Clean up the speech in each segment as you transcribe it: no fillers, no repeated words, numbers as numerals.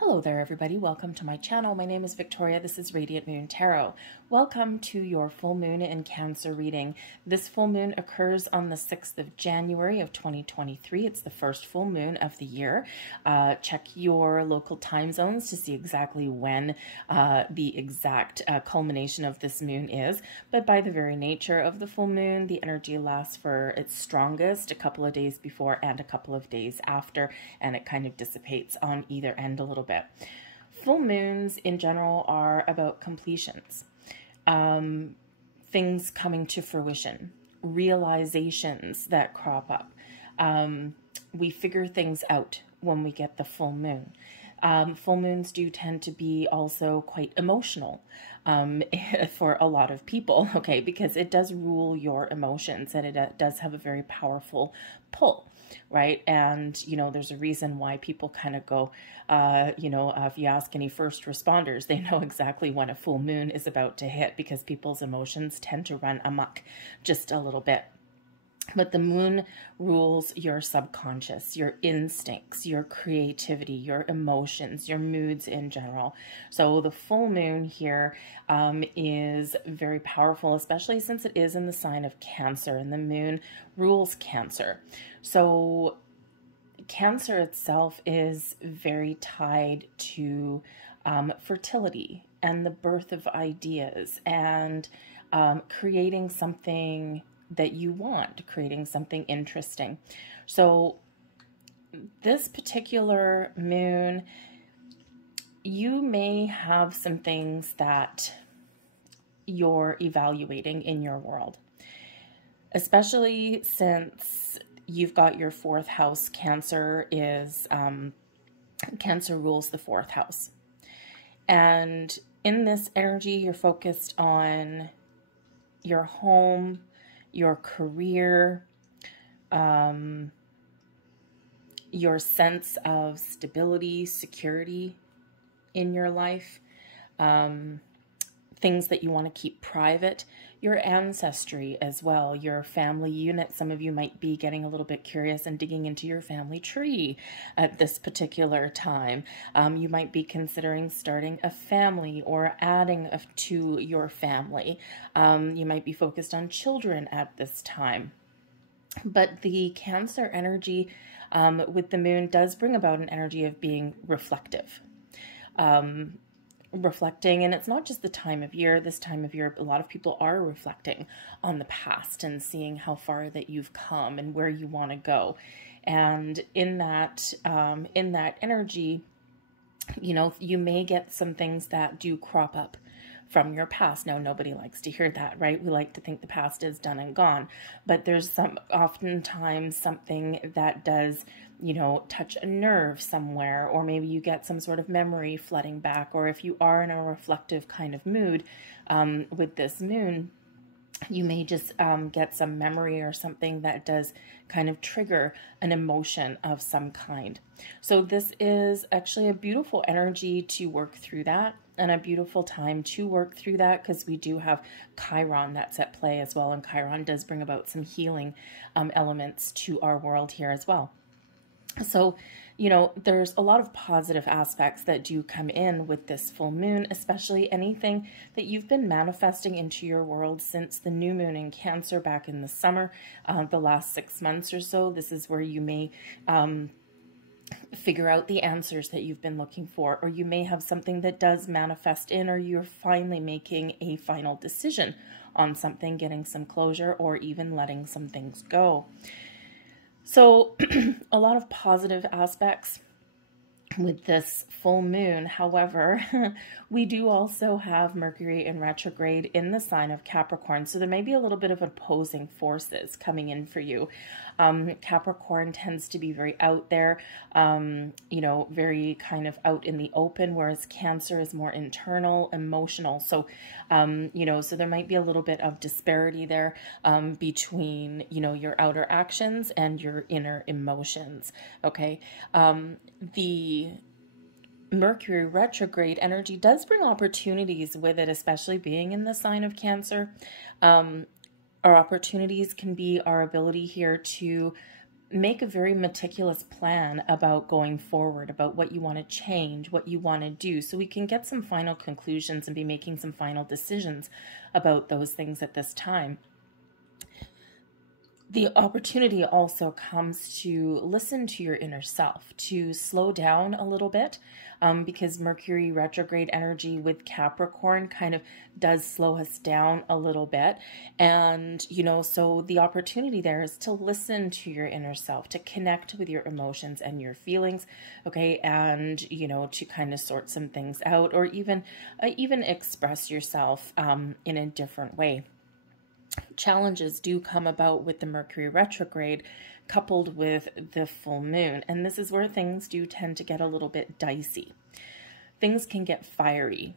Hello there, everybody. Welcome to my channel. My name is Victoria. This is Radiant Moon Tarot. Welcome to your full moon in Cancer reading. This full moon occurs on the 6th of January of 2023. It's the first full moon of the year. Check your local time zones to see exactly when the exact culmination of this moon is. But by the very nature of the full moon, the energy lasts for its strongest a couple of days before and a couple of days after, and it kind of dissipates on either end a little bit. Full moons in general are about completions, things coming to fruition, realizations that crop up. We figure things out when we get the full moon. Full moons do tend to be also quite emotional for a lot of people, okay, because it does rule your emotions and it does have a very powerful pull. Right. And, you know, there's a reason why people kind of go, if you ask any first responders, they know exactly when a full moon is about to hit because people's emotions tend to run amok just a little bit. But the moon rules your subconscious, your instincts, your creativity, your emotions, your moods in general. So the full moon here is very powerful, especially since it is in the sign of Cancer, and the moon rules Cancer. So Cancer itself is very tied to fertility and the birth of ideas and creating something that you want, creating something interesting. So this particular moon, you may have some things that you're evaluating in your world, especially since you've got your fourth house. Cancer rules the fourth house. And in this energy, you're focused on your home, your career, your sense of stability, security in your life, things that you want to keep private, your ancestry as well, your family unit. Some of you might be getting a little bit curious and digging into your family tree at this particular time. You might be considering starting a family or adding to your family. You might be focused on children at this time. But the Cancer energy with the moon does bring about an energy of being reflective. Reflecting, and it's not just the time of year. This time of year, a lot of people are reflecting on the past and seeing how far that you've come and where you want to go. And in that energy, you know, you may get some things that do crop up from your past. Now, nobody likes to hear that, right? We like to think the past is done and gone, but there's oftentimes something that does, you know, touch a nerve somewhere, or maybe you get some sort of memory flooding back, or if you are in a reflective kind of mood with this moon, you may just get some memory or something that does kind of trigger an emotion of some kind. So this is actually a beautiful energy to work through that, and a beautiful time to work through that, because we do have Chiron that's at play as well, and Chiron does bring about some healing elements to our world here as well. So, you know, there's a lot of positive aspects that do come in with this full moon, especially anything that you've been manifesting into your world since the new moon in Cancer back in the summer, the last 6 months or so. This is where you may figure out the answers that you've been looking for, or you may have something that does manifest in, or you're finally making a final decision on something, getting some closure, or even letting some things go. So a lot of positive aspects with this full moon. However, we do also have Mercury in retrograde in the sign of Capricorn. So there may be a little bit of opposing forces coming in for you. Capricorn tends to be very out there, you know, very kind of out in the open, whereas Cancer is more internal, emotional. So, you know, so there might be a little bit of disparity there between, you know, your outer actions and your inner emotions. Okay. The Mercury retrograde energy does bring opportunities with it, especially being in the sign of Cancer. Our opportunities can be our ability here to make a very meticulous plan about going forward, about what you want to change, what you want to do, so we can get some final conclusions and be making some final decisions about those things at this time. The opportunity also comes to listen to your inner self, to slow down a little bit, because Mercury retrograde energy with Capricorn kind of does slow us down a little bit. And, you know, so the opportunity there is to listen to your inner self, to connect with your emotions and your feelings, okay? And, you know, to kind of sort some things out, or even express yourself in a different way. Challenges do come about with the Mercury retrograde coupled with the full moon. And this is where things do tend to get a little bit dicey. Things can get fiery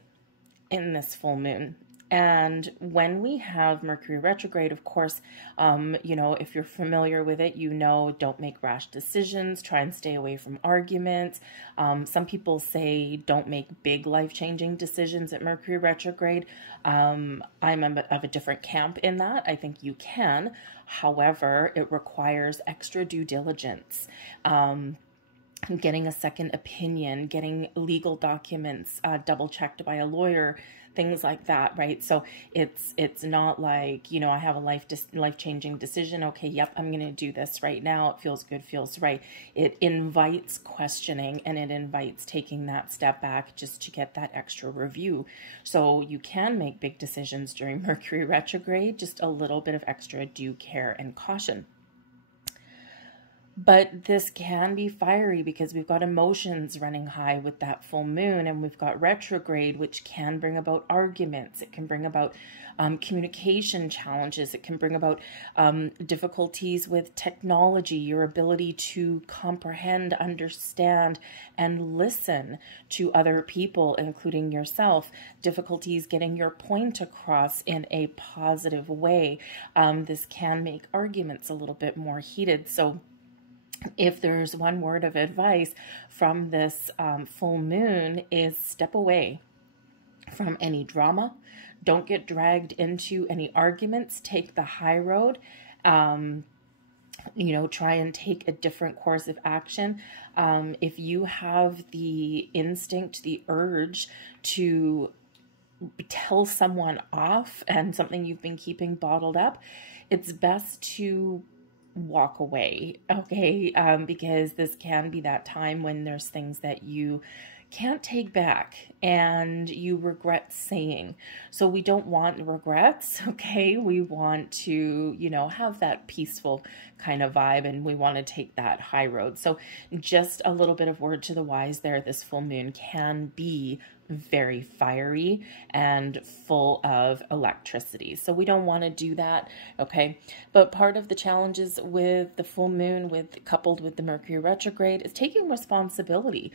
in this full moon. And when we have Mercury retrograde, of course, you know, if you're familiar with it, you know, don't make rash decisions, try and stay away from arguments. Some people say don't make big life-changing decisions at Mercury retrograde. I'm of a different camp in that. I think you can. However, it requires extra due diligence. Getting a second opinion, getting legal documents double-checked by a lawyer, things like that, right? So it's not like, you know, I have a life-changing decision. Okay, yep, I'm going to do this right now. It feels good, feels right. It invites questioning, and it invites taking that step back just to get that extra review. So you can make big decisions during Mercury retrograde, just a little bit of extra due care and caution. But this can be fiery because we've got emotions running high with that full moon, and we've got retrograde, which can bring about arguments. It can bring about communication challenges. It can bring about difficulties with technology, your ability to comprehend, understand, and listen to other people, including yourself. Difficulties getting your point across in a positive way. This can make arguments a little bit more heated. So if there's one word of advice from this full moon, is step away from any drama. Don't get dragged into any arguments. Take the high road. You know, try and take a different course of action. If you have the instinct, the urge to tell someone off and something you've been keeping bottled up, it's best to walk away, okay? Because this can be that time when there's things that you can't take back and you regret saying. So we don't want regrets, okay? We want to, you know, have that peaceful kind of vibe, and we want to take that high road. So just a little bit of word to the wise there. This full moon can be very fiery and full of electricity. So we don't want to do that, okay? But part of the challenges with the full moon, coupled with the Mercury retrograde, is taking responsibility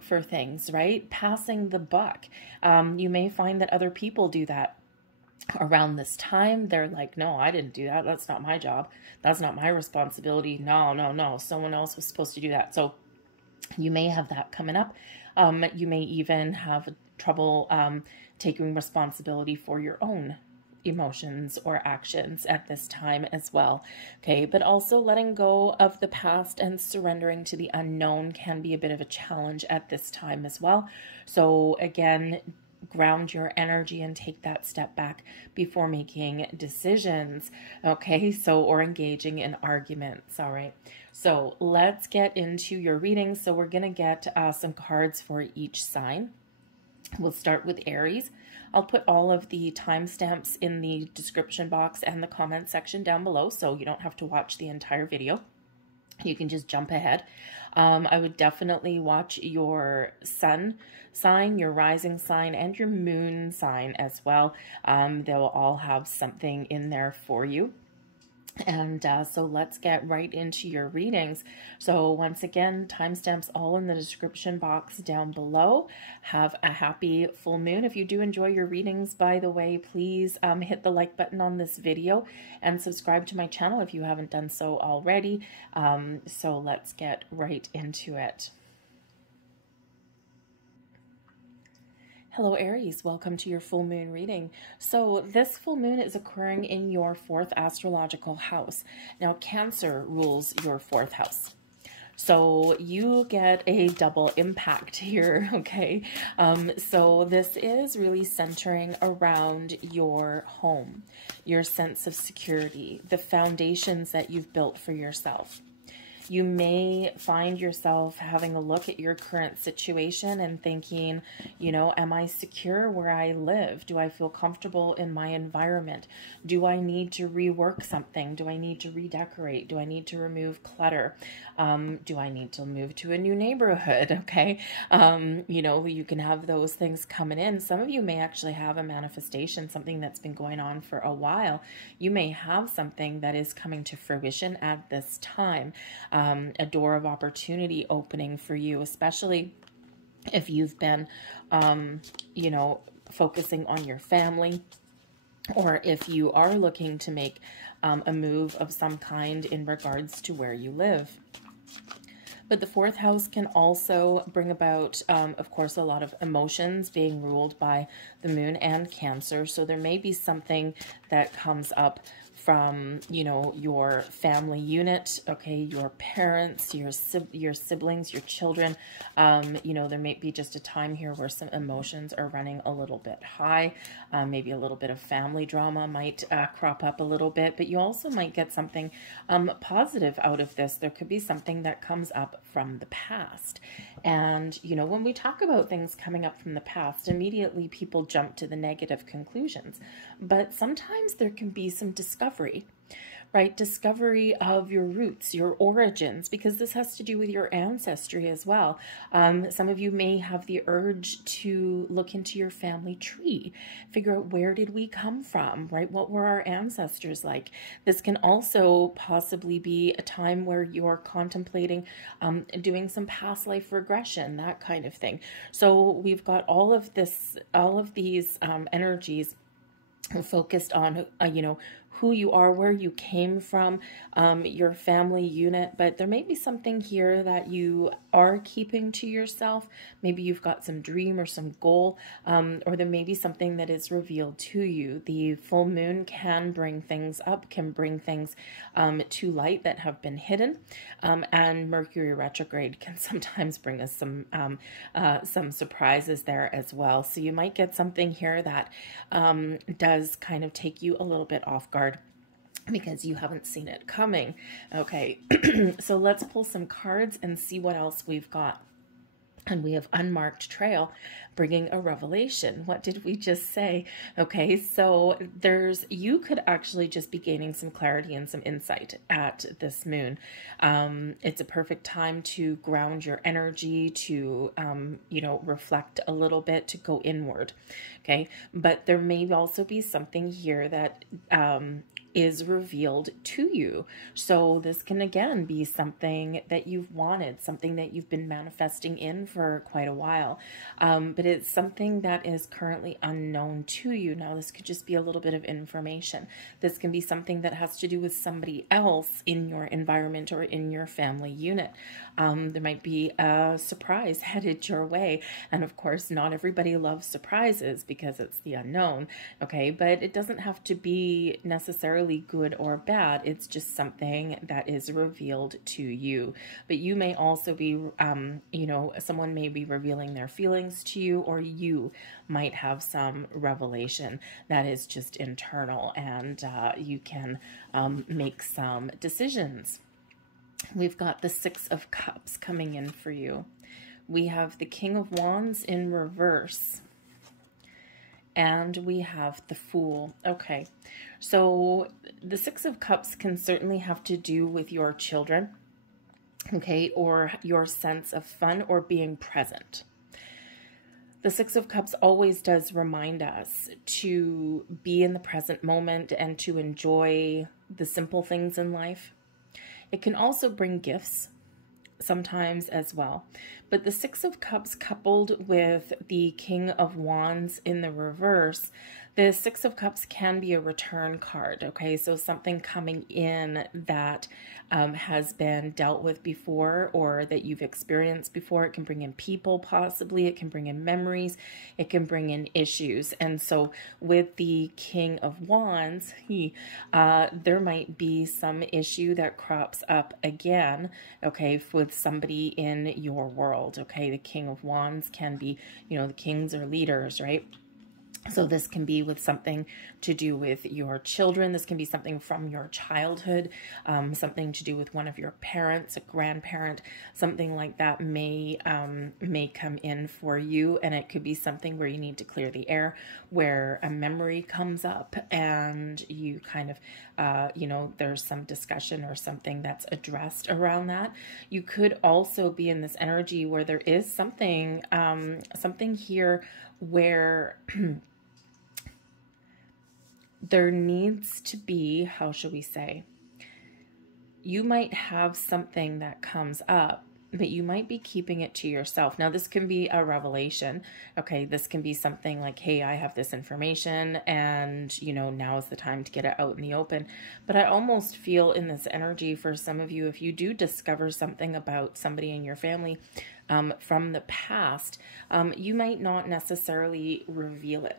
for things, right? Passing the buck. You may find that other people do that around this time. They're like, no, I didn't do that. That's not my job. That's not my responsibility. No. Someone else was supposed to do that. So you may have that coming up. You may even have trouble taking responsibility for your own emotions or actions at this time as well. Okay, but also letting go of the past and surrendering to the unknown can be a bit of a challenge at this time as well. So again, ground your energy and take that step back before making decisions, okay? So, or engaging in arguments, all right? So let's get into your readings. So we're going to get some cards for each sign. We'll start with Aries. I'll put all of the timestamps in the description box and the comment section down below, so you don't have to watch the entire video. You can just jump ahead. I would definitely watch your sun sign, your rising sign, and your moon sign as well. They'll all have something in there for you. And so let's get right into your readings. So once again, timestamps all in the description box down below. Have a happy full moon. If you do enjoy your readings, by the way, please hit the like button on this video and subscribe to my channel if you haven't done so already. So let's get right into it. Hello Aries, welcome to your full moon reading. So this full moon is occurring in your 4th astrological house. Now Cancer rules your 4th house. So you get a double impact here, okay? So this is really centering around your home, your sense of security, the foundations that you've built for yourself. You may find yourself having a look at your current situation and thinking, you know, am I secure where I live? Do I feel comfortable in my environment? Do I need to rework something? Do I need to redecorate? Do I need to remove clutter? Do I need to move to a new neighborhood? Okay. You know, you can have those things coming in. Some of you may actually have a manifestation, something that's been going on for a while. You may have something that is coming to fruition at this time. A door of opportunity opening for you, especially if you've been, you know, focusing on your family, or if you are looking to make a move of some kind in regards to where you live. But the 4th house can also bring about, of course, a lot of emotions being ruled by the moon and Cancer. So there may be something that comes up from, you know, your family unit, okay, your parents, your siblings, your children. You know, there may be just a time here where some emotions are running a little bit high. Maybe a little bit of family drama might crop up a little bit, but you also might get something positive out of this. There could be something that comes up from the past. And, you know, when we talk about things coming up from the past, immediately people jump to the negative conclusions. But sometimes there can be some discovery, right? Discovery of your roots, your origins, because this has to do with your ancestry as well. Some of you may have the urge to look into your family tree, figure out where did we come from, right? What were our ancestors like? This can also possibly be a time where you're contemplating doing some past life regression, that kind of thing. So we've got all of these energies focused on, you know, who you are, where you came from, your family unit, but there may be something here that you are keeping to yourself. Maybe you've got some dream or some goal, or there may be something that is revealed to you. The full moon can bring things up, can bring things to light that have been hidden, and Mercury retrograde can sometimes bring us some surprises there as well. So you might get something here that does kind of take you a little bit off guard, because you haven't seen it coming. Okay, so let's pull some cards and see what else we've got. And we have unmarked trail, bringing a revelation. What did we just say? Okay, so you could actually just be gaining some clarity and some insight at this moon. It's a perfect time to ground your energy, to, you know, reflect a little bit, to go inward. Okay, but there may also be something here that, is revealed to you. So this can again be something that you've wanted, something that you've been manifesting in for quite a while. But it's something that is currently unknown to you. Now, this could just be a little bit of information. This can be something that has to do with somebody else in your environment or in your family unit. There might be a surprise headed your way. And of course, not everybody loves surprises because it's the unknown. Okay, but it doesn't have to be necessarily good or bad. It's just something that is revealed to you. But you may also be, you know, someone may be revealing their feelings to you, or you might have some revelation that is just internal, and you can make some decisions. We've got the 6 of Cups coming in for you. We have the King of Wands in reverse. And we have the Fool. Okay, so the 6 of Cups can certainly have to do with your children, okay, or your sense of fun or being present. The 6 of Cups always does remind us to be in the present moment and to enjoy the simple things in life. It can also bring gifts sometimes as well. But the 6 of Cups coupled with the King of Wands in the reverse, The Six of Cups can be a return card, okay? So something coming in that has been dealt with before or that you've experienced before. It can bring in people, possibly. It can bring in memories. It can bring in issues. And so with the King of Wands, there might be some issue that crops up again, okay, with somebody in your world, okay? The King of Wands can be, you know, the kings are leaders, right? So this can be with something to do with your children. This can be something from your childhood, something to do with one of your parents, a grandparent, something like that may come in for you. And it could be something where you need to clear the air, where a memory comes up and you kind of, you know, there's some discussion or something that's addressed around that. You could also be in this energy where there is something, something here where there needs to be, how shall we say, you might have something that comes up, but you might be keeping it to yourself. Now, this can be a revelation, okay? This can be something like, hey, I have this information and, you know, now is the time to get it out in the open. But I almost feel in this energy for some of you, if you do discover something about somebody in your family from the past, you might not necessarily reveal it.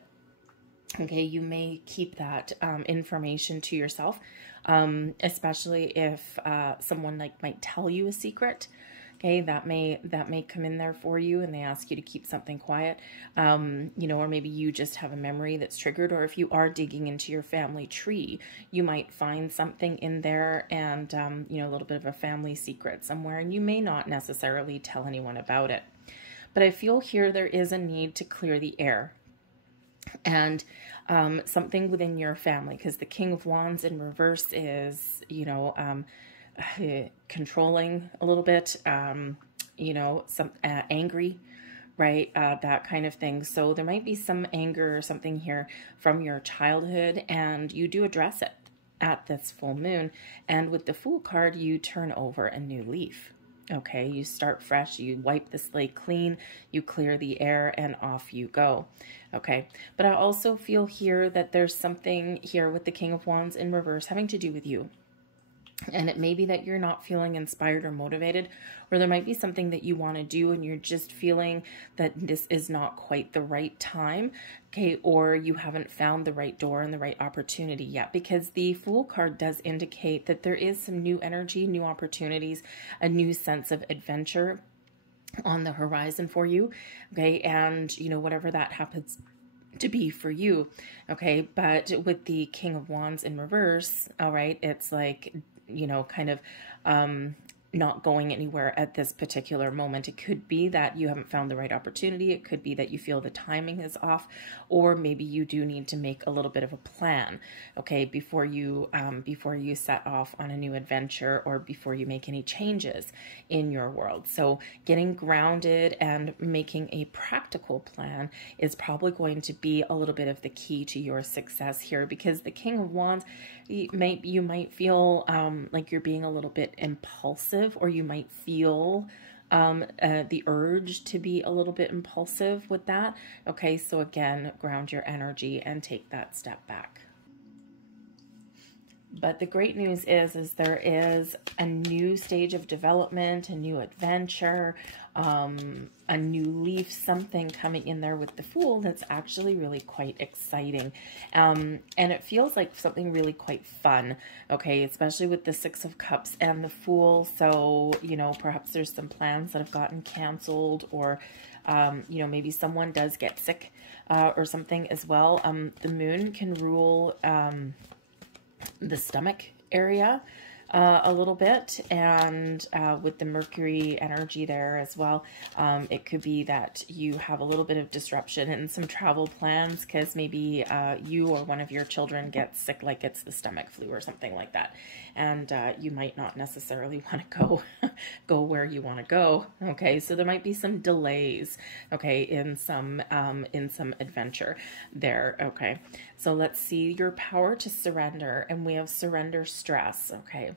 Okay, you may keep that information to yourself, especially if someone might tell you a secret. Okay, that may come in there for you, and they ask you to keep something quiet. You know, or maybe you just have a memory that's triggered, or if you are digging into your family tree, you might find something in there, and you know, a little bit of a family secret somewhere, and you may not necessarily tell anyone about it. But I feel here there is a need to clear the air. And something within your family, because the King of Wands in reverse is, you know, controlling a little bit, you know, some angry, right? That kind of thing. So there might be some anger or something here from your childhood, and you do address it at this full moon. And with the Fool card, you turn over a new leaf. Okay, you start fresh, you wipe the slate clean, you clear the air, and off you go. Okay, but I also feel here that there's something here with the King of Wands in reverse having to do with you. And it may be that you're not feeling inspired or motivated, or there might be something that you want to do and you're just feeling that this is not quite the right time, okay, or you haven't found the right door and the right opportunity yet, because the Fool card does indicate that there is some new energy, new opportunities, a new sense of adventure on the horizon for you, okay, and, you know, whatever that happens to be for you, okay, but with the King of Wands in reverse, all right, it's like, you know, kind of not going anywhere at this particular moment. It could be that you haven't found the right opportunity. It could be that you feel the timing is off, or maybe you do need to make a little bit of a plan, okay, before you set off on a new adventure, or before you make any changes in your world. So getting grounded and making a practical plan is probably going to be a little bit of the key to your success here, because the King of Wands, you might feel like you're being a little bit impulsive, or you might feel the urge to be a little bit impulsive with that. Okay, so again, ground your energy and take that step back. But the great news is there is a new stage of development, a new adventure, a new leaf, something coming in there with the Fool that's actually really quite exciting. And it feels like something really quite fun, okay, especially with the Six of Cups and the Fool. So, you know, perhaps there's some plans that have gotten canceled, or, you know, maybe someone does get sick or something as well. The moon can rule the stomach area a little bit, and with the Mercury energy there as well, it could be that you have a little bit of disruption in some travel plans, because maybe you or one of your children gets sick, like it's the stomach flu or something like that, and you might not necessarily want to go where you want to go. Okay, so there might be some delays, okay, in some adventure there. Okay, so let's see your power to surrender, and we have surrender stress. Okay,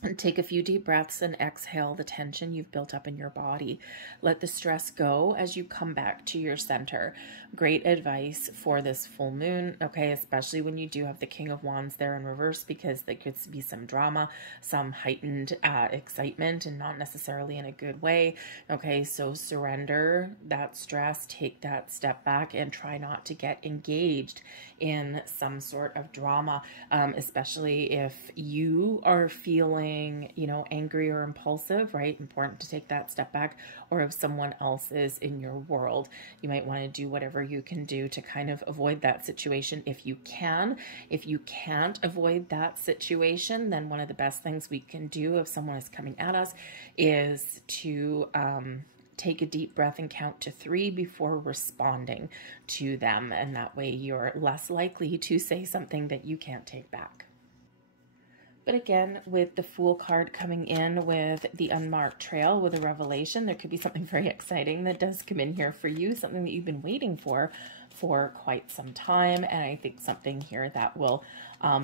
And take a few deep breaths and exhale the tension you've built up in your body. Let the stress go as you come back to your center. Great advice for this full moon, okay, especially when you do have the King of Wands there in reverse, because there could be some drama, some heightened excitement, and not necessarily in a good way, okay? So surrender that stress, take that step back, and try not to get engaged in some sort of drama, especially if you are feeling, you know, angry or impulsive, right? Important to take that step back. Or if someone else is in your world, you might want to do whatever you can do to kind of avoid that situation if you can. If you can't avoid that situation, then one of the best things we can do if someone is coming at us is to take a deep breath and count to 3 before responding to them. And that way you're less likely to say something that you can't take back. But again, with the Fool card coming in with the unmarked trail with a revelation, there could be something very exciting that does come in here for you, something that you've been waiting for quite some time. And I think something here that will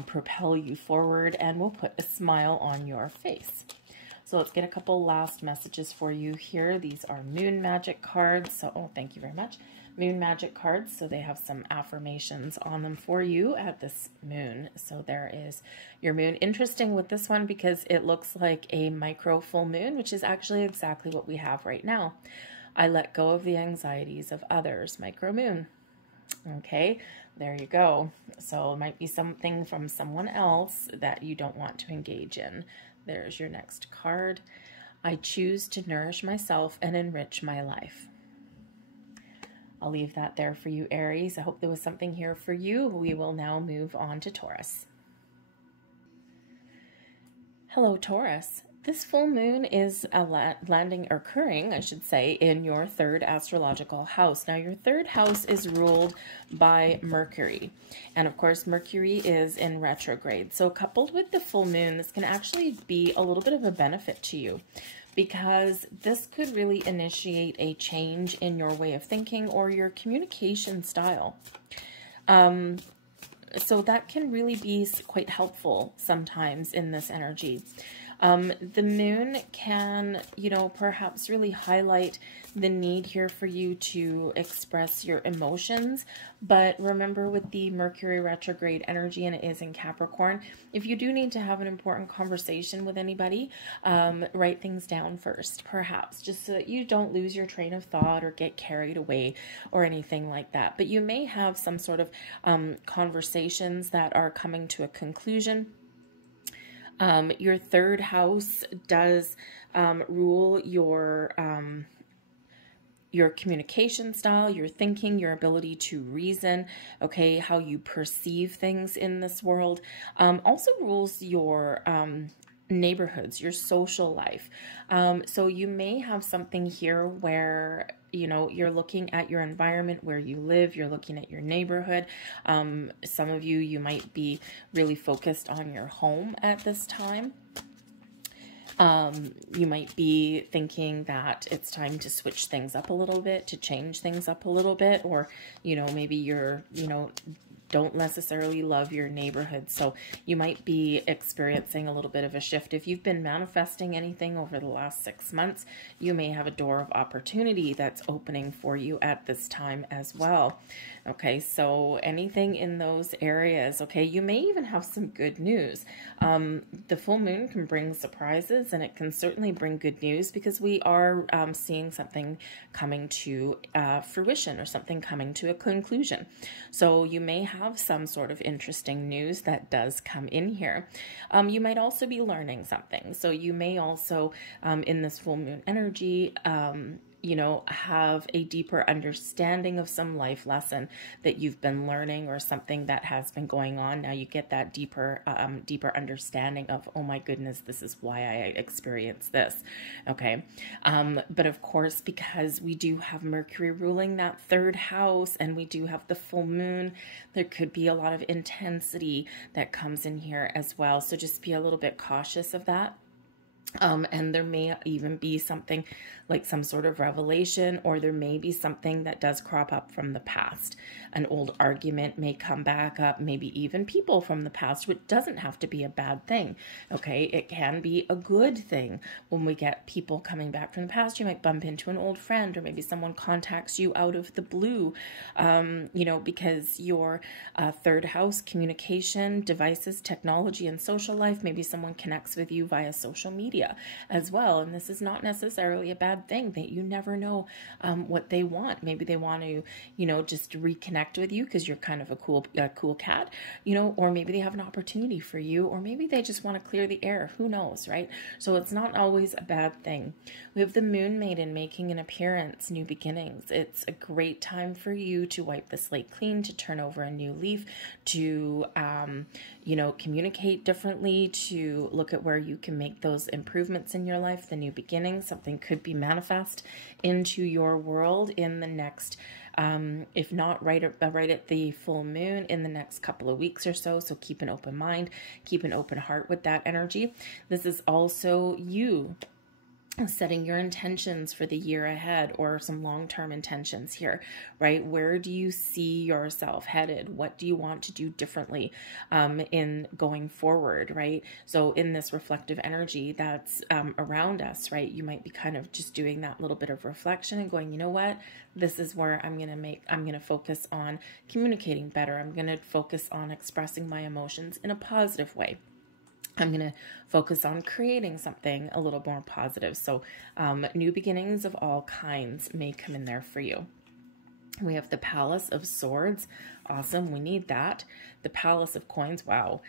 propel you forward and will put a smile on your face. So let's get a couple last messages for you here. These are Moon Magic cards. So, oh, thank you very much. Moon Magic cards. So they have some affirmations on them for you at this moon. So there is your moon. Interesting with this one because it looks like a micro full moon, which is actually exactly what we have right now. I let go of the anxieties of others. Micro moon. Okay, there you go. So it might be something from someone else that you don't want to engage in. There's your next card. I choose to nourish myself and enrich my life. I'll leave that there for you, Aries. I hope there was something here for you. We will now move on to Taurus. Hello, Taurus. This full moon is occurring, I should say, in your 3rd astrological house. Now, your 3rd house is ruled by Mercury. And of course, Mercury is in retrograde. So coupled with the full moon, this can actually be a little bit of a benefit to you, because this could really initiate a change in your way of thinking or your communication style. So that can really be quite helpful sometimes in this energy. The moon can, you know, perhaps really highlight the need here for you to express your emotions. But remember, with the Mercury retrograde energy, and it is in Capricorn, if you do need to have an important conversation with anybody, write things down first, perhaps, just so that you don't lose your train of thought or get carried away or anything like that. But you may have some sort of conversations that are coming to a conclusion. Your 3rd house does rule your communication style, your thinking, your ability to reason, okay, how you perceive things in this world. Also rules your neighborhoods, your social life. So you may have something here where, you know, you're looking at your environment where you live, you're looking at your neighborhood. Some of you might be really focused on your home at this time. You might be thinking that it's time to switch things up a little bit, to change things up a little bit, or, you know, maybe you're, you know, don't necessarily love your neighborhood. So you might be experiencing a little bit of a shift. If you've been manifesting anything over the last 6 months, you may have a door of opportunity that's opening for you at this time as well. Okay, so anything in those areas, okay, you may even have some good news. The full moon can bring surprises, and it can certainly bring good news because we are seeing something coming to fruition, or something coming to a conclusion. So you may have some sort of interesting news that does come in here. You might also be learning something. So you may also, in this full moon energy, you know, have a deeper understanding of some life lesson that you've been learning, or something that has been going on. Now you get that deeper understanding of, oh my goodness, this is why I experienced this. Okay. But of course, because we do have Mercury ruling that 3rd house, and we do have the full moon, there could be a lot of intensity that comes in here as well. So just be a little bit cautious of that. And there may even be something like some sort of revelation, or there may be something that does crop up from the past. An old argument may come back up, maybe even people from the past, which doesn't have to be a bad thing. Okay, it can be a good thing when we get people coming back from the past. You might bump into an old friend, or maybe someone contacts you out of the blue, because your third house, communication, devices, technology, and social life, maybe someone connects with you via social media as well. And this is not necessarily a bad thing, that you never know what they want. Maybe they want to, just reconnect with you because you're kind of a cool cat, or maybe they have an opportunity for you, or maybe they just want to clear the air. Who knows, right? So it's not always a bad thing. We have the Moon Maiden making an appearance, new beginnings. It's a great time for you to wipe the slate clean, to turn over a new leaf, to, communicate differently, to look at where you can make those improvements in your life, the new beginning. Something could be manifest into your world in the next, if not right at the full moon, in the next couple of weeks or so. So keep an open mind, keep an open heart with that energy. This is also you setting your intentions for the year ahead, or some long-term intentions here, right? Where do you see yourself headed? What do you want to do differently in going forward, right? So in this reflective energy that's around us, right, you might be kind of just doing that little bit of reflection and going, you know what, this is where I'm going to focus on communicating better. I'm going to focus on expressing my emotions in a positive way. I'm going to focus on creating something a little more positive. So new beginnings of all kinds may come in there for you. We have the Palace of Swords. Awesome. We need that. The Palace of Coins. Wow.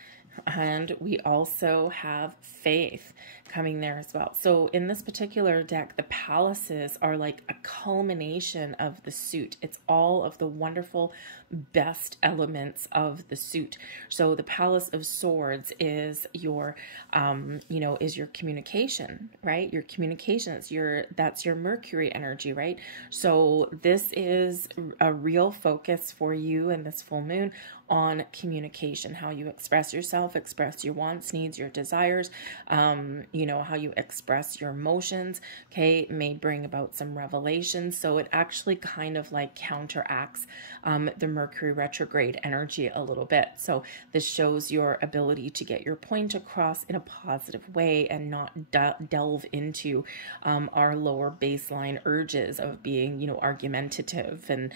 And we also have Faith coming there as well. So in this particular deck, the palaces are like a culmination of the suit. It's all of the wonderful best elements of the suit. So the Palace of Swords is your, is your communication, right? Your communication, that's your Mercury energy, right? So this is a real focus for you in this full moon on communication, how you express yourself, express your wants, needs, your desires, how you express your emotions, okay, it may bring about some revelations. So it actually kind of like counteracts the Mercury retrograde energy a little bit. So this shows your ability to get your point across in a positive way and not delve into our lower baseline urges of being, argumentative and,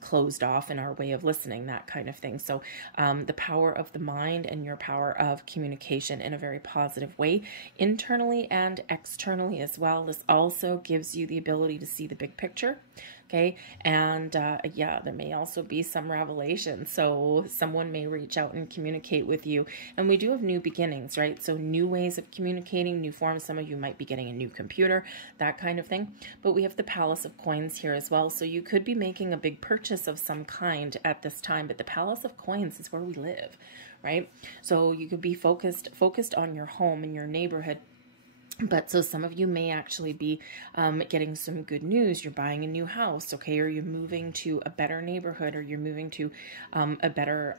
closed off in our way of listening, that kind of thing. So the power of the mind and your power of communication in a very positive way, internally and externally as well. This also gives you the ability to see the big picture. Okay. And there may also be some revelation. So someone may reach out and communicate with you. And we do have new beginnings, right? So new ways of communicating, new forms. Some of you might be getting a new computer, that kind of thing. But we have the Palace of Coins here as well. So you could be making a big purchase of some kind at this time. But the Palace of Coins is where we live, right? So you could be focused on your home and your neighborhood. But so some of you may actually be getting some good news. You're buying a new house, okay, or you're moving to a better neighborhood, or you're moving to a better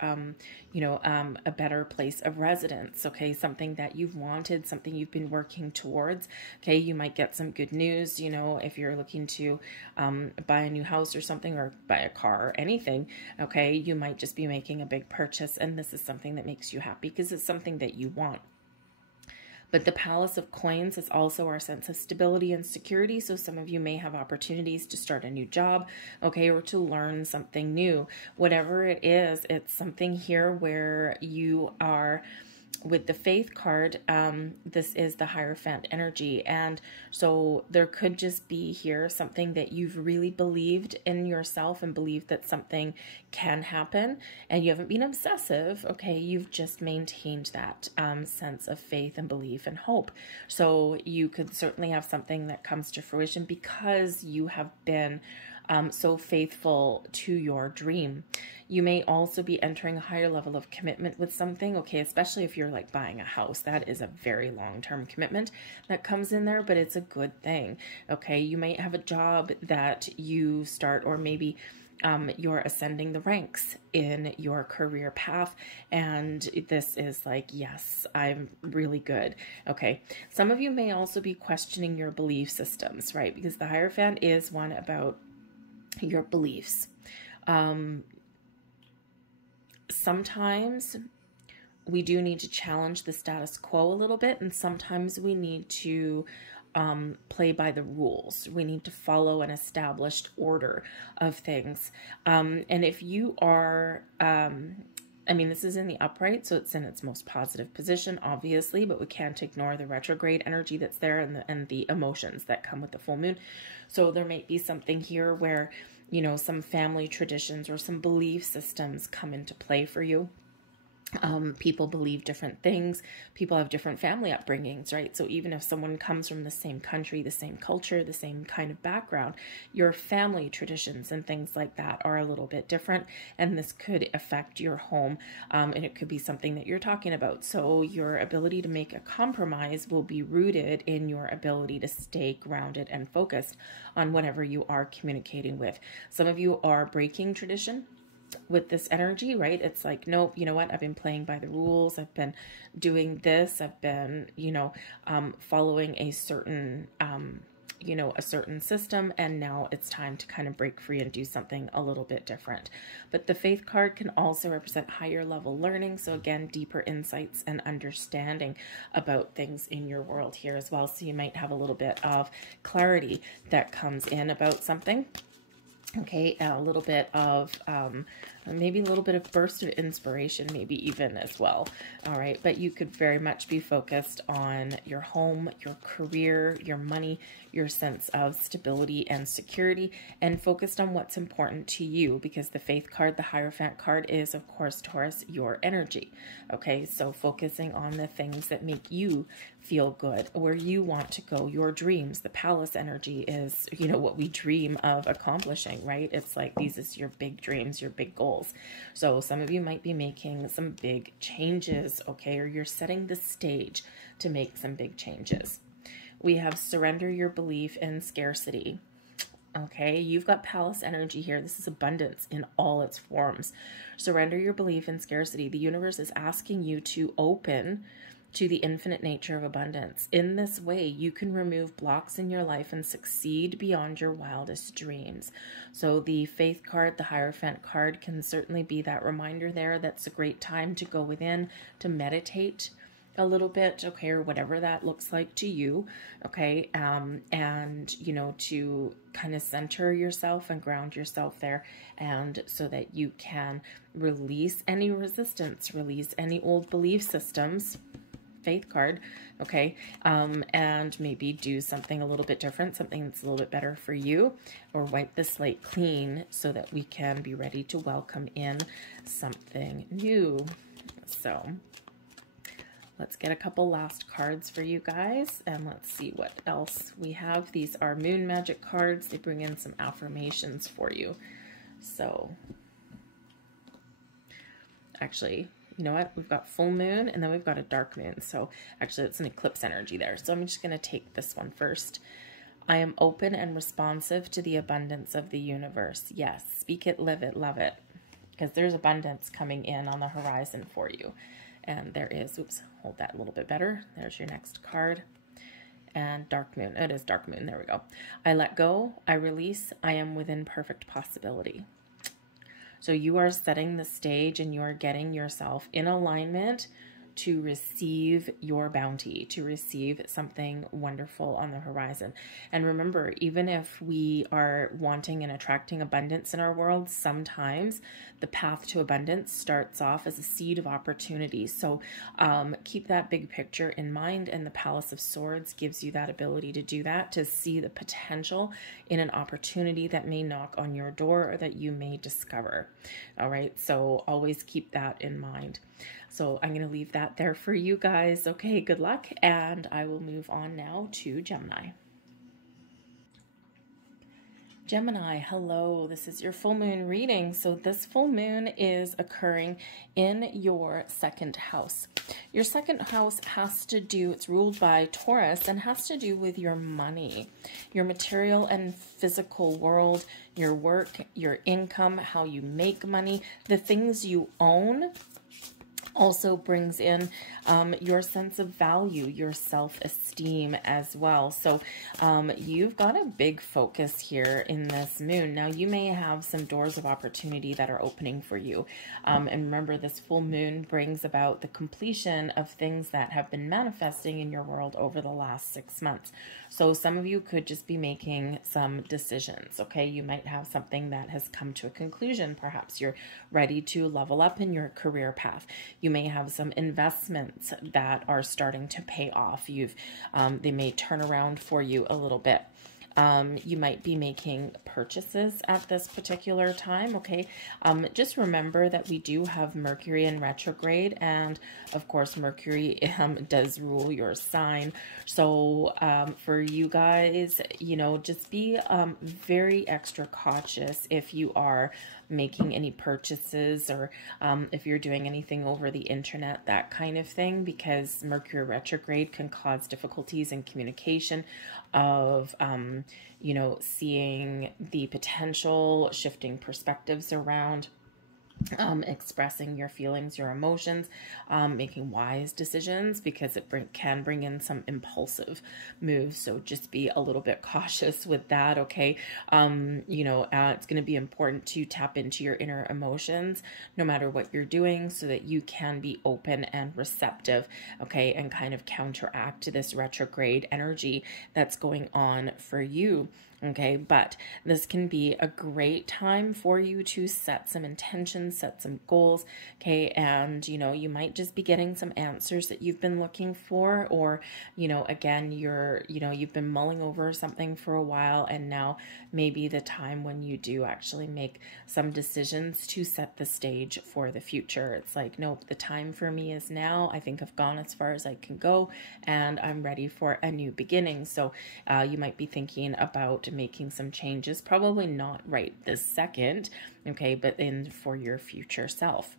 place of residence, okay, something that you've wanted, something you've been working towards, okay. You might get some good news, if you're looking to buy a new house or something, or buy a car or anything, okay. You might just be making a big purchase, and this is something that makes you happy because it's something that you want. But the Palace of Coins is also our sense of stability and security. So some of you may have opportunities to start a new job, okay, or to learn something new. Whatever it is, it's something here where you are, with the Faith card, this is the Hierophant energy. And so there could just be here something that you've really believed in yourself and believed that something can happen. And you haven't been obsessive, okay? You've just maintained that sense of faith and belief and hope. So you could certainly have something that comes to fruition because you have been so faithful to your dream. You may also be entering a higher level of commitment with something, okay, especially if you're like buying a house. That is a very long-term commitment that comes in there, but it's a good thing, okay? You might have a job that you start, or maybe you're ascending the ranks in your career path, and this is like, yes, I'm really good, okay? Some of you may also be questioning your belief systems, right? Because the Hierophant is one about your beliefs. Sometimes we do need to challenge the status quo a little bit, and sometimes we need to play by the rules. We need to follow an established order of things. And if you are, I mean, this is in the upright, so it's in its most positive position, obviously, but we can't ignore the retrograde energy that's there and the emotions that come with the full moon. So there might be something here where, you know, some family traditions or some belief systems come into play for you. People believe different things. People have different family upbringings, right? So even if someone comes from the same country, the same culture, the same kind of background, your family traditions and things like that are a little bit different. And this could affect your home. And it could be something that you're talking about. So your ability to make a compromise will be rooted in your ability to stay grounded and focused on whatever you are communicating with. Some of you are breaking tradition with this energy, right? It's like, nope, you know what? I've been playing by the rules. I've been doing this. I've been, you know, following a certain, you know, a certain system. And now it's time to kind of break free and do something a little bit different. But the Faith card can also represent higher level learning. So again, deeper insights and understanding about things in your world here as well. So you might have a little bit of clarity that comes in about something. Okay, a little bit of, maybe a little bit of burst of inspiration, maybe even as well. All right, but you could very much be focused on your home, your career, your money, your sense of stability and security, and focused on what's important to you, because the Faith card, the Hierophant card, is, of course, Taurus, your energy. Okay, so focusing on the things that make you feel good, where you want to go, your dreams. The Palace energy is, you know, what we dream of accomplishing, right? It's like these is your big dreams, your big goals. So some of you might be making some big changes, okay, or you're setting the stage to make some big changes. We have surrender your belief in scarcity. Okay, you've got Palace energy here. This is abundance in all its forms. Surrender your belief in scarcity. The universe is asking you to open to the infinite nature of abundance. In this way, you can remove blocks in your life and succeed beyond your wildest dreams. So the Faith card, the Hierophant card, can certainly be that reminder there. That's a great time to go within, to meditate a little bit, okay, or whatever that looks like to you, okay, and, you know, to kind of center yourself and ground yourself there, and so that you can release any resistance, release any old belief systems, Faith card, okay, and maybe do something a little bit different, something that's a little bit better for you, or wipe the slate clean so that we can be ready to welcome in something new. So let's get a couple last cards for you guys, and let's see what else we have. These are Moon Magic cards. They bring in some affirmations for you. So actually, you know what? We've got full moon and then we've got a dark moon. So actually it's an eclipse energy there. So I'm just going to take this one first. I am open and responsive to the abundance of the universe. Yes, speak it, live it, love it. Because there's abundance coming in on the horizon for you. And there is, oops, hold that a little bit better. There's your next card. And dark moon. It is dark moon. There we go. I let go. I release. I am within perfect possibility. So you are setting the stage and you are getting yourself in alignment to receive your bounty, to receive something wonderful on the horizon. And remember, even if we are wanting and attracting abundance in our world, sometimes the path to abundance starts off as a seed of opportunity. So keep that big picture in mind, and the Palace of Swords gives you that ability to do that, to see the potential in an opportunity that may knock on your door or that you may discover. All right, so always keep that in mind. So I'm going to leave that there for you guys. Okay, good luck. And I will move on now to Gemini. Gemini, hello. This is your full moon reading. So this full moon is occurring in your second house. Your second house has to do, it's ruled by Taurus, and has to do with your money, your material and physical world, your work, your income, how you make money, the things you own, also brings in your sense of value, your self-esteem as well. So you've got a big focus here in this moon. Now, you may have some doors of opportunity that are opening for you. And remember, this full moon brings about the completion of things that have been manifesting in your world over the last 6 months. So some of you could just be making some decisions, okay? You might have something that has come to a conclusion. Perhaps you're ready to level up in your career path. You may have some investments that are starting to pay off. They may turn around for you a little bit. You might be making purchases at this particular time, okay? Just remember that we do have Mercury in retrograde, and of course, Mercury does rule your sign. So for you guys, you know, just be very extra cautious if you are making any purchases, or if you're doing anything over the internet, that kind of thing, because Mercury retrograde can cause difficulties in communication of, you know, seeing the potential, shifting perspectives around, expressing your feelings, your emotions, making wise decisions, because it can bring in some impulsive moves. So just be a little bit cautious with that, okay? You know, it's going to be important to tap into your inner emotions no matter what you're doing, so that you can be open and receptive, okay, and kind of counteract this retrograde energy that's going on for you. Okay, but this can be a great time for you to set some intentions, set some goals, okay, and, you know, you might just be getting some answers that you've been looking for, or, you know, again, you've been mulling over something for a while, and now maybe the time when you do actually make some decisions to set the stage for the future. It's like, nope, the time for me is now. I think I've gone as far as I can go, and I'm ready for a new beginning. So you might be thinking about making some changes, probably not right this second, okay, but for your future self.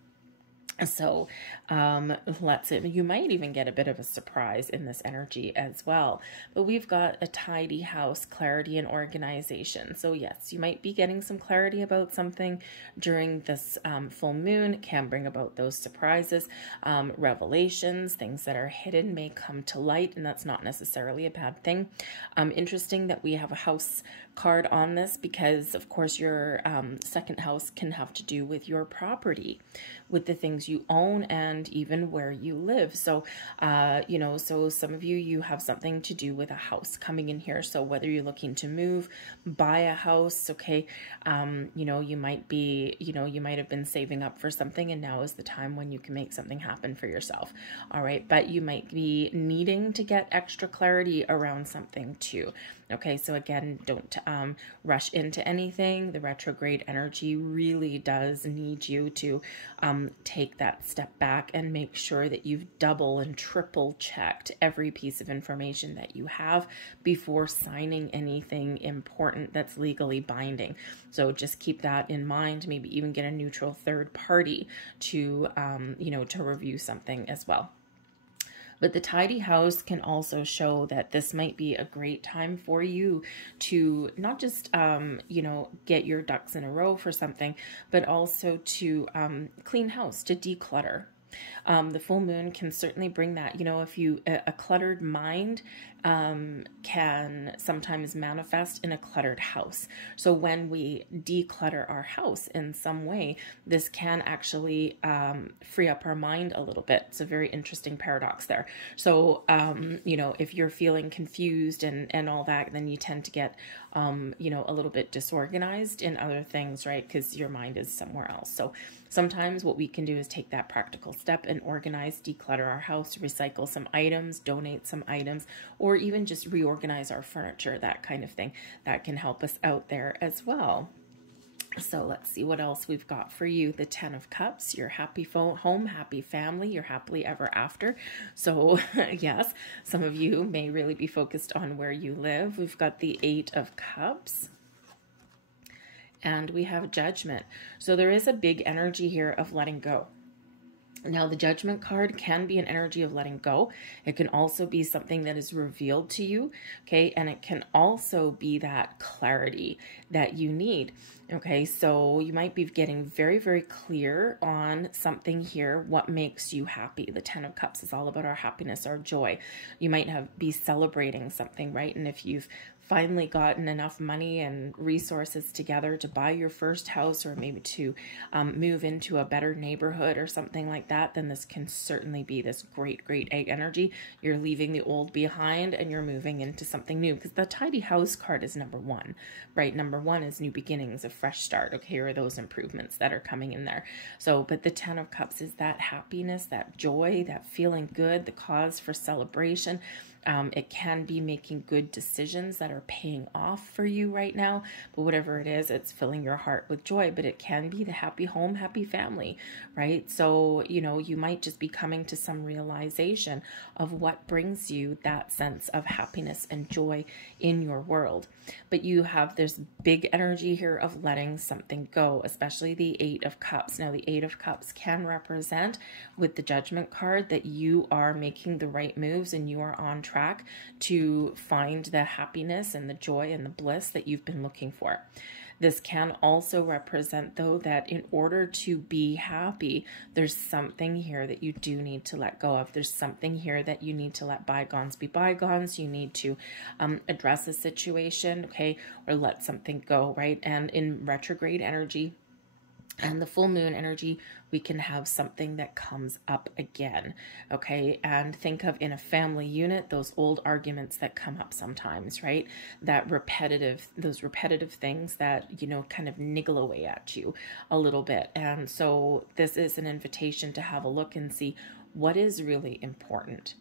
So you might even get a bit of a surprise in this energy as well. But we've got a tidy house, clarity and organization. So yes, you might be getting some clarity about something during this full moon. It can bring about those surprises, revelations, things that are hidden may come to light, and that's not necessarily a bad thing. Interesting that we have a house card on this, because of course your second house can have to do with your property, with the things you own, and even where you live. So you know, so some of you have something to do with a house coming in here. So whether you're looking to move, buy a house, okay, you know, you might have been saving up for something, and now is the time when you can make something happen for yourself. All right, but you might be needing to get extra clarity around something too. Okay, so again, don't rush into anything. The retrograde energy really does need you to take that step back and make sure that you've double and triple checked every piece of information that you have before signing anything important that's legally binding. So just keep that in mind. Maybe even get a neutral third party to, you know, to review something as well. But the tidy house can also show that this might be a great time for you to not just, you know, get your ducks in a row for something, but also to clean house, to declutter. The full moon can certainly bring that. You know, if a cluttered mind can sometimes manifest in a cluttered house. So when we declutter our house in some way, this can actually free up our mind a little bit. It's a very interesting paradox there. So, you know, if you're feeling confused and all that, then you tend to get, you know, a little bit disorganized in other things, right? Because your mind is somewhere else. So sometimes what we can do is take that practical step and organize, declutter our house, recycle some items, donate some items, or even just reorganize our furniture, that kind of thing. That can help us out there as well. So let's see what else we've got for you. The 10 of Cups, your happy home, happy family, your happily ever after. So yes, some of you may really be focused on where you live. We've got the 8 of Cups. And we have Judgment. So there is a big energy here of letting go. Now, the Judgment card can be an energy of letting go. It can also be something that is revealed to you, okay? And it can also be that clarity that you need. Okay, so you might be getting very, very clear on something here. What makes you happy? The Ten of Cups is all about our happiness, our joy. You might be celebrating something, right? And if you've finally gotten enough money and resources together to buy your first house, or maybe to move into a better neighborhood or something like that, then this can certainly be this great, great egg energy. You're leaving the old behind and you're moving into something new, because the tidy house card is number one, right? Number one is new beginnings, a fresh start. Okay, or those improvements that are coming in there. So, but the Ten of Cups is that happiness, that joy, that feeling good, the cause for celebration. It can be making good decisions that are paying off for you right now, but whatever it is, it's filling your heart with joy. But it can be the happy home, happy family, right? So, you know, you might just be coming to some realization of what brings you that sense of happiness and joy in your world. But you have this big energy here of letting something go, especially the Eight of Cups. Now, the Eight of Cups can represent, with the Judgment card, that you are making the right moves and you are on track to find the happiness and the joy and the bliss that you've been looking for. This can also represent, though, that in order to be happy, there's something here that you do need to let go of. There's something here that you need to let bygones be bygones. You need to address a situation, okay, or let something go, right? And in retrograde energy and the full moon energy, we can have something that comes up again, okay? And think of, in a family unit, those old arguments that come up sometimes, right? Those repetitive things that, you know, kind of niggle away at you a little bit. And so this is an invitation to have a look and see what is really important.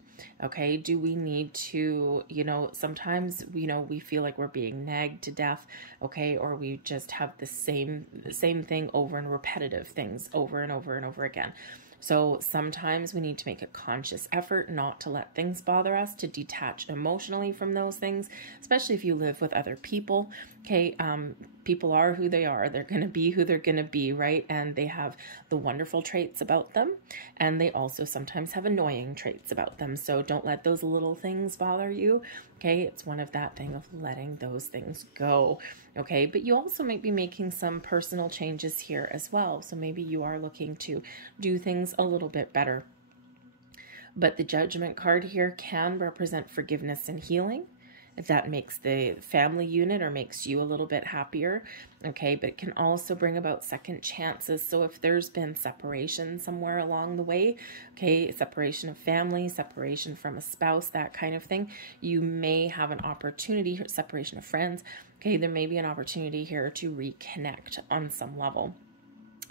Okay, do we need to, you know, sometimes, you know, we feel like we're being nagged to death, okay, or we just have the same thing over, and repetitive things over and over and over again. So sometimes we need to make a conscious effort not to let things bother us, to detach emotionally from those things, especially if you live with other people. Okay, people are who they are. They're going to be who they're going to be, right? And they have the wonderful traits about them, and they also sometimes have annoying traits about them. So don't let those little things bother you. Okay, it's one of that thing of letting those things go. Okay, but you also might be making some personal changes here as well. So maybe you are looking to do things a little bit better. But the Judgment card here can represent forgiveness and healing, if that makes the family unit or makes you a little bit happier. Okay, but it can also bring about second chances. So if there's been separation somewhere along the way, okay, separation of family, separation from a spouse, that kind of thing, you may have an opportunity, separation of friends, okay, there may be an opportunity here to reconnect on some level.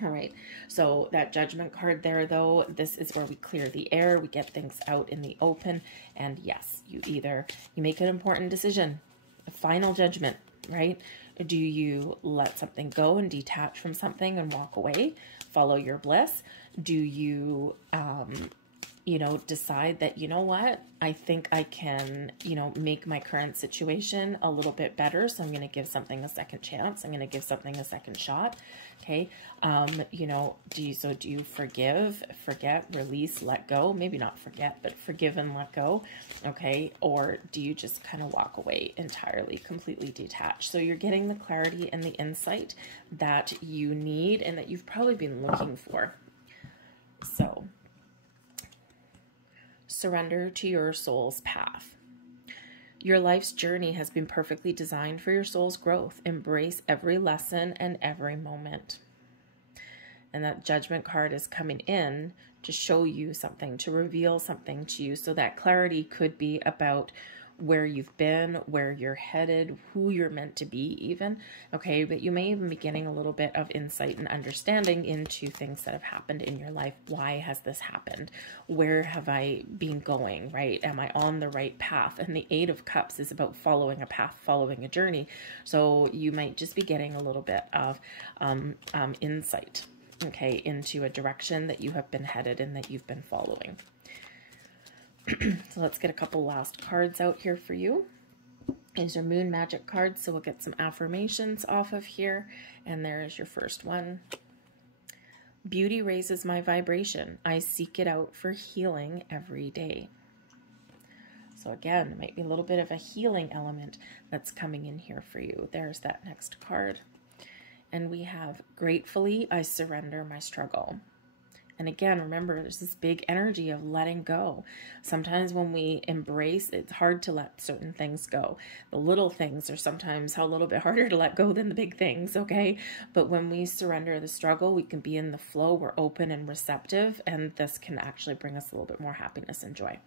All right, so that Judgment card there, though, this is where we clear the air, we get things out in the open, and yes, you make an important decision, a final judgment, right? Do you let something go and detach from something and walk away, follow your bliss? Do you, you know, decide that, you know what, I think I can, you know, make my current situation a little bit better, so I'm going to give something a second chance. I'm going to give something a second shot. Okay. You know, do you forgive, forget, release, let go? Maybe not forget, but forgive and let go. Okay. Or do you just kind of walk away entirely, completely detached? So you're getting the clarity and the insight that you need and that you've probably been looking for. So surrender to your soul's path. Your life's journey has been perfectly designed for your soul's growth. Embrace every lesson and every moment. And that Judgment card is coming in to show you something, to reveal something to you. So that clarity could be about where you've been, where you're headed, who you're meant to be even. Okay, but you may even be getting a little bit of insight and understanding into things that have happened in your life. Why has this happened? Where have I been going, right? Am I on the right path? And the Eight of Cups is about following a path, following a journey. So you might just be getting a little bit of insight, okay, into a direction that you have been headed and that you've been following. So let's get a couple last cards out here for you. These are Moon Magic cards, so we'll get some affirmations off of here. And there's your first one. Beauty raises my vibration. I seek it out for healing every day. So again, there might be a little bit of a healing element that's coming in here for you. There's that next card. And we have gratefully, I surrender my struggle. And again, remember, there's this big energy of letting go. Sometimes when we embrace, it's hard to let certain things go. The little things are sometimes a little bit harder to let go than the big things, okay? But when we surrender the struggle, we can be in the flow. We're open and receptive, and this can actually bring us a little bit more happiness and joy.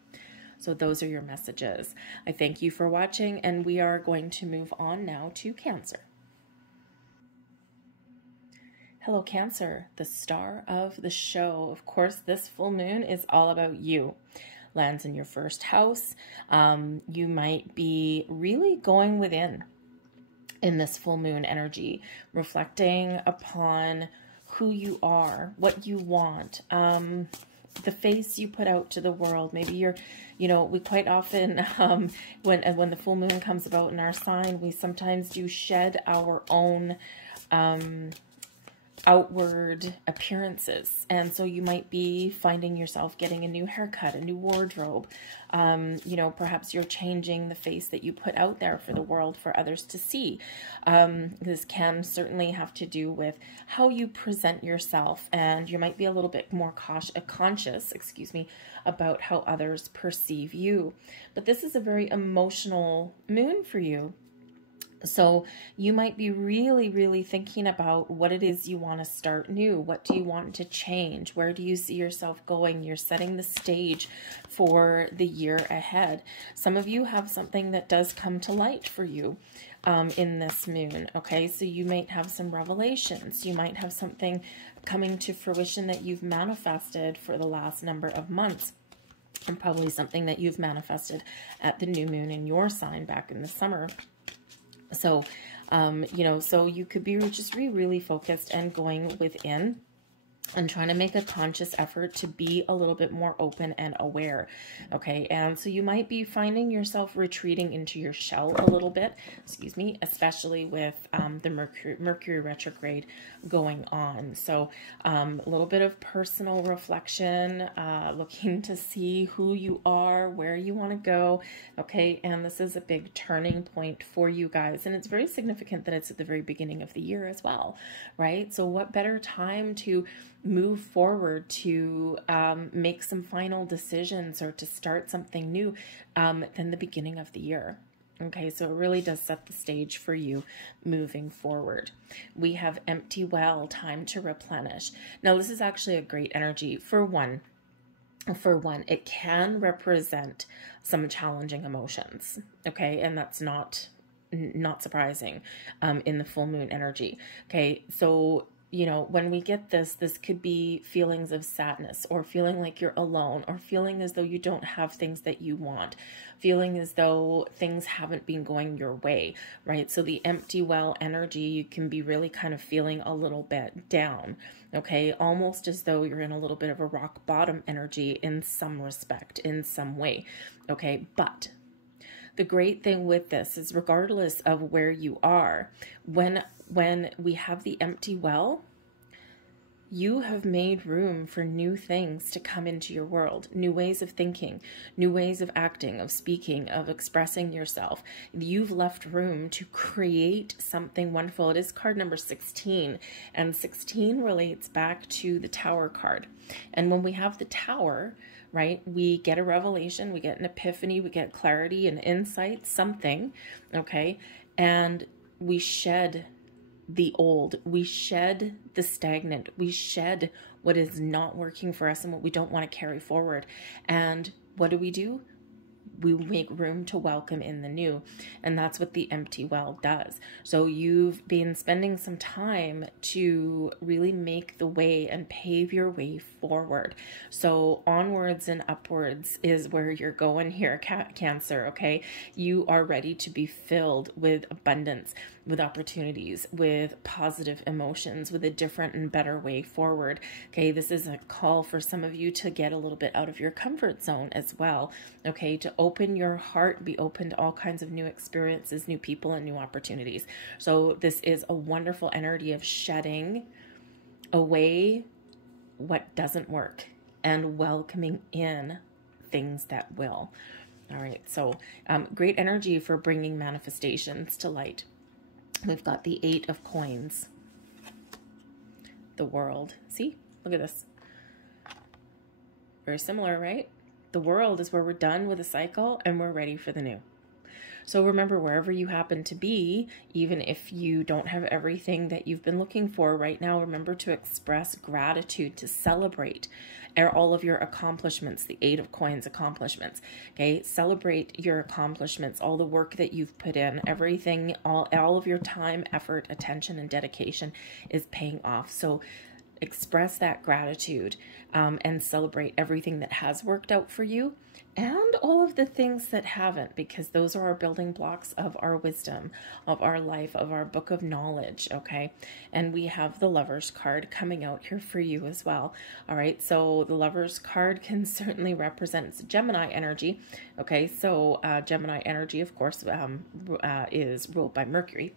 So those are your messages. I thank you for watching, and we are going to move on now to Cancer. Hello, Cancer, the star of the show. Of course, this full moon is all about you. Lands in your first house. You might be really going within in this full moon energy, reflecting upon who you are, what you want, the face you put out to the world. Maybe you're, we quite often, when the full moon comes about in our sign, we sometimes do shed our own outward appearances. And so you might be finding yourself getting a new haircut, a new wardrobe. Perhaps you're changing the face that you put out there for the world, for others to see. This can certainly have to do with how you present yourself, and you might be a little bit more conscious, about how others perceive you. But this is a very emotional moon for you. So you might be really, really thinking about what it is you want to start new. What do you want to change? Where do you see yourself going? You're setting the stage for the year ahead. Some of you have something that does come to light for you in this moon. Okay, so you might have some revelations. You might have something coming to fruition that you've manifested for the last number of months. And probably something that you've manifested at the new moon in your sign back in the summer. So, so you could be just really focused and going within and trying to make a conscious effort to be a little bit more open and aware. Okay. And so you might be finding yourself retreating into your shell a little bit, especially with the Mercury retrograde going on. So a little bit of personal reflection, looking to see who you are, where you want to go. Okay. And this is a big turning point for you guys. And it's very significant that it's at the very beginning of the year as well, right? So what better time to move forward, to make some final decisions or to start something new than the beginning of the year. Okay, so it really does set the stage for you moving forward. We have empty well, time to replenish. Now, this is actually a great energy. For one, it can represent some challenging emotions. Okay, and that's not surprising in the full moon energy. Okay, so when we get this could be feelings of sadness, or feeling like you're alone, or feeling as though you don't have things that you want, feeling as though things haven't been going your way, right? So the empty well energy, you can be really kind of feeling a little bit down, okay? Almost as though you're in a little bit of a rock bottom energy in some respect, in some way, okay? But the great thing with this is, regardless of where you are, when we have the empty well, you have made room for new things to come into your world, new ways of thinking, new ways of acting, of speaking, of expressing yourself. You've left room to create something wonderful. It is card number 16, and 16 relates back to the Tower card. And when we have the Tower, right, we get a revelation, we get an epiphany, we get clarity and insight, something, okay? And we shed the old, we shed the stagnant, we shed what is not working for us and what we don't want to carry forward. And what do? We make room to welcome in the new. And that's what the empty well does. So you've been spending some time to really make the way and pave your way forward. So onwards and upwards is where you're going here, Cancer, okay? You are ready to be filled with abundance, with opportunities, with positive emotions, with a different and better way forward. Okay, this is a call for some of you to get a little bit out of your comfort zone as well. Okay, to open your heart, be open to all kinds of new experiences, new people, and new opportunities. So this is a wonderful energy of shedding away what doesn't work and welcoming in things that will. All right, so great energy for bringing manifestations to light. We've got the 8 of coins. the world. See, look at this. Very similar, right? The world is where we're done with a cycle and we're ready for the new. So remember, wherever you happen to be, even if you don't have everything that you've been looking for right now, remember to express gratitude, to celebrate all of your accomplishments, the Eight of Coins accomplishments. Okay, celebrate your accomplishments, all the work that you've put in, everything, all of your time, effort, attention, and dedication is paying off. So express that gratitude and celebrate everything that has worked out for you and all of the things that haven't, because those are our building blocks of our wisdom, of our life, of our book of knowledge. Okay. And we have the Lovers card coming out here for you as well. All right. So the Lovers card can certainly represent Gemini energy. Okay. So Gemini energy, of course, is ruled by Mercury.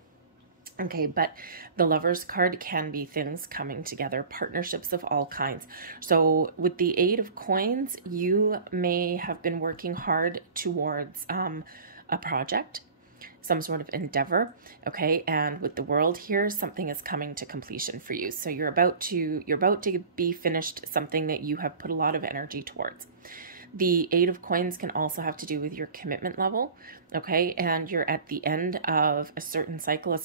Okay, but the Lovers card can be things coming together, partnerships of all kinds. So with the Eight of Coins, you may have been working hard towards a project, some sort of endeavor. Okay, and with the World here, something is coming to completion for you. So you're about to be finished something that you have put a lot of energy towards. The Eight of Coins can also have to do with your commitment level, okay? And you're at the end of a certain cycle, a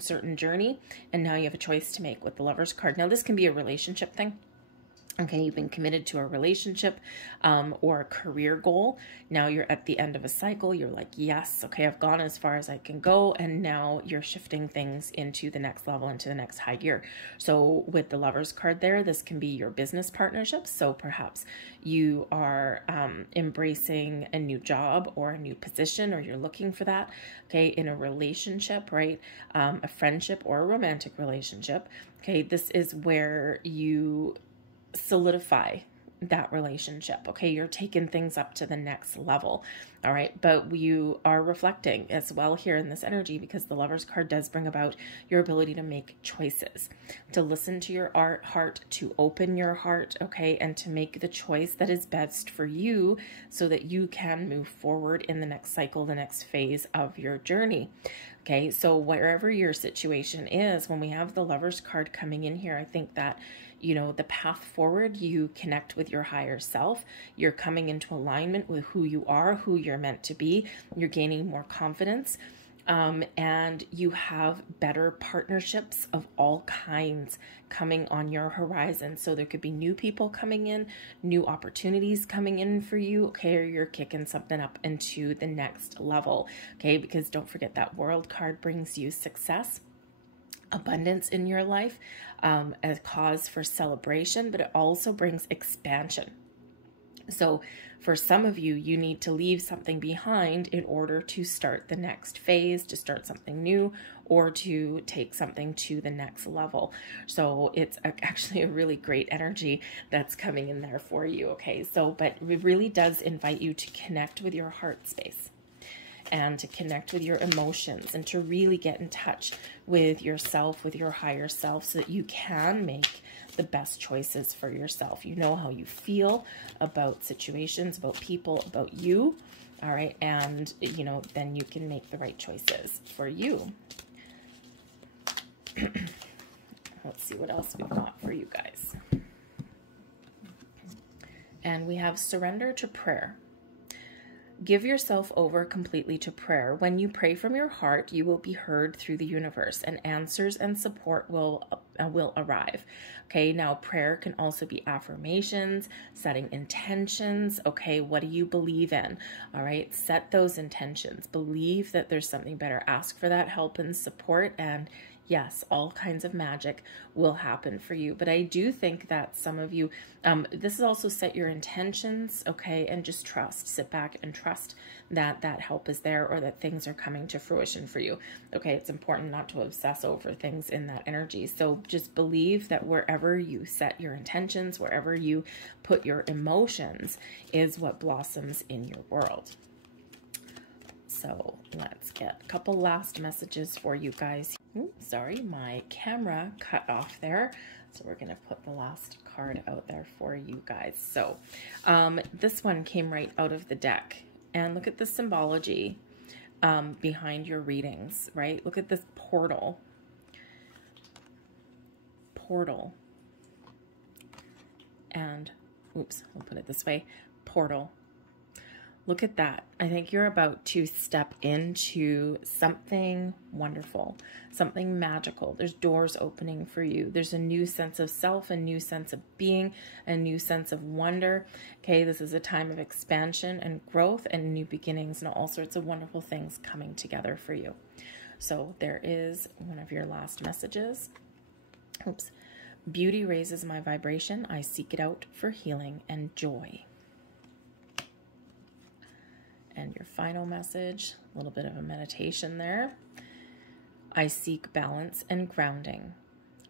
certain journey, and now you have a choice to make with the Lovers card. Now, this can be a relationship thing. Okay, you've been committed to a relationship or a career goal. Now you're at the end of a cycle. You're like, yes, okay, I've gone as far as I can go. And now you're shifting things into the next level, into the next high gear. So with the Lovers card there, this can be your business partnerships. So perhaps you are embracing a new job or a new position, or you're looking for that, okay, in a relationship, right? A friendship or a romantic relationship. Okay, this is where you solidify that relationship. Okay, you're taking things up to the next level. All right, but you are reflecting as well here in this energy, because the Lovers card does bring about your ability to make choices, to listen to your heart, to open your heart, okay, and to make the choice that is best for you so that you can move forward in the next cycle, the next phase of your journey. Okay, so wherever your situation is, when we have the Lovers card coming in here, I think that, you know, the path forward, you connect with your higher self. You're coming into alignment with who you are, who you're meant to be. You're gaining more confidence. And you have better partnerships of all kinds coming on your horizon. So there could be new people coming in, new opportunities coming in for you, okay, or you're kicking something up into the next level, okay, because don't forget that World card brings you success, abundance in your life, a cause for celebration, but it also brings expansion. So for some of you, you need to leave something behind in order to start the next phase, to start something new, or to take something to the next level. So it's actually a really great energy that's coming in there for you. Okay, so, but it really does invite you to connect with your heart space and to connect with your emotions and to really get in touch with yourself, with your higher self, so that you can make the best choices for yourself. You know how you feel about situations, about people, about you. All right. And, you know, then you can make the right choices for you. Let's see what else we've got for you guys. And we have surrender to prayer. Give yourself over completely to prayer. When you pray from your heart, you will be heard through the universe, and answers and support will arrive. Okay, now prayer can also be affirmations, setting intentions. Okay, what do you believe in? All right, set those intentions. Believe that there's something better. Ask for that help and support, and yes, all kinds of magic will happen for you. But I do think that some of you, this is also set your intentions, okay, and just trust. Sit back and trust that that help is there, or that things are coming to fruition for you. Okay, it's important not to obsess over things in that energy. So just believe that wherever you set your intentions, wherever you put your emotions, is what blossoms in your world. So let's get a couple last messages for you guys. Ooh, sorry, my camera cut off there. So we're going to put the last card out there for you guys. So this one came right out of the deck. And look at the symbology behind your readings, right? Look at this portal. Portal. and, oops, I'll put it this way, portal. Look at that. I think you're about to step into something wonderful, something magical. There's doors opening for you. There's a new sense of self, a new sense of being, a new sense of wonder. Okay, this is a time of expansion and growth and new beginnings and all sorts of wonderful things coming together for you. So there is one of your last messages. Oops. Beauty raises my vibration. I seek it out for healing and joy. And your final message, a little bit of a meditation there. I seek balance and grounding.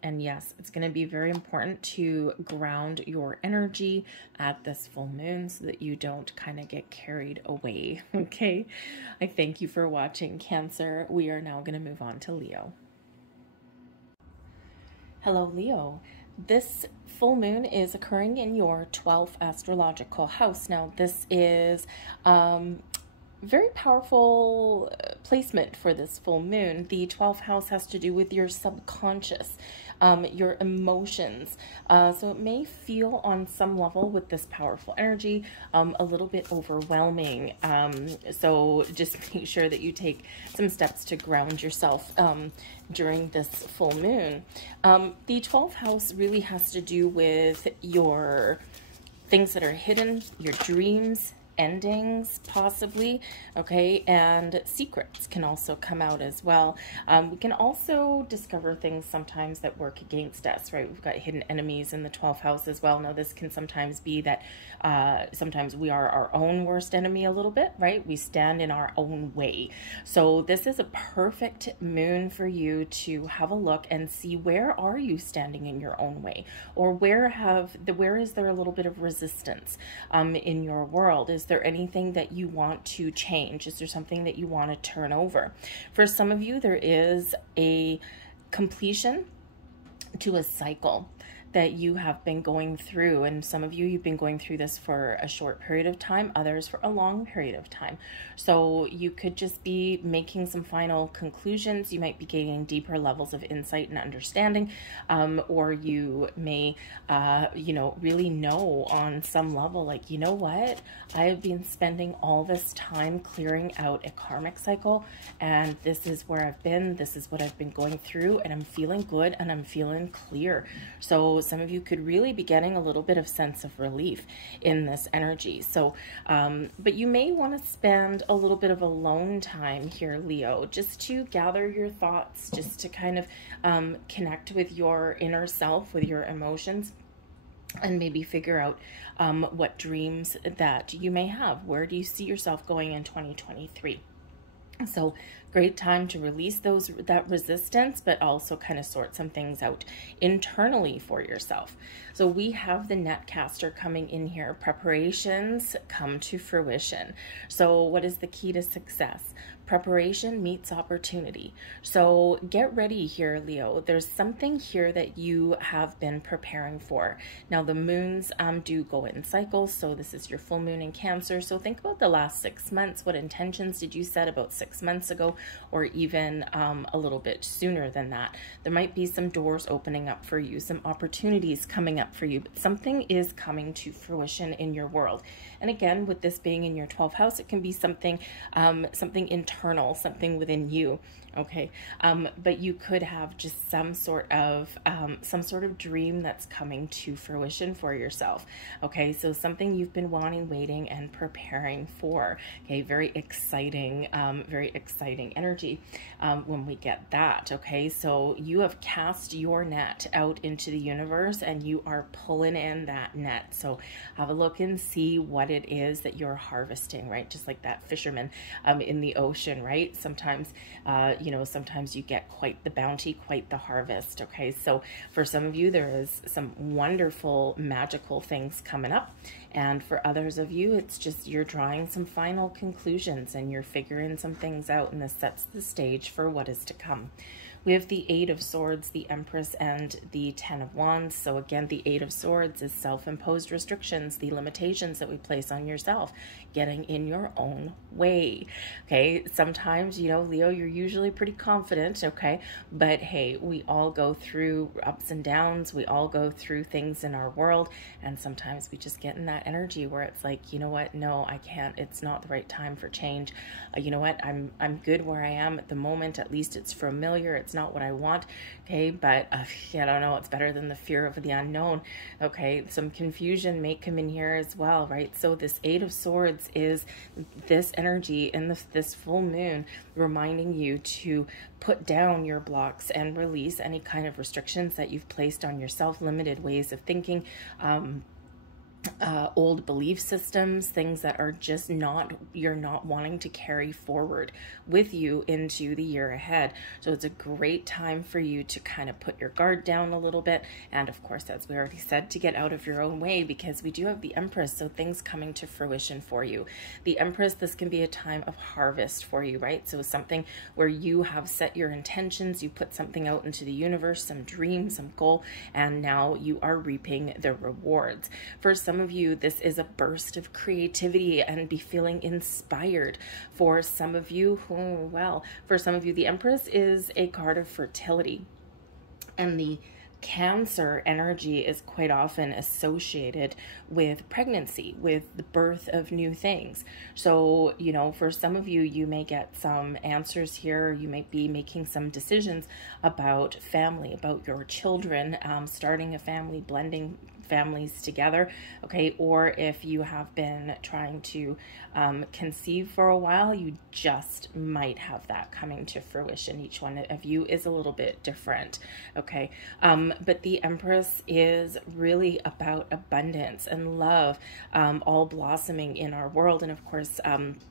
And yes, it's going to be very important to ground your energy at this full moon so that you don't kind of get carried away. Okay. I thank you for watching, Cancer. We are now going to move on to Leo. Hello, Leo. This full moon is occurring in your 12th astrological house. Now, this is very powerful placement for this full moon. The 12th house has to do with your subconscious, your emotions. So it may feel on some level with this powerful energy a little bit overwhelming. So just make sure that you take some steps to ground yourself during this full moon. The 12th house really has to do with your things that are hidden, your dreams, endings possibly, okay, and secrets can also come out as well. We can also discover things sometimes that work against us, right? We've got hidden enemies in the 12th house as well. Now this can sometimes be that sometimes we are our own worst enemy a little bit, right? We stand in our own way. So this is a perfect moon for you to have a look and see, where are you standing in your own way, or where is there a little bit of resistance in your world? Is there anything that you want to change? Is there something that you want to turn over? For some of you, there is a completion to a cycle that you have been going through, and some of you, you've been going through this for a short period of time, others for a long period of time. So you could just be making some final conclusions. You might be gaining deeper levels of insight and understanding, or you may really know on some level, like, you know what, I have been spending all this time clearing out a karmic cycle, and this is where I've been, this is what I've been going through, and I'm feeling good and I'm feeling clear. So some of you could really be getting a little bit of sense of relief in this energy. So, but you may want to spend a little bit of alone time here, Leo, just to gather your thoughts, just to kind of connect with your inner self, with your emotions, and maybe figure out what dreams that you may have. Where do you see yourself going in 2023? So great time to release that resistance, but also kind of sort some things out internally for yourself. So we have the netcaster coming in here. Preparations come to fruition. So what is the key to success? Preparation meets opportunity. So get ready here, Leo. There's something here that you have been preparing for. Now the moons do go in cycles. So this is your full moon in Cancer. So think about the last 6 months. What intentions did you set about 6 months ago, or even a little bit sooner than that? There might be some doors opening up for you, some opportunities coming up for you, but something is coming to fruition in your world. And again, with this being in your 12th house, it can be something internal, something within you. Okay, but you could have just some sort of dream that's coming to fruition for yourself. Okay, so something you've been wanting, waiting, and preparing for. Okay, very exciting energy when we get that. Okay, so you have cast your net out into the universe and you are pulling in that net. So have a look and see what it is that you're harvesting, right? Just like that fisherman in the ocean, right? Sometimes sometimes you get quite the bounty, quite the harvest. Okay, so for some of you, there is some wonderful magical things coming up, and for others of you, it's just you're drawing some final conclusions and you're figuring some things out, and this sets the stage for what is to come. We have the Eight of Swords, the Empress, and the Ten of Wands. So again, the Eight of Swords is self-imposed restrictions, the limitations that we place on yourself, getting in your own way. Okay, sometimes, you know, Leo, you're usually pretty confident, okay? But hey, we all go through ups and downs. We all go through things in our world. And sometimes we just get in that energy where it's like, you know what? No, I can't. It's not the right time for change. You know what? I'm good where I am at the moment. At least it's familiar. It's not what I want. Okay, but I don't know. It's better than the fear of the unknown. Okay, some confusion may come in here as well, right? So this Eight of Swords is this energy in this full moon reminding you to put down your blocks and release any kind of restrictions that you've placed on yourself, limited ways of thinking, old belief systems, things that are just you're not wanting to carry forward with you into the year ahead. So it's a great time for you to kind of put your guard down a little bit. And of course, as we already said, to get out of your own way, because we do have the Empress, so things coming to fruition for you. The Empress, this can be a time of harvest for you, right? So something where you have set your intentions, you put something out into the universe, some dream, some goal, and now you are reaping the rewards. For some of you, this is a burst of creativity and be feeling inspired. For some of you, for some of you, the Empress is a card of fertility, and the Cancer energy is quite often associated with pregnancy, with the birth of new things. So, you know, for some of you, you may get some answers here. You might be making some decisions about family, about your children, starting a family, blending families together, okay? Or if you have been trying to conceive for a while, you just might have that coming to fruition. Each one of you is a little bit different, okay? But the Empress is really about abundance and love, all blossoming in our world. And of course,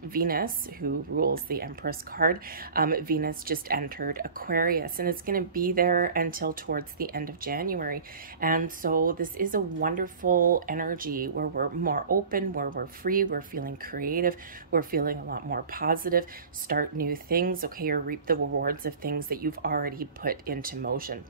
Venus, who rules the Empress card, Venus just entered Aquarius, and it's going to be there until towards the end of January. And so this is a wonderful energy where we're more open, where we're free, we're feeling creative, we're feeling a lot more positive, start new things, okay, or reap the rewards of things that you've already put into motion.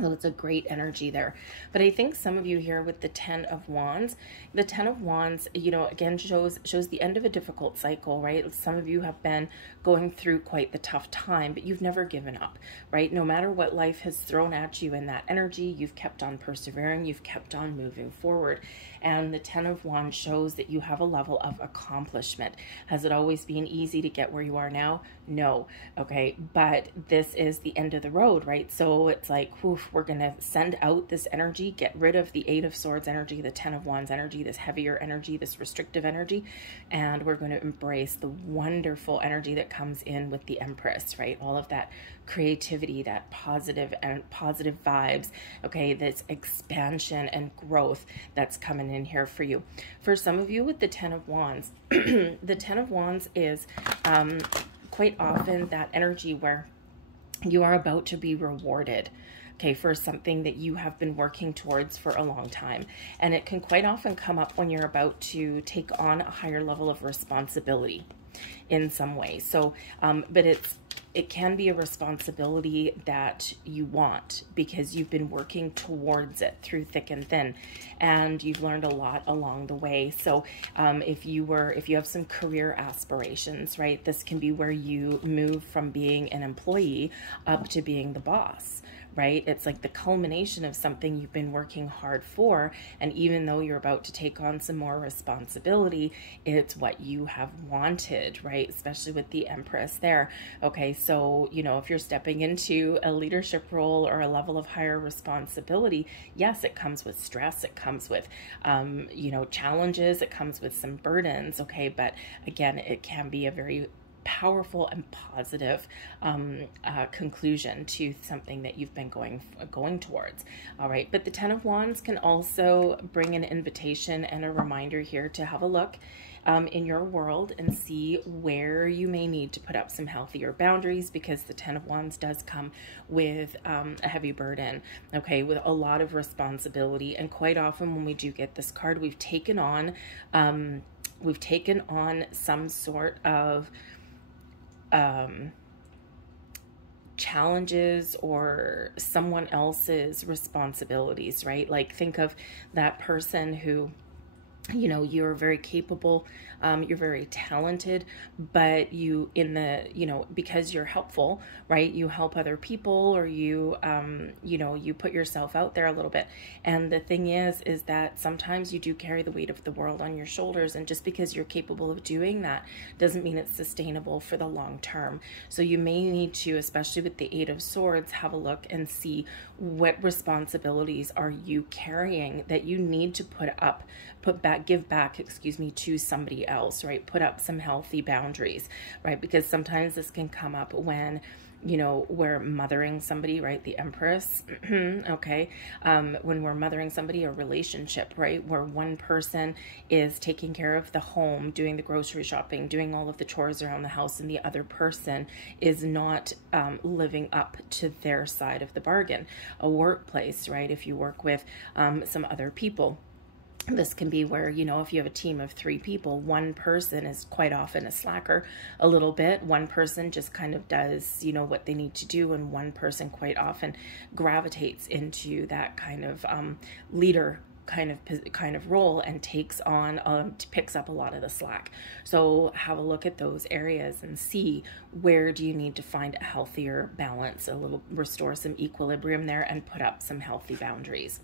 So it's a great energy there. But I think some of you here with the Ten of Wands, the Ten of Wands, you know, again, shows the end of a difficult cycle, right? Some of you have been going through quite the tough time, but you've never given up, right? No matter what life has thrown at you in that energy, you've kept on persevering, you've kept on moving forward. And the Ten of Wands shows that you have a level of accomplishment. Has it always been easy to get where you are now? No. Okay. But this is the end of the road, right? So it's like, whew, we're going to send out this energy, get rid of the Eight of Swords energy, the Ten of Wands energy, this heavier energy, this restrictive energy, and we're going to embrace the wonderful energy that comes in with the Empress, right? All of that creativity, that positive and positive vibes, okay, this expansion and growth that's coming in here for you. For some of you with the Ten of Wands, the Ten of Wands is quite often that energy where you are about to be rewarded, okay, for something that you have been working towards for a long time. And it can quite often come up when you're about to take on a higher level of responsibility in some way. So, but it can be a responsibility that you want because you've been working towards it through thick and thin, and you've learned a lot along the way. So if you have some career aspirations, right, this can be where you move from being an employee up to being the boss, right? It's like the culmination of something you've been working hard for. And even though you're about to take on some more responsibility, it's what you have wanted, right? Especially with the Empress there. Okay, so, you know, if you're stepping into a leadership role or a level of higher responsibility, yes, it comes with stress. It comes with, you know, challenges. It comes with some burdens. Okay, but again, it can be a very powerful and positive conclusion to something that you've been going towards. All right, but the Ten of Wands can also bring an invitation and a reminder here to have a look in your world and see where you may need to put up some healthier boundaries, because the Ten of Wands does come with a heavy burden, okay, with a lot of responsibility. And quite often when we do get this card, we've taken on some sort of challenges or someone else's responsibilities, right? Like think of that person who, you know, you're very capable, you're very talented, but you you know, because you're helpful, right? You help other people, or you know, you put yourself out there a little bit. And the thing is that sometimes you do carry the weight of the world on your shoulders. And just because you're capable of doing that doesn't mean it's sustainable for the long term. So you may need to, especially with the Eight of Swords, have a look and see what responsibilities are you carrying that you need to give back, excuse me, to somebody else, right? Put up some healthy boundaries, right? Because sometimes this can come up when, you know, we're mothering somebody, right? The Empress, okay? When we're mothering somebody, a relationship, right? Where one person is taking care of the home, doing the grocery shopping, doing all of the chores around the house, and the other person is not living up to their side of the bargain. A workplace, right? If you work with some other people, this can be where, you know, if you have a team of 3 people, one person is quite often a slacker a little bit. One person just kind of does, you know, what they need to do. And one person quite often gravitates into that kind of leader kind of role and takes on, picks up a lot of the slack. So have a look at those areas and see where do you need to find a healthier balance, restore some equilibrium there, and put up some healthy boundaries.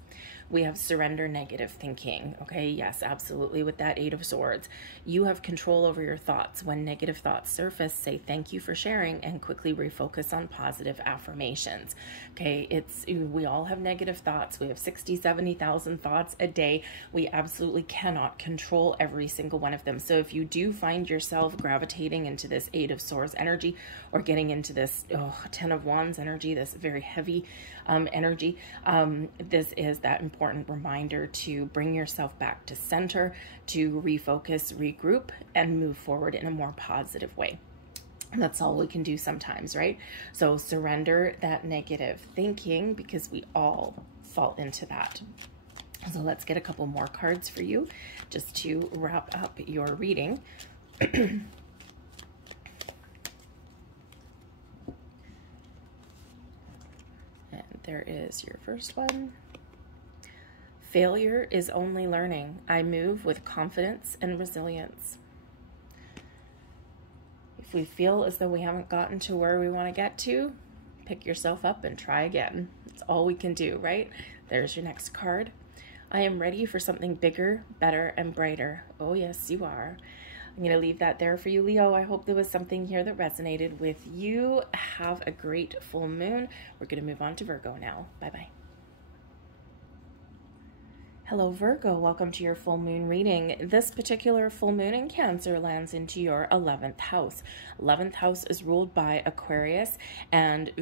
We have surrender negative thinking. Okay, yes, absolutely. With that Eight of Swords, you have control over your thoughts. When negative thoughts surface, say thank you for sharing and quickly refocus on positive affirmations. Okay, we all have negative thoughts. We have 60, 70,000 thoughts a day. We absolutely cannot control every single one of them. So if you do find yourself gravitating into this Eight of Swords energy, or getting into this Ten of Wands energy, this very heavy energy, this is that important reminder to bring yourself back to center, to refocus, regroup, and move forward in a more positive way. And that's all we can do sometimes, right? So surrender that negative thinking, because we all fall into that. So let's get a couple more cards for you just to wrap up your reading. There is your first one. Failure is only learning. I move with confidence and resilience. If we feel as though we haven't gotten to where we want to get to, pick yourself up and try again. That's all we can do, right? There's your next card. I am ready for something bigger, better, and brighter. Oh, yes, you are. I'm going to leave that there for you, Leo. I hope there was something here that resonated with you. Have a great full moon. We're going to move on to Virgo now. Bye-bye. Hello, Virgo. Welcome to your full moon reading. This particular full moon in Cancer lands into your 11th house. 11th house is ruled by Aquarius and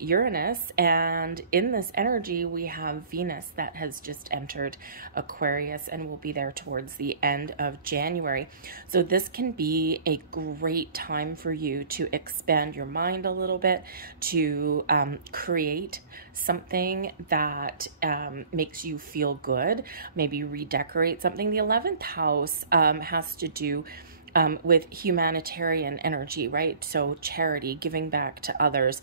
Uranus. And in this energy, we have Venus that has just entered Aquarius and will be there towards the end of January. So this can be a great time for you to expand your mind a little bit, to create something that makes you feel good. Maybe redecorate something. The 11th house has to do with humanitarian energy, right? So charity, giving back to others.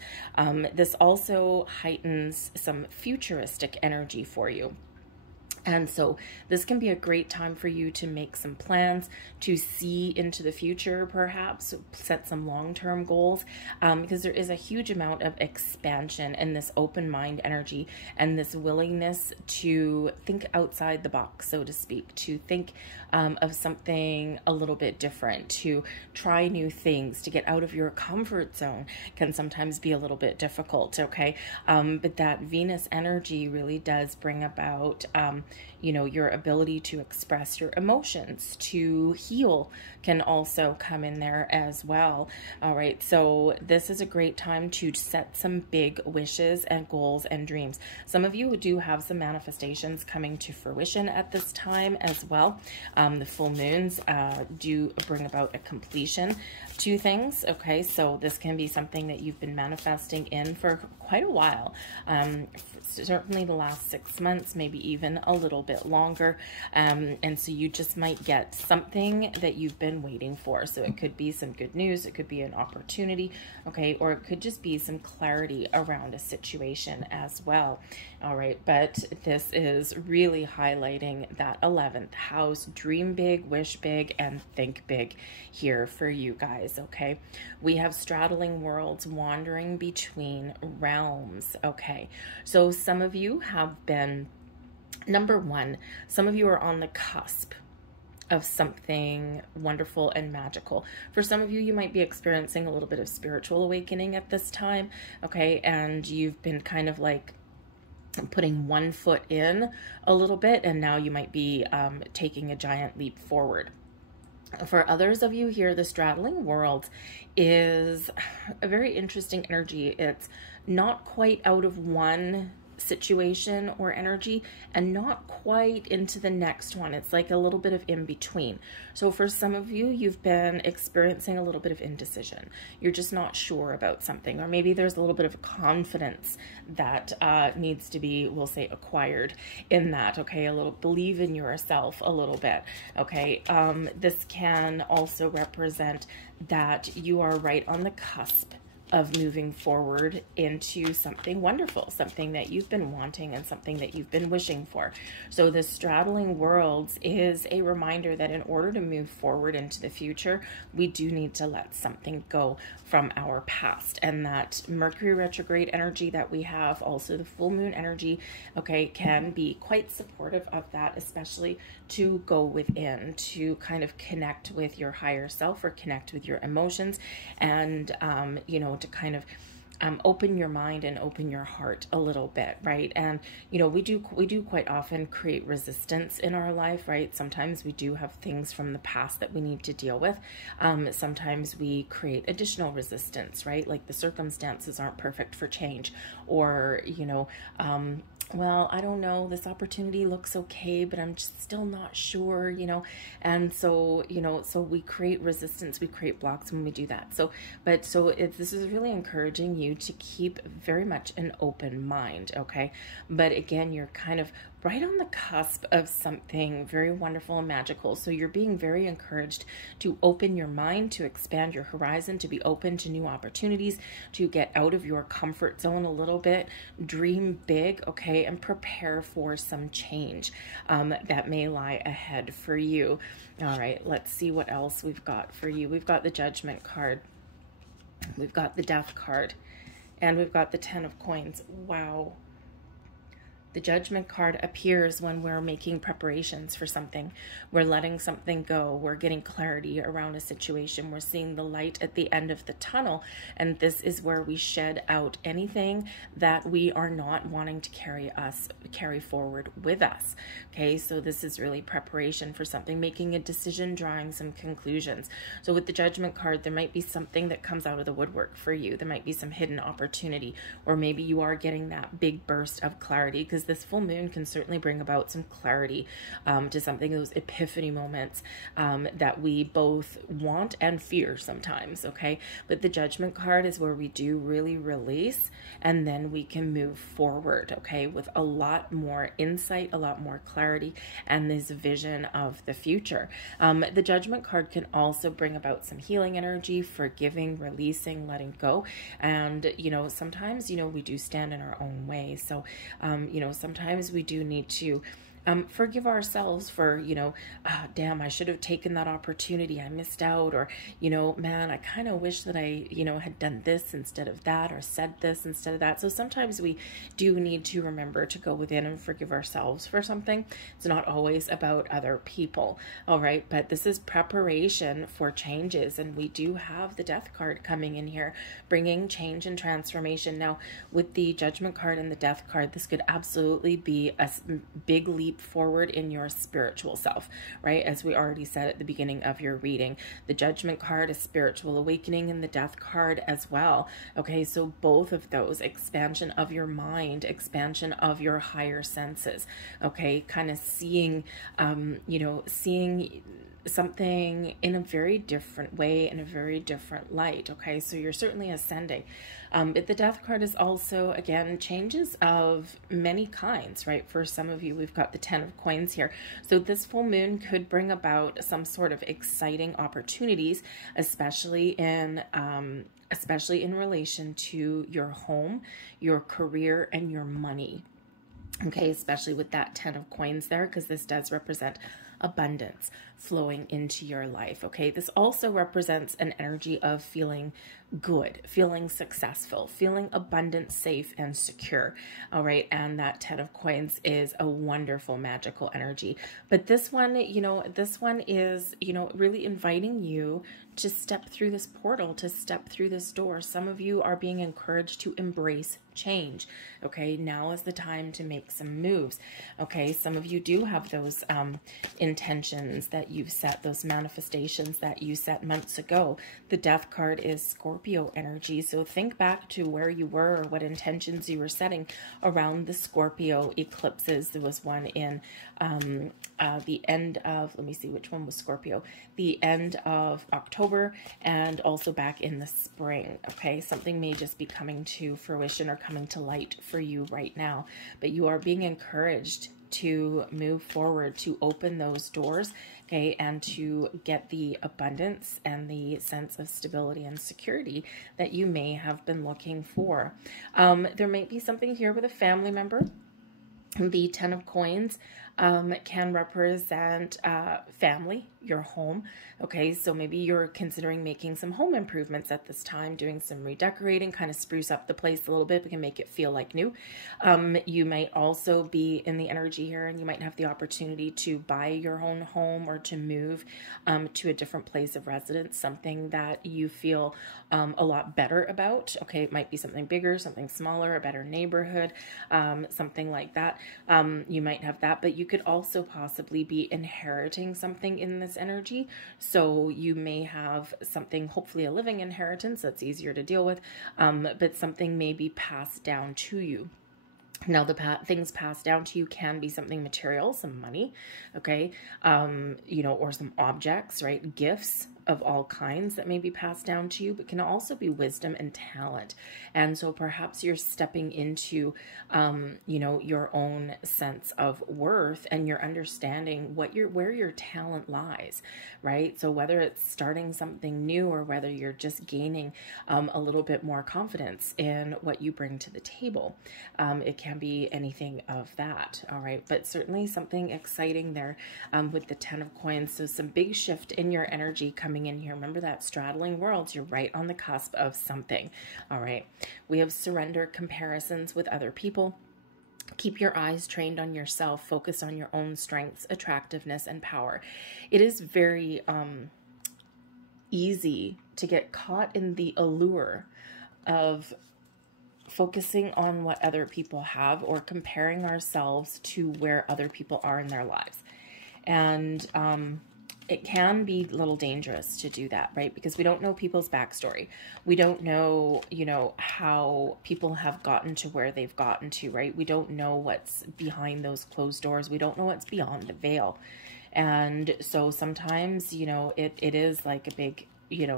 This also heightens some futuristic energy for you. And so this can be a great time for you to make some plans, to see into the future, perhaps set some long-term goals, because there is a huge amount of expansion in this open mind energy and this willingness to think outside the box, so to speak, to think of something a little bit different, to try new things, to get out of your comfort zone can sometimes be a little bit difficult, okay? But that Venus energy really does bring about you know, your ability to express your emotions, to heal can also come in there as well. All right, so this is a great time to set some big wishes and goals and dreams. Some of you do have some manifestations coming to fruition at this time as well. The full moons do bring about a completion to things, okay? So this can be something that you've been manifesting in for quite a while. Certainly the last 6 months, maybe even a little bit longer. And so you just might get something that you've been waiting for. So it could be some good news, it could be an opportunity, okay, or it could just be some clarity around a situation as well. All right, but this is really highlighting that 11th house. Dream big, wish big, and think big here for you guys, okay? We have straddling worlds, wandering between realms, okay? So some of you have been, number one, some of you are on the cusp of something wonderful and magical. For some of you, you might be experiencing a little bit of spiritual awakening at this time, okay? And you've been kind of like putting one foot in a little bit, and now you might be taking a giant leap forward. For others of you here, the straddling world is a very interesting energy. It's not quite out of one situation or energy and not quite into the next one. It's like a little bit of in between. So for some of you, you've been experiencing a little bit of indecision. You're just not sure about something, or maybe there's a little bit of confidence that needs to be, we'll say, acquired in that, okay? A little believe in yourself a little bit, okay? This can also represent that you are right on the cusp of moving forward into something wonderful, something that you've been wanting and something that you've been wishing for. So the straddling worlds is a reminder that in order to move forward into the future, we do need to let something go from our past. And that Mercury retrograde energy that we have, also the full moon energy, okay, can be quite supportive of that, especially to go within, to kind of connect with your higher self or connect with your emotions, and you know, to kind of open your mind and open your heart a little bit, right? And you know, we do quite often create resistance in our life, right? Sometimes we do have things from the past that we need to deal with. Sometimes we create additional resistance, right? Like the circumstances aren't perfect for change, or you know, well, I don't know, this opportunity looks okay, but I'm just still not sure, you know. And so, you know, so we create resistance, we create blocks when we do that. So, but so this is really encouraging you to keep very much an open mind, okay? But again, you're kind of right on the cusp of something very wonderful and magical. So you're being very encouraged to open your mind, to expand your horizon, to be open to new opportunities, to get out of your comfort zone a little bit, dream big, okay, and prepare for some change that may lie ahead for you. All right, let's see what else we've got for you. We've got the Judgment card, we've got the Death card, and we've got the Ten of Coins. Wow. The Judgment card appears when we're making preparations for something. We're letting something go. We're getting clarity around a situation. We're seeing the light at the end of the tunnel. And this is where we shed out anything that we are not wanting to carry forward with us. Okay, so this is really preparation for something, making a decision, drawing some conclusions. So with the Judgment card, there might be something that comes out of the woodwork for you. There might be some hidden opportunity, or maybe you are getting that big burst of clarity, because this full moon can certainly bring about some clarity to something, those epiphany moments that we both want and fear sometimes, okay? But the Judgment card is where we do really release, and then we can move forward, okay, with a lot more insight, a lot more clarity, and this vision of the future. The Judgment card can also bring about some healing energy, forgiving, releasing, letting go. And, you know, sometimes, you know, we do stand in our own way. So, you know, sometimes we do need to forgive ourselves for, you know, damn, I should have taken that opportunity, I missed out, or, you know, man, I kind of wish that I, you know, had done this instead of that, or said this instead of that. So sometimes we do need to remember to go within and forgive ourselves for something. It's not always about other people, all right? But this is preparation for changes, and we do have the Death card coming in here, bringing change and transformation. Now, with the Judgment card and the Death card, this could absolutely be a big leap forward in your spiritual self, right? As we already said at the beginning of your reading, the Judgment card is spiritual awakening, and the Death card as well. Okay, so both of those, expansion of your mind, expansion of your higher senses, okay, kind of seeing, you know, seeing something in a very different way, in a very different light. Okay, so you're certainly ascending. But the death card is also, again, changes of many kinds, right? For some of you, we've got the 10 of coins here. So this full moon could bring about some sort of exciting opportunities, especially in relation to your home, your career, and your money. Okay, especially with that 10 of coins there, because this does represent abundance flowing into your life. Okay, this also represents an energy of feeling good, feeling successful, feeling abundant, safe, and secure. All right, and that 10 of coins is a wonderful, magical energy. But this one, this one is, really inviting you to step through this portal, to step through this door. Some of you are being encouraged to embrace change. Okay, now is the time to make some moves. Okay, some of you do have those intentions that you've set, those manifestations that you set months ago. The death card is Scorpio energy, so think back to where you were or what intentions you were setting around the Scorpio eclipses. There was one in the end of, let me see which one was Scorpio, the end of October, and also back in the spring. Okay, something may just be coming to fruition or coming to light for you right now, but you are being encouraged to move forward, to open those doors, okay, and to get the abundance and the sense of stability and security that you may have been looking for. There might be something here with a family member. The 10 of coins can represent family, your home. Okay, so maybe you're considering making some home improvements at this time, doing some redecorating, kind of spruce up the place a little bit, but can make it feel like new. You might also be in the energy here, and you might have the opportunity to buy your own home or to move to a different place of residence, something that you feel a lot better about. Okay, it might be something bigger, something smaller, a better neighborhood, something like that. You might have that, but you could also possibly be inheriting something in this energy. So you may have something, hopefully a living inheritance that's easier to deal with, but something may be passed down to you. Now, the things passed down to you can be something material, some money, okay, or some objects, right, gifts of all kinds that may be passed down to you, but can also be wisdom and talent. And so perhaps you're stepping into, your own sense of worth, and you're understanding where your talent lies, right? So whether it's starting something new or whether you're just gaining a little bit more confidence in what you bring to the table, it can be anything of that. All right, but certainly something exciting there with the 10 of coins. So some big shift in your energy coming in here. Remember that straddling worlds, you're right on the cusp of something. All right, we have surrender comparisons with other people. Keep your eyes trained on yourself. Focus on your own strengths, attractiveness, and power. It is very easy to get caught in the allure of focusing on what other people have or comparing ourselves to where other people are in their lives. And it can be a little dangerous to do that, right? Because we don't know people's backstory. We don't know, how people have gotten to where they've gotten to, right? We don't know what's behind those closed doors. We don't know what's beyond the veil. And so sometimes, it is like a big,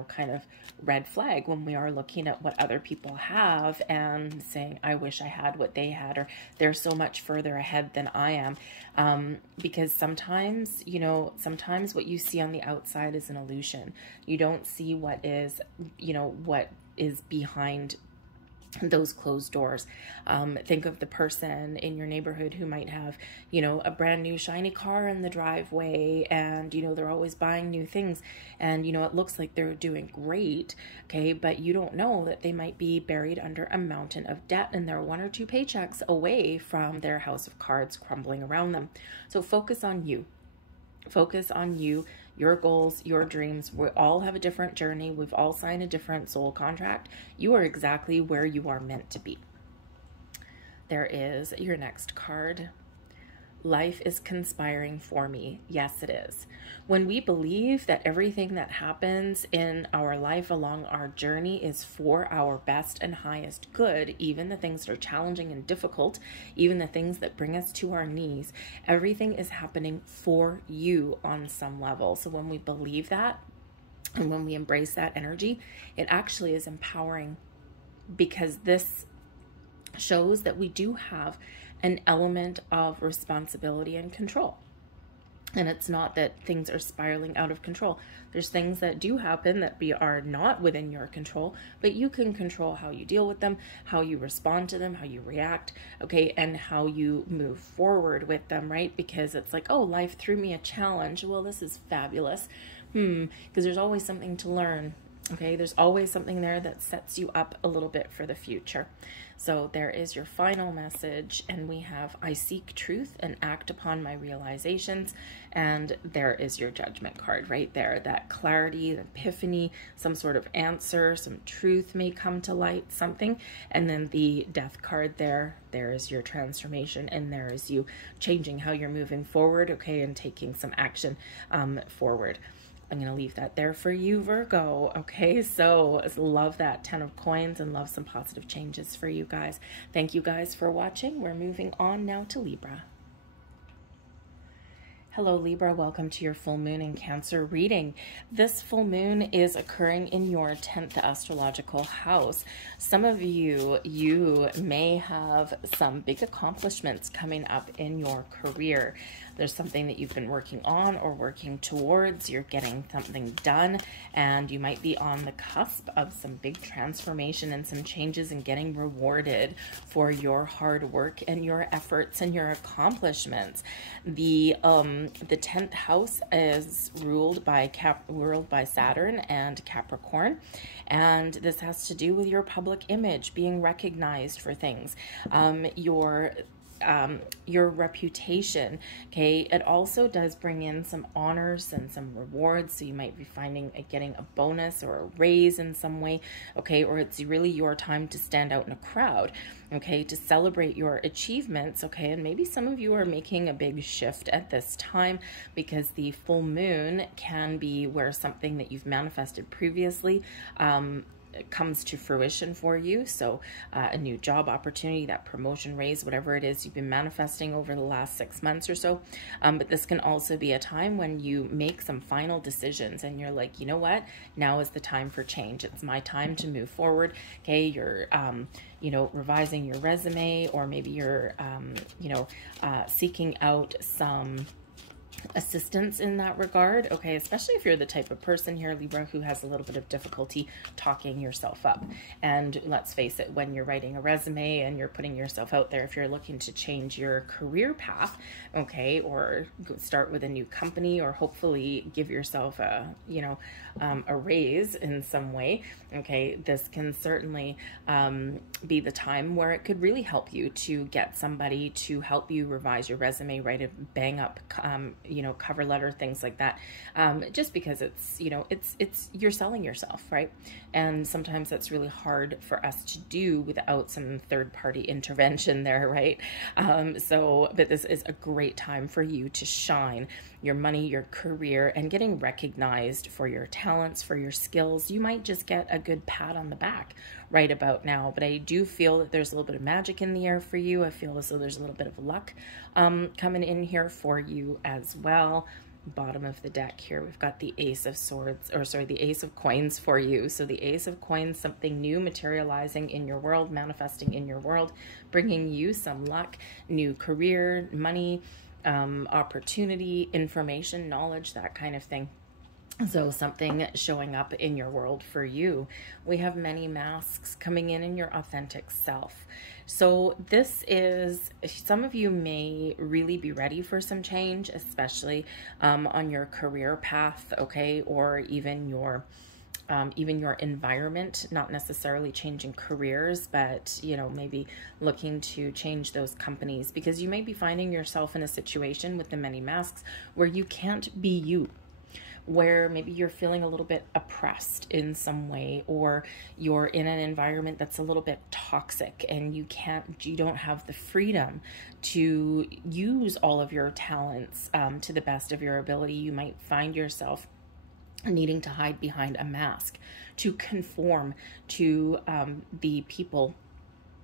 kind of red flag when we are looking at what other people have and saying, I wish I had what they had, or they're so much further ahead than I am. Because sometimes, sometimes what you see on the outside is an illusion. You don't see what is behind those closed doors. Think of the person in your neighborhood who might have, a brand new shiny car in the driveway, and, they're always buying new things, and, it looks like they're doing great, okay, but you don't know that they might be buried under a mountain of debt, and they're 1 or 2 paychecks away from their house of cards crumbling around them. So focus on you. Focus on you, your goals, your dreams. We all have a different journey. We've all signed a different soul contract. You are exactly where you are meant to be. There is your next card. life is conspiring for me. Yes, it is. When we believe that everything that happens in our life along our journey is for our best and highest good, even the things that are challenging and difficult, even the things that bring us to our knees, everything is happening for you on some level. So when we believe that, and when we embrace that energy, it actually is empowering, because this shows that we do have an element of responsibility and control. And it's not that things are spiraling out of control. There's things that do happen that are not within your control, but you can control how you deal with them, how you respond to them, how you react, okay, and how you move forward with them, right? Because it's like, oh, life threw me a challenge. Well, this is fabulous. Because there's always something to learn. Okay, there's always something there that sets you up a little bit for the future. So there is your final message, and we have, I seek truth and act upon my realizations, and there is your judgment card right there. That clarity, epiphany, some sort of answer, some truth may come to light, something, and then the death card there is your transformation, and there is you changing how you're moving forward, okay, and taking some action forward. I'm going to leave that there for you, Virgo. Okay, so love that 10 of coins and love some positive changes for you guys. Thank you guys for watching. We're moving on now to Libra. Hello, Libra. Welcome to your full moon in Cancer reading. This full moon is occurring in your 10th astrological house. Some of you may have some big accomplishments coming up in your career. There's something that you've been working on or working towards. You're getting something done, and you might be on the cusp of some big transformation and some changes and getting rewarded for your hard work and your efforts and your accomplishments. The 10th house is ruled by Saturn and Capricorn, and this has to do with your public image, being recognized for things, your reputation. Okay, it also does bring in some honors and some rewards, so you might be getting a bonus or a raise in some way, okay, or it's really your time to stand out in a crowd, okay, to celebrate your achievements, okay. And maybe some of you are making a big shift at this time, because the full moon can be where something that you've manifested previously comes to fruition for you. So a new job opportunity, that promotion, raise, whatever it is you've been manifesting over the last 6 months or so. But this can also be a time when you make some final decisions and you're like, you know what, now is the time for change. It's my time to move forward. Okay, you're revising your resume, or maybe you're seeking out some assistance in that regard, okay, especially if you're the type of person here, Libra, who has a little bit of difficulty talking yourself up. And let's face it, when you're writing a resume and you're putting yourself out there, if you're looking to change your career path, okay, or start with a new company, or hopefully give yourself a raise in some way, okay, this can certainly be the time where it could really help you to get somebody to help you revise your resume, write a bang up cover letter, things like that, just because it's you're selling yourself, right? And sometimes that's really hard for us to do without some third-party intervention there, right? But this is a great time for you to shine your money, your career, and getting recognized for your talents, for your skills. You might just get a good pat on the back right about now, but I do feel that there's a little bit of magic in the air for you. I feel as though there's a little bit of luck coming in here for you as well. Bottom of the deck here, we've got the Ace of Swords, or sorry, the Ace of Coins for you. So the Ace of Coins, something new materializing in your world, manifesting in your world, bringing you some luck, new career, money, opportunity, information, knowledge, that kind of thing. So something showing up in your world for you. We have many masks coming in your authentic self. So this is, some of you may really be ready for some change, especially on your career path, okay, or even your environment, not necessarily changing careers, but maybe looking to change those companies, because you may be finding yourself in a situation with the many masks where you can't be you, where maybe you're feeling a little bit oppressed in some way, or you're in an environment that's a little bit toxic and you don't have the freedom to use all of your talents to the best of your ability. You might find yourself needing to hide behind a mask to conform to the people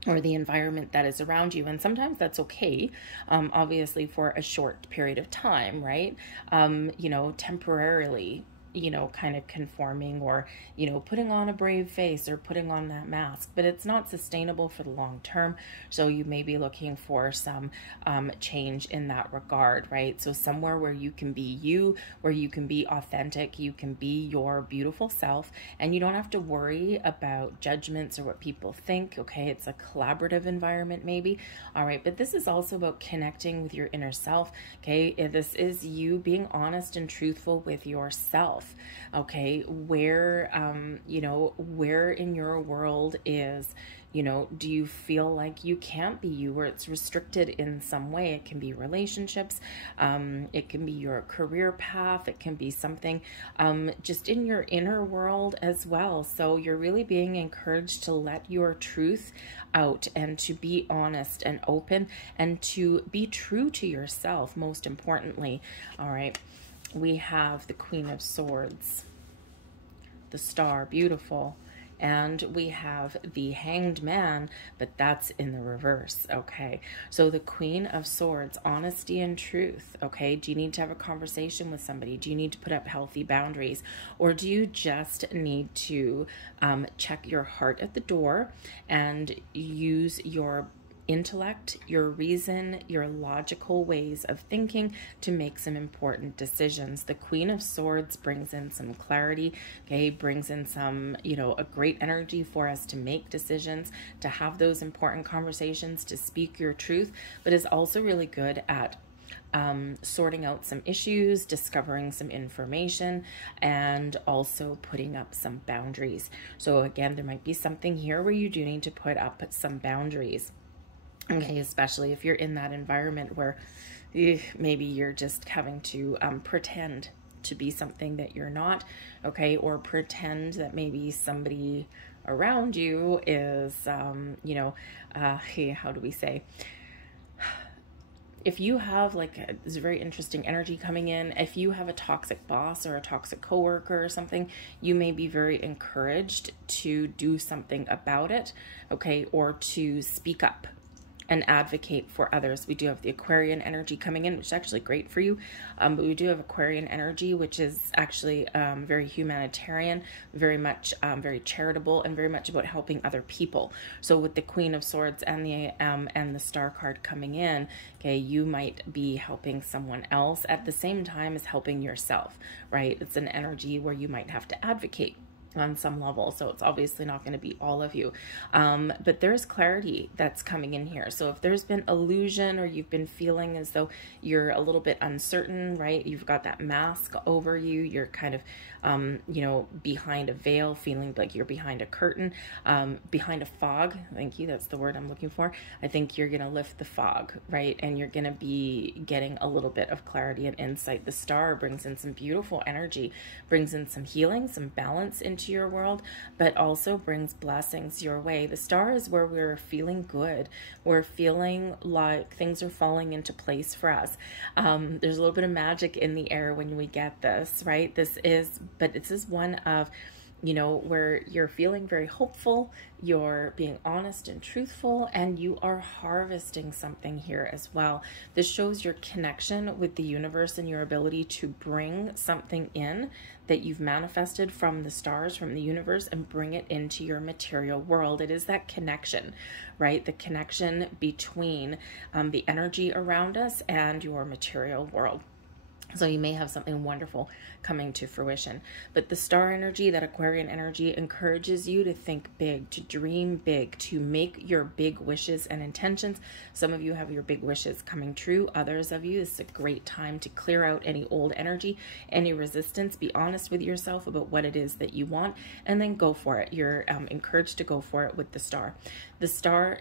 or the environment that is around you. And sometimes that's okay, obviously for a short period of time, right? Temporarily, kind of conforming, or, putting on a brave face or putting on that mask, but it's not sustainable for the long term. So you may be looking for some change in that regard, right? So somewhere where you can be you, where you can be authentic, you can be your beautiful self, and you don't have to worry about judgments or what people think, okay? It's a collaborative environment maybe, all right? But this is also about connecting with your inner self, okay? This is you being honest and truthful with yourself. Okay, where in your world is, do you feel like you can't be you, or it's restricted in some way? It can be relationships, it can be your career path, it can be something just in your inner world as well. So you're really being encouraged to let your truth out and to be honest and open and to be true to yourself, most importantly. All right. We have the Queen of Swords, the Star, beautiful, and we have the Hanged Man, but that's in the reverse, okay? So the Queen of Swords, honesty and truth, okay? Do you need to have a conversation with somebody? Do you need to put up healthy boundaries? Or do you just need to check your heart at the door and use your intellect, your reason, your logical ways of thinking to make some important decisions? The Queen of Swords brings in some clarity, okay, brings in some, a great energy for us to make decisions, to have those important conversations, to speak your truth, but is also really good at sorting out some issues, discovering some information, and also putting up some boundaries. So again, there might be something here where you do need to put up some boundaries. Okay, especially if you're in that environment where maybe you're just having to pretend to be something that you're not, okay, or pretend that maybe somebody around you is, how do we say? If you have this very interesting energy coming in, if you have a toxic boss or a toxic coworker or something, you may be very encouraged to do something about it, okay, or to speak up and advocate for others. We do have the Aquarian energy coming in, which is actually great for you. But we do have Aquarian energy, which is actually very humanitarian, very much very charitable, and very much about helping other people. So with the Queen of Swords and the Star card coming in, okay, you might be helping someone else at the same time as helping yourself, right? It's an energy where you might have to advocate on some level, so it's obviously not going to be all of you, but there's clarity that's coming in here. So if there's been illusion, or you've been feeling as though you're a little bit uncertain, right, you've got that mask over you, you're kind of behind a veil, feeling like you're behind a curtain, behind a fog. Thank you, that's the word I'm looking for. I think you're going to lift the fog, right, and you're going to be getting a little bit of clarity and insight. The Star brings in some beautiful energy, brings in some healing, some balance into your world, but also brings blessings your way. The Star is where we're feeling good. We're feeling like things are falling into place for us. There's a little bit of magic in the air when we get this, right? This is one of, where you're feeling very hopeful, you're being honest and truthful, and you are harvesting something here as well. This shows your connection with the universe and your ability to bring something in that you've manifested from the stars, from the universe, and bring it into your material world. It is that connection, right? The connection between the energy around us and your material world. So you may have something wonderful coming to fruition. But the Star energy, that Aquarian energy, encourages you to think big, to dream big, to make your big wishes and intentions. Some of you have your big wishes coming true. Others of you, this is a great time to clear out any old energy, any resistance. Be honest with yourself about what it is that you want, and then go for it. You're encouraged to go for it with the Star. The Star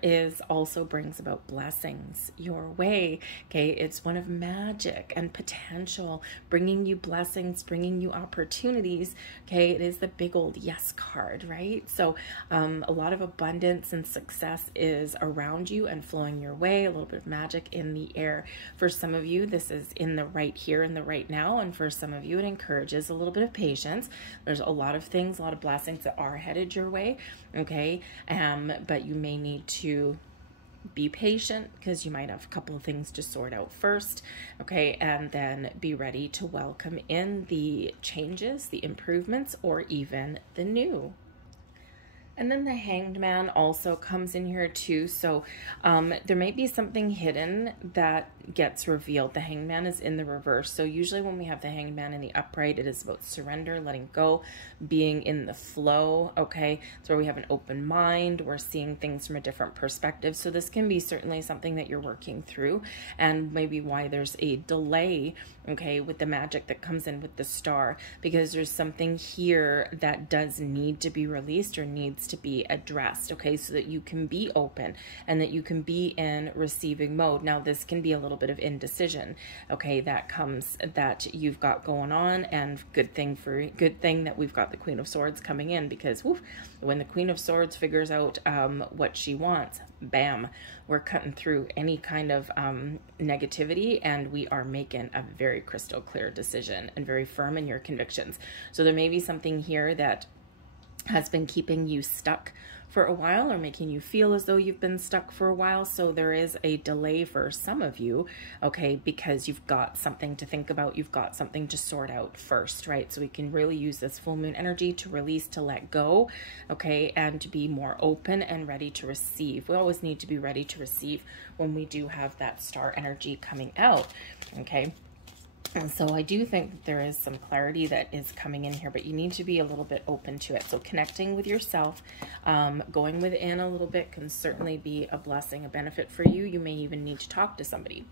also brings about blessings your way. Okay, it's one of magic and potential potential, bringing you blessings, bringing you opportunities. Okay, it is the big old yes card, right? So a lot of abundance and success is around you and flowing your way, a little bit of magic in the air. For some of you, this is in the right here and the right now, and for some of you, it encourages a little bit of patience. There's a lot of things, a lot of blessings that are headed your way, okay? But you may need to be patient because you might have a couple of things to sort out first, okay? And then be ready to welcome in the changes, the improvements, or even the new. And then the Hanged Man also comes in here too. So there may be something hidden that gets revealed. The Hanged Man is in the reverse. So usually when we have the Hanged Man in the upright, it is about surrender, letting go, being in the flow, okay? So where we have an open mind, we're seeing things from a different perspective. So this can be certainly something that you're working through, and maybe why there's a delay, okay, with the magic that comes in with the star, because there's something here that does need to be released or needs to be addressed, okay, so that you can be open and that you can be in receiving mode. Now this can be a little bit of indecision, okay, that comes, that you've got going on, and good thing that we've got the Queen of Swords coming in, because woof, when the Queen of Swords figures out what she wants, bam, we're cutting through any kind of negativity, and we are making a very crystal clear decision and very firm in your convictions. So there may be something here that has been keeping you stuck for a while, or making you feel as though you've been stuck for a while. So there is a delay for some of you, okay, because you've got something to think about, you've got something to sort out first, right? So we can really use this full moon energy to release, to let go, okay, and to be more open and ready to receive. We always need to be ready to receive when we do have that star energy coming out, okay? And so I do think that there is some clarity that is coming in here, but you need to be a little bit open to it. So connecting with yourself, going within a little bit can certainly be a blessing, a benefit for you. You may even need to talk to somebody.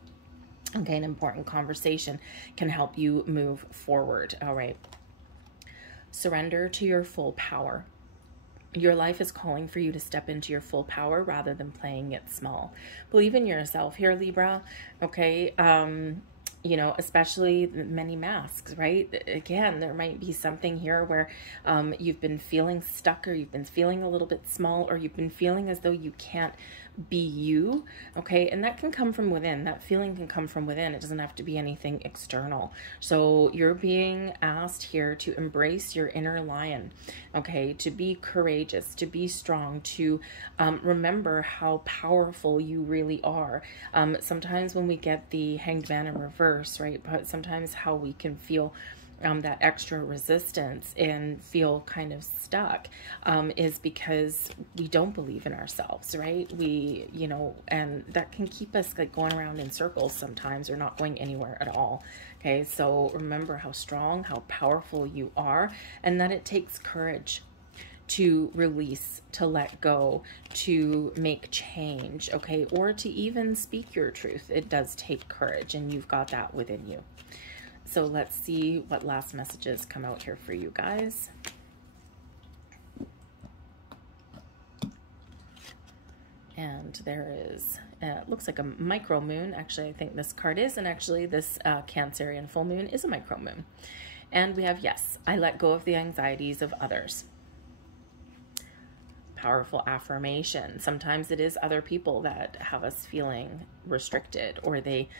Okay, an important conversation can help you move forward. All right. Surrender to your full power. Your life is calling for you to step into your full power rather than playing it small. Believe in yourself here, Libra. Okay. You know, especially many masks, right? Again, there might be something here where you've been feeling stuck, or you've been feeling a little bit small, or you've been feeling as though you can't be you, okay? And that can come from within. That feeling can come from within. It doesn't have to be anything external. So you're being asked here to embrace your inner lion, okay? To be courageous, to be strong, to remember how powerful you really are. Sometimes when we get the Hanged Man in reverse, right? But sometimes how we can feel that extra resistance and feel kind of stuck is because we don't believe in ourselves, right? We, you know, and that can keep us like going around in circles sometimes, or not going anywhere at all. Okay, so remember how strong, how powerful you are, and that it takes courage to release, to let go, to make change, okay, or to even speak your truth. It does take courage, and you've got that within you. So let's see what last messages come out here for you guys. And there is, looks like a micro moon. Actually, I think this card is, and actually this Cancerian full moon is a micro moon. And we have, yes, I let go of the anxieties of others. Powerful affirmation. Sometimes it is other people that have us feeling restricted, or they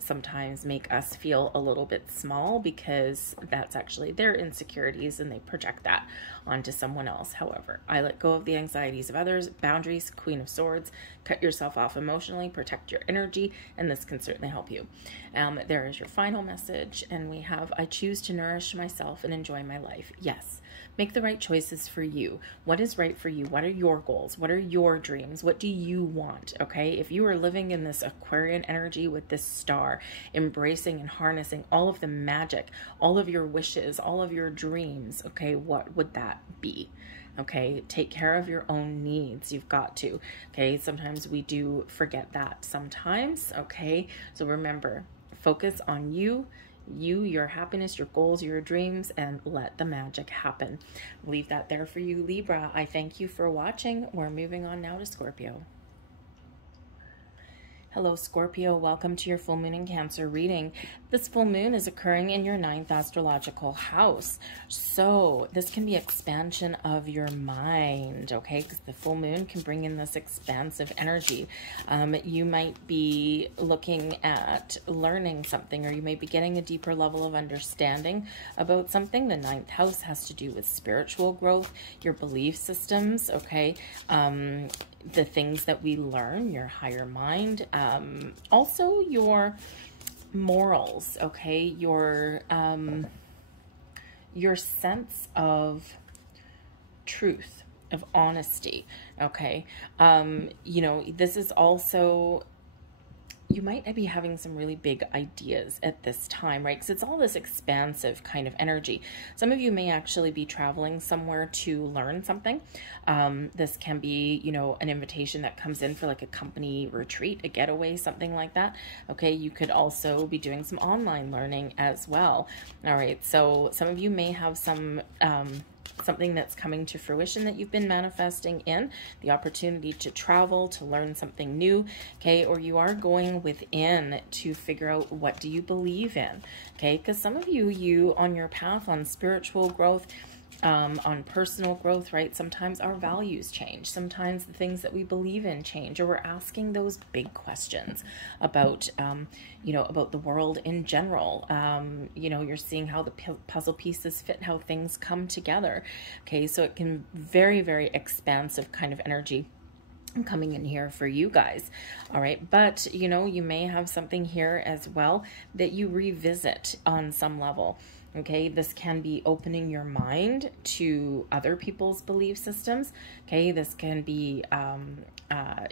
sometimes make us feel a little bit small, because that's actually their insecurities and they project that onto someone else. However, I let go of the anxieties of others. Boundaries, Queen of Swords. Cut yourself off emotionally, protect your energy, and this can certainly help you. There is your final message, and we have, I choose to nourish myself and enjoy my life. Yes. Make the right choices for you. What is right for you? What are your goals? What are your dreams? What do you want? Okay, if you are living in this Aquarian energy with this star, embracing and harnessing all of the magic, all of your wishes, all of your dreams, okay, what would that be? Okay, take care of your own needs. You've got to. Okay, sometimes we do forget that sometimes. Okay, so remember, focus on you, your happiness, your goals, your dreams, and let the magic happen. Leave that there for you, Libra. I thank you for watching. We're moving on now to Scorpio. Hello, Scorpio. Welcome to your full moon in Cancer reading. This full moon is occurring in your 9th astrological house. So this can be expansion of your mind, okay? Because the full moon can bring in this expansive energy. You might be looking at learning something, or you may be getting a deeper level of understanding about something. The 9th house has to do with spiritual growth, your belief systems, okay? The things that we learn, your higher mind, also your morals, okay, your sense of truth, of honesty, okay. You know, this is also, you might be having some really big ideas at this time, right? Because it's all this expansive kind of energy. Some of you may actually be traveling somewhere to learn something. This can be, you know, an invitation that comes in for like a company retreat, a getaway, something like that. Okay, you could also be doing some online learning as well. All right, so some of you may have some something that's coming to fruition that you've been manifesting in, the opportunity to travel, to learn something new, okay? Or you are going within to figure out, what do you believe in, okay? Because some of you on your path on spiritual growth, on personal growth, right? Sometimes our values change. Sometimes the things that we believe in change, or we're asking those big questions about, you know, about the world in general. You know, you're seeing how the puzzle pieces fit, how things come together. Okay, so it can very, very expansive kind of energy coming in here for you guys. All right, but you know, you may have something here as well that you revisit on some level. Okay, this can be opening your mind to other people's belief systems. Okay, this can be,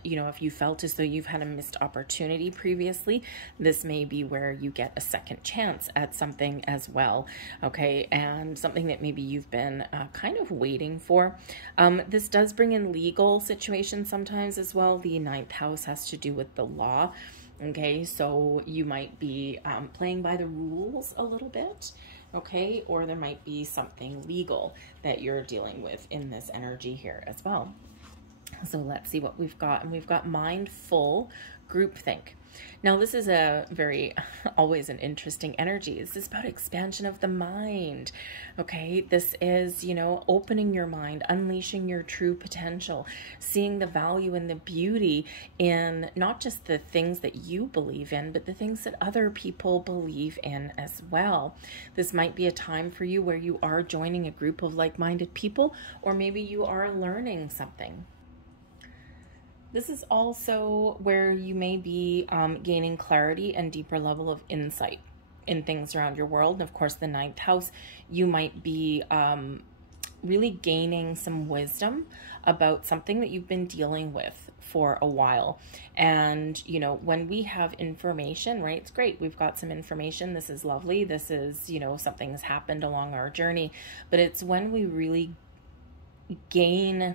you know, if you felt as though you've had a missed opportunity previously, this may be where you get a second chance at something as well. Okay, and something that maybe you've been kind of waiting for. This does bring in legal situations sometimes as well. The 9th house has to do with the law. Okay, so you might be playing by the rules a little bit. Okay, or there might be something legal that you're dealing with in this energy here as well. So let's see what we've got. And we've got mindful groupthink. Now, this is a very, always an interesting energy. This is about expansion of the mind. Okay, this is, you know, opening your mind, unleashing your true potential, seeing the value and the beauty in not just the things that you believe in, but the things that other people believe in as well. This might be a time for you where you are joining a group of like-minded people, or maybe you are learning something. This is also where you may be gaining clarity and deeper level of insight in things around your world. And of course, the 9th house, you might be really gaining some wisdom about something that you've been dealing with for a while. And, you know, when we have information, right, it's great. We've got some information. This is lovely. This is, you know, something has happened along our journey. But it's when we really gain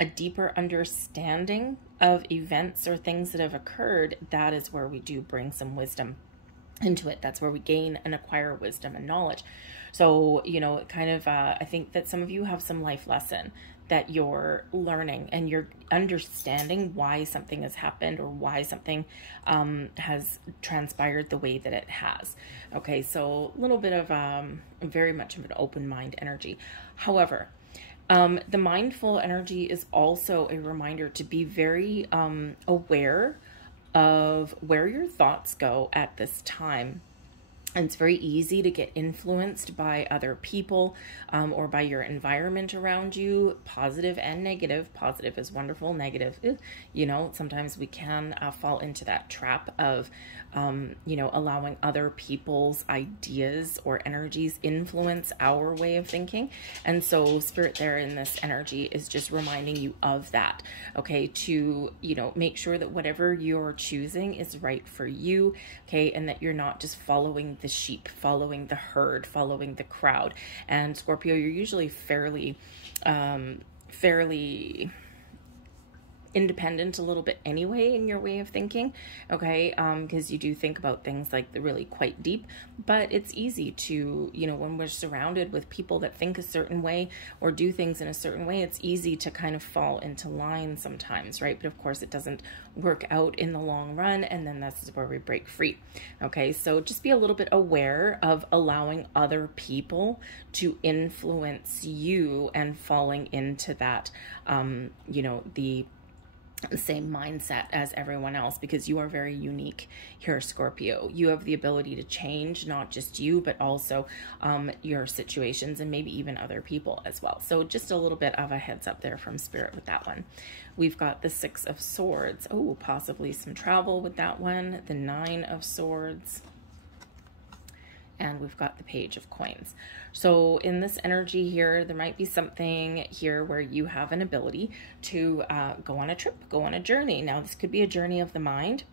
a deeper understanding of events or things that have occurred, that is where we do bring some wisdom into it. That's where we gain and acquire wisdom and knowledge. So, you know, kind of, I think that some of you have some life lesson that you're learning, and you're understanding why something has happened, or why something has transpired the way that it has. Okay, so a little bit of very much of an open mind energy. However, the mindful energy is also a reminder to be very aware of where your thoughts go at this time. And it's very easy to get influenced by other people or by your environment around you, positive and negative. Positive is wonderful, negative, you know, sometimes we can fall into that trap of, you know, allowing other people's ideas or energies influence our way of thinking. And so Spirit there in this energy is just reminding you of that, okay, to, you know, make sure that whatever you're choosing is right for you, okay, and that you're not just following the sheep, following the herd, following the crowd. And Scorpio, you're usually fairly independent a little bit anyway in your way of thinking, okay, because you do think about things like really quite deep, but it's easy to, you know, when we're surrounded with people that think a certain way or do things in a certain way, it's easy to kind of fall into line sometimes, right? But of course it doesn't work out in the long run, and then that's where we break free. Okay, so just be a little bit aware of allowing other people to influence you and falling into that, you know, the same mindset as everyone else, because you are very unique here, Scorpio. You have the ability to change, not just you, but also your situations and maybe even other people as well. So just a little bit of a heads up there from Spirit with that one. We've got the Six of Swords. Oh, possibly some travel with that one. The Nine of Swords. And we've got the Page of Coins. So in this energy here, there might be something here where you have an ability to go on a trip, go on a journey. Now, this could be a journey of the mind.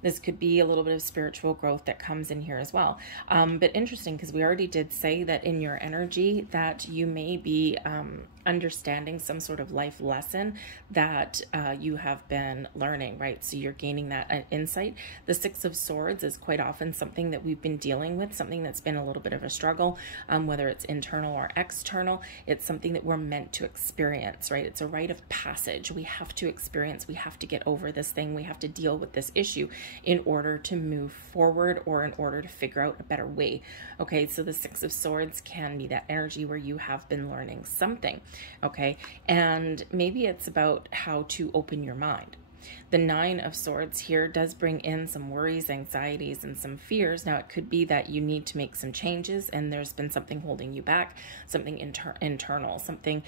This could be a little bit of spiritual growth that comes in here as well. But interesting, because we already did say that in your energy that you may be understanding some sort of life lesson that you have been learning, right? So you're gaining that insight. The Six of Swords is quite often something that we've been dealing with, something that's been a little bit of a struggle, whether it's internal or external. It's something that we're meant to experience, right? It's a rite of passage. We have to experience, we have to get over this thing, we have to deal with this issue in order to move forward, or in order to figure out a better way. Okay, so the Six of Swords can be that energy where you have been learning something, okay, and maybe it's about how to open your mind. The Nine of Swords here does bring in some worries, anxieties, and some fears. Now, it could be that you need to make some changes and there's been something holding you back, something internal, something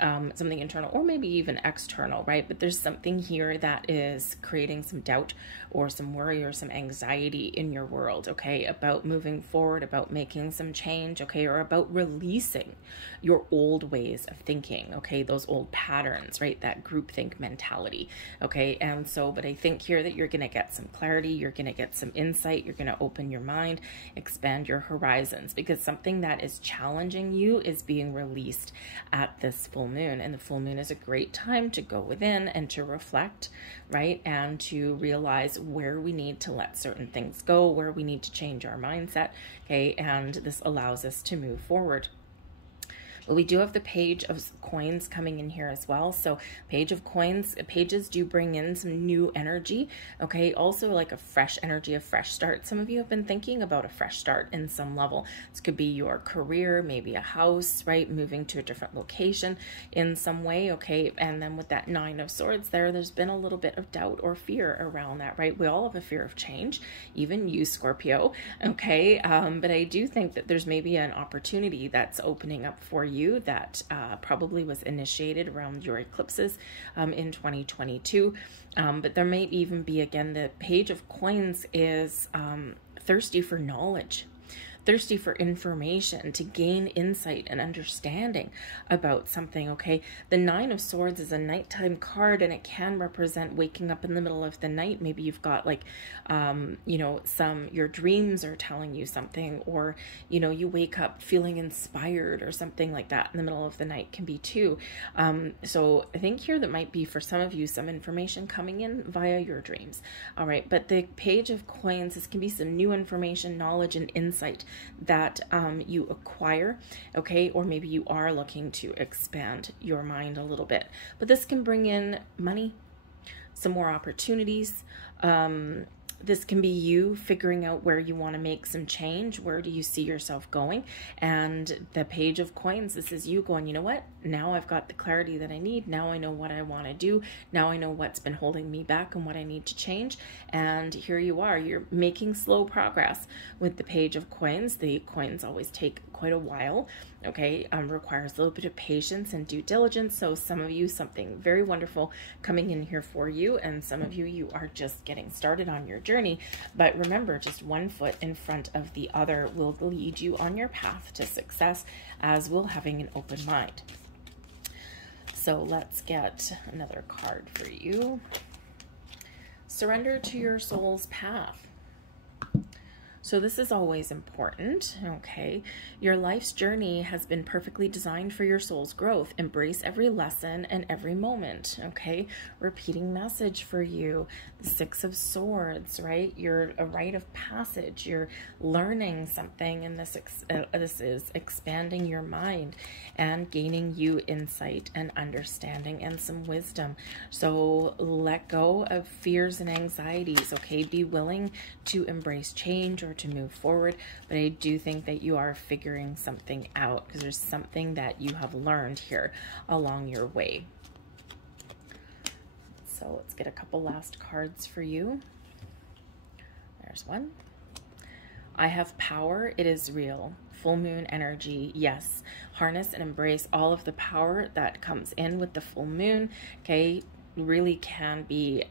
internal, or maybe even external, right? But there's something here that is creating some doubt or some worry or some anxiety in your world, okay, about moving forward, about making some change, okay, or about releasing your old ways of thinking, okay, those old patterns, right, that groupthink mentality, okay. And so, but I think here that you're going to get some clarity, you're going to get some insight, you're going to open your mind, expand your horizons, because something that is challenging you is being released at this full moon. And the full moon is a great time to go within and to reflect, right, and to realize where we need to let certain things go, where we need to change our mindset, okay, and this allows us to move forward. But we do have the Page of Coins coming in here as well. So Page of Coins, pages do bring in some new energy, okay? Also like a fresh energy, a fresh start. Some of you have been thinking about a fresh start in some level. This could be your career, maybe a house, right? Moving to a different location in some way, okay? And then with that Nine of Swords there's been a little bit of doubt or fear around that, right? We all have a fear of change, even you, Scorpio, okay? But I do think that there's maybe an opportunity that's opening up for you that probably was initiated around your eclipses in 2022. But there may even be, again, the Page of Coins is thirsty for knowledge, thirsty for information, to gain insight and understanding about something, okay? The Nine of Swords is a nighttime card, and it can represent waking up in the middle of the night. Maybe you've got like, you know, your dreams are telling you something, or, you know, you wake up feeling inspired or something like that in the middle of the night can be too. So I think here that might be for some of you some information coming in via your dreams. All right, but the Page of Coins, this can be some new information, knowledge, and insight that you acquire, okay, or maybe you are looking to expand your mind a little bit. But this can bring in money, some more opportunities. This can be you figuring out where you want to make some change. Where do you see yourself going? And the Page of Coins, this is you going, you know what? Now I've got the clarity that I need. Now I know what I want to do. Now I know what's been holding me back and what I need to change. And here you are. You're making slow progress with the Page of Coins. The coins always take quite a while, okay? Requires a little bit of patience and due diligence. So some of you, something very wonderful coming in here for you, and some of you, you are just getting started on your journey. But remember, just one foot in front of the other will lead you on your path to success, as will having an open mind. So let's get another card for you. Surrender to your soul's path. So this is always important, okay? Your life's journey has been perfectly designed for your soul's growth. Embrace every lesson and every moment, okay? Repeating message for you. The Six of Swords, right? You're a rite of passage. You're learning something, and this is expanding your mind and gaining you insight and understanding and some wisdom. So let go of fears and anxieties, okay? Be willing to embrace change or to move forward, but I do think that you are figuring something out because there's something that you have learned here along your way. So let's get a couple last cards for you. There's one. I have power. It is real. Full moon energy. Yes. Harness and embrace all of the power that comes in with the full moon. Okay. Really can be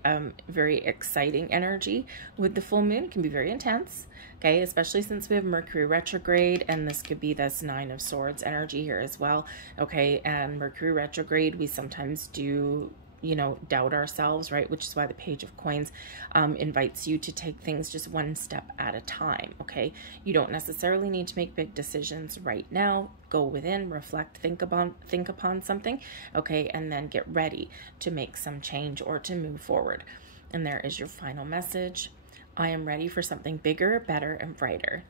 very exciting energy with the full moon. It can be very intense, okay, especially since we have Mercury retrograde, and this could be this Nine of Swords energy here as well, okay. And Mercury retrograde, we sometimes do, you know, doubt ourselves, right? Which is why the Page of Coins invites you to take things just one step at a time, okay? You don't necessarily need to make big decisions right now. Go within, reflect, think upon something, okay? And then get ready to make some change or to move forward. And there is your final message. I am ready for something bigger, better, and brighter.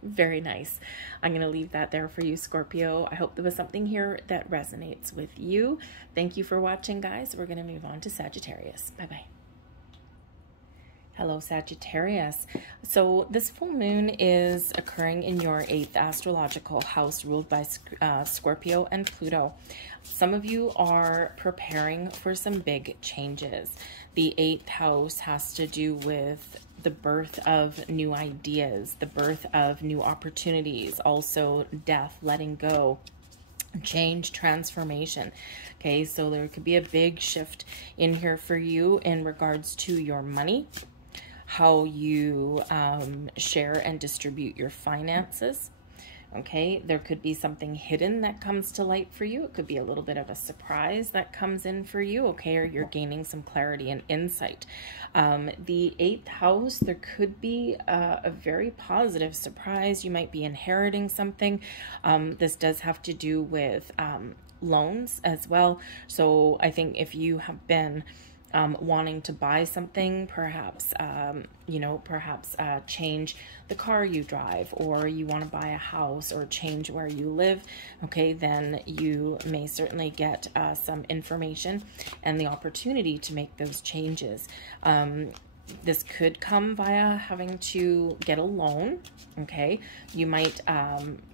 Very nice. I'm going to leave that there for you, Scorpio. I hope there was something here that resonates with you. Thank you for watching, guys. We're going to move on to Sagittarius. Bye-bye. Hello, Sagittarius. So this full moon is occurring in your 8th astrological house, ruled by Scorpio and Pluto. Some of you are preparing for some big changes. The 8th house has to do with the birth of new ideas, the birth of new opportunities, also death, letting go, change, transformation. Okay, so there could be a big shift in here for you in regards to your money, how you share and distribute your finances. Okay, there could be something hidden that comes to light for you. It could be a little bit of a surprise that comes in for you, okay, or you're gaining some clarity and insight. The 8th house, there could be a very positive surprise. You might be inheriting something. This does have to do with loans as well. So I think if you have been wanting to buy something, perhaps, you know, perhaps change the car you drive, or you want to buy a house or change where you live, okay, then you may certainly get some information and the opportunity to make those changes. This could come via having to get a loan, okay? You might,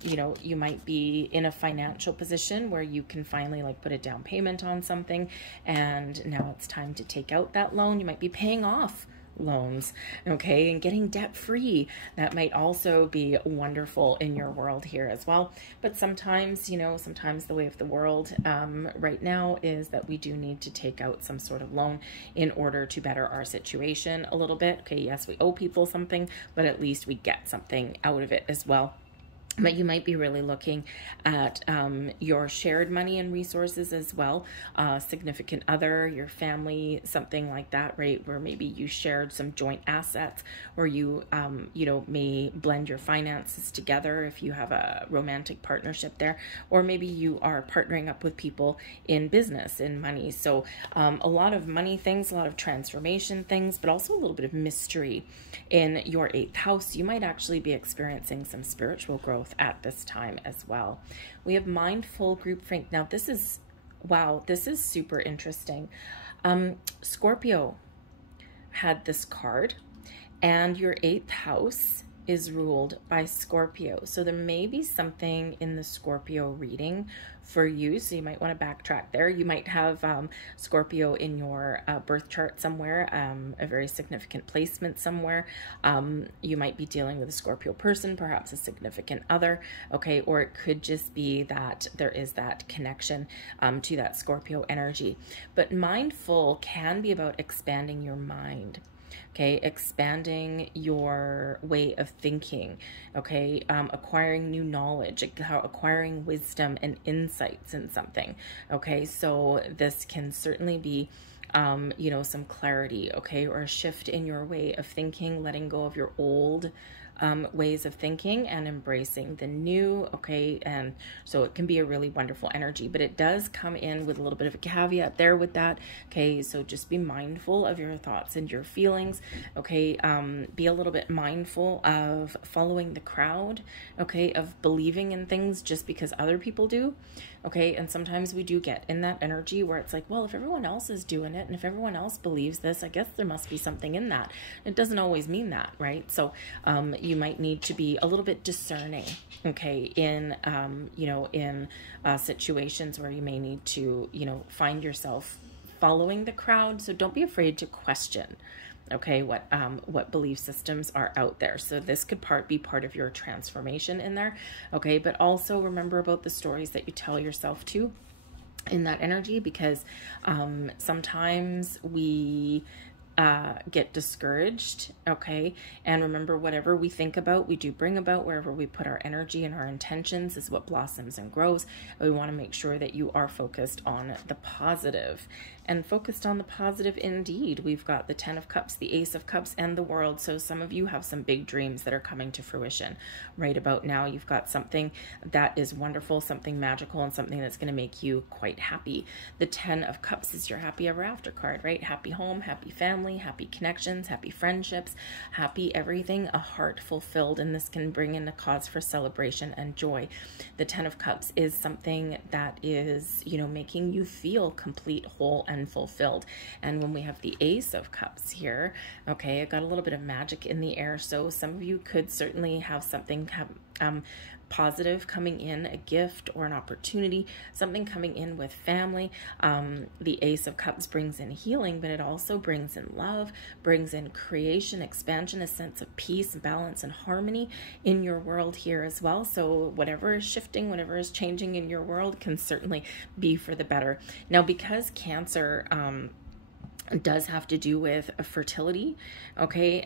you know, you might be in a financial position where you can finally like put a down payment on something, and now it's time to take out that loan. You might be paying off loans, okay, and getting debt free. That might also be wonderful in your world here as well. But sometimes, you know, sometimes the way of the world right now is that we do need to take out some sort of loan in order to better our situation a little bit. Okay, yes, we owe people something, but at least we get something out of it as well. But you might be really looking at your shared money and resources as well, significant other, your family, something like that, right? Where maybe you shared some joint assets, or you, you know, may blend your finances together if you have a romantic partnership there, or maybe you are partnering up with people in business, in money. So a lot of money things, a lot of transformation things, but also a little bit of mystery in your 8th house. You might actually be experiencing some spiritual growth at this time as well. We have mindful group think. Now this is, wow, this is super interesting. Scorpio had this card, and your 8th house is ruled by Scorpio. So there may be something in the Scorpio reading for you. So you might want to backtrack there. You might have Scorpio in your birth chart somewhere, a very significant placement somewhere. You might be dealing with a Scorpio person, perhaps a significant other, okay? Or it could just be that there is that connection to that Scorpio energy. But mindful can be about expanding your mind. Okay, expanding your way of thinking, okay, acquiring new knowledge, acquiring wisdom and insights in something, okay? So this can certainly be, you know, some clarity, okay, or a shift in your way of thinking, letting go of your old ways of thinking and embracing the new, okay? And so it can be a really wonderful energy, but it does come in with a little bit of a caveat there with that, okay? So just be mindful of your thoughts and your feelings, okay? Be a little bit mindful of following the crowd, okay? Of believing in things just because other people do, okay? And sometimes we do get in that energy where it's like, well, if everyone else is doing it and if everyone else believes this, I guess there must be something in that. It doesn't always mean that, right? So you might need to be a little bit discerning, okay, in in situations where you may need to, find yourself following the crowd. So don't be afraid to question, okay, what belief systems are out there. So this could be part of your transformation in there, okay? But also remember about the stories that you tell yourself too in that energy, because sometimes we get discouraged, okay? And remember, whatever we think about, we do bring about. Wherever we put our energy and our intentions is what blossoms and grows. We want to make sure that you are focused on the positive, and focused on the positive indeed. We've got the 10 of Cups, the Ace of Cups, and the World. So some of you have some big dreams that are coming to fruition right about now. You've got something that is wonderful, something magical, and something that's going to make you quite happy. The 10 of Cups is your happy ever after card, right? Happy home, happy family, happy connections, happy friendships, happy everything, a heart fulfilled, and this can bring in a cause for celebration and joy. The 10 of Cups is something that is, making you feel complete, whole, and fulfilled. And when we have the Ace of Cups here, okay, I got a little bit of magic in the air. So some of you could certainly have something positive coming in, a gift or an opportunity, something coming in with family. The Ace of Cups brings in healing, but it also brings in love, brings in creation, expansion, a sense of peace, balance, and harmony in your world here as well. So whatever is shifting, whatever is changing in your world can certainly be for the better. Now, because Cancer does have to do with fertility, okay?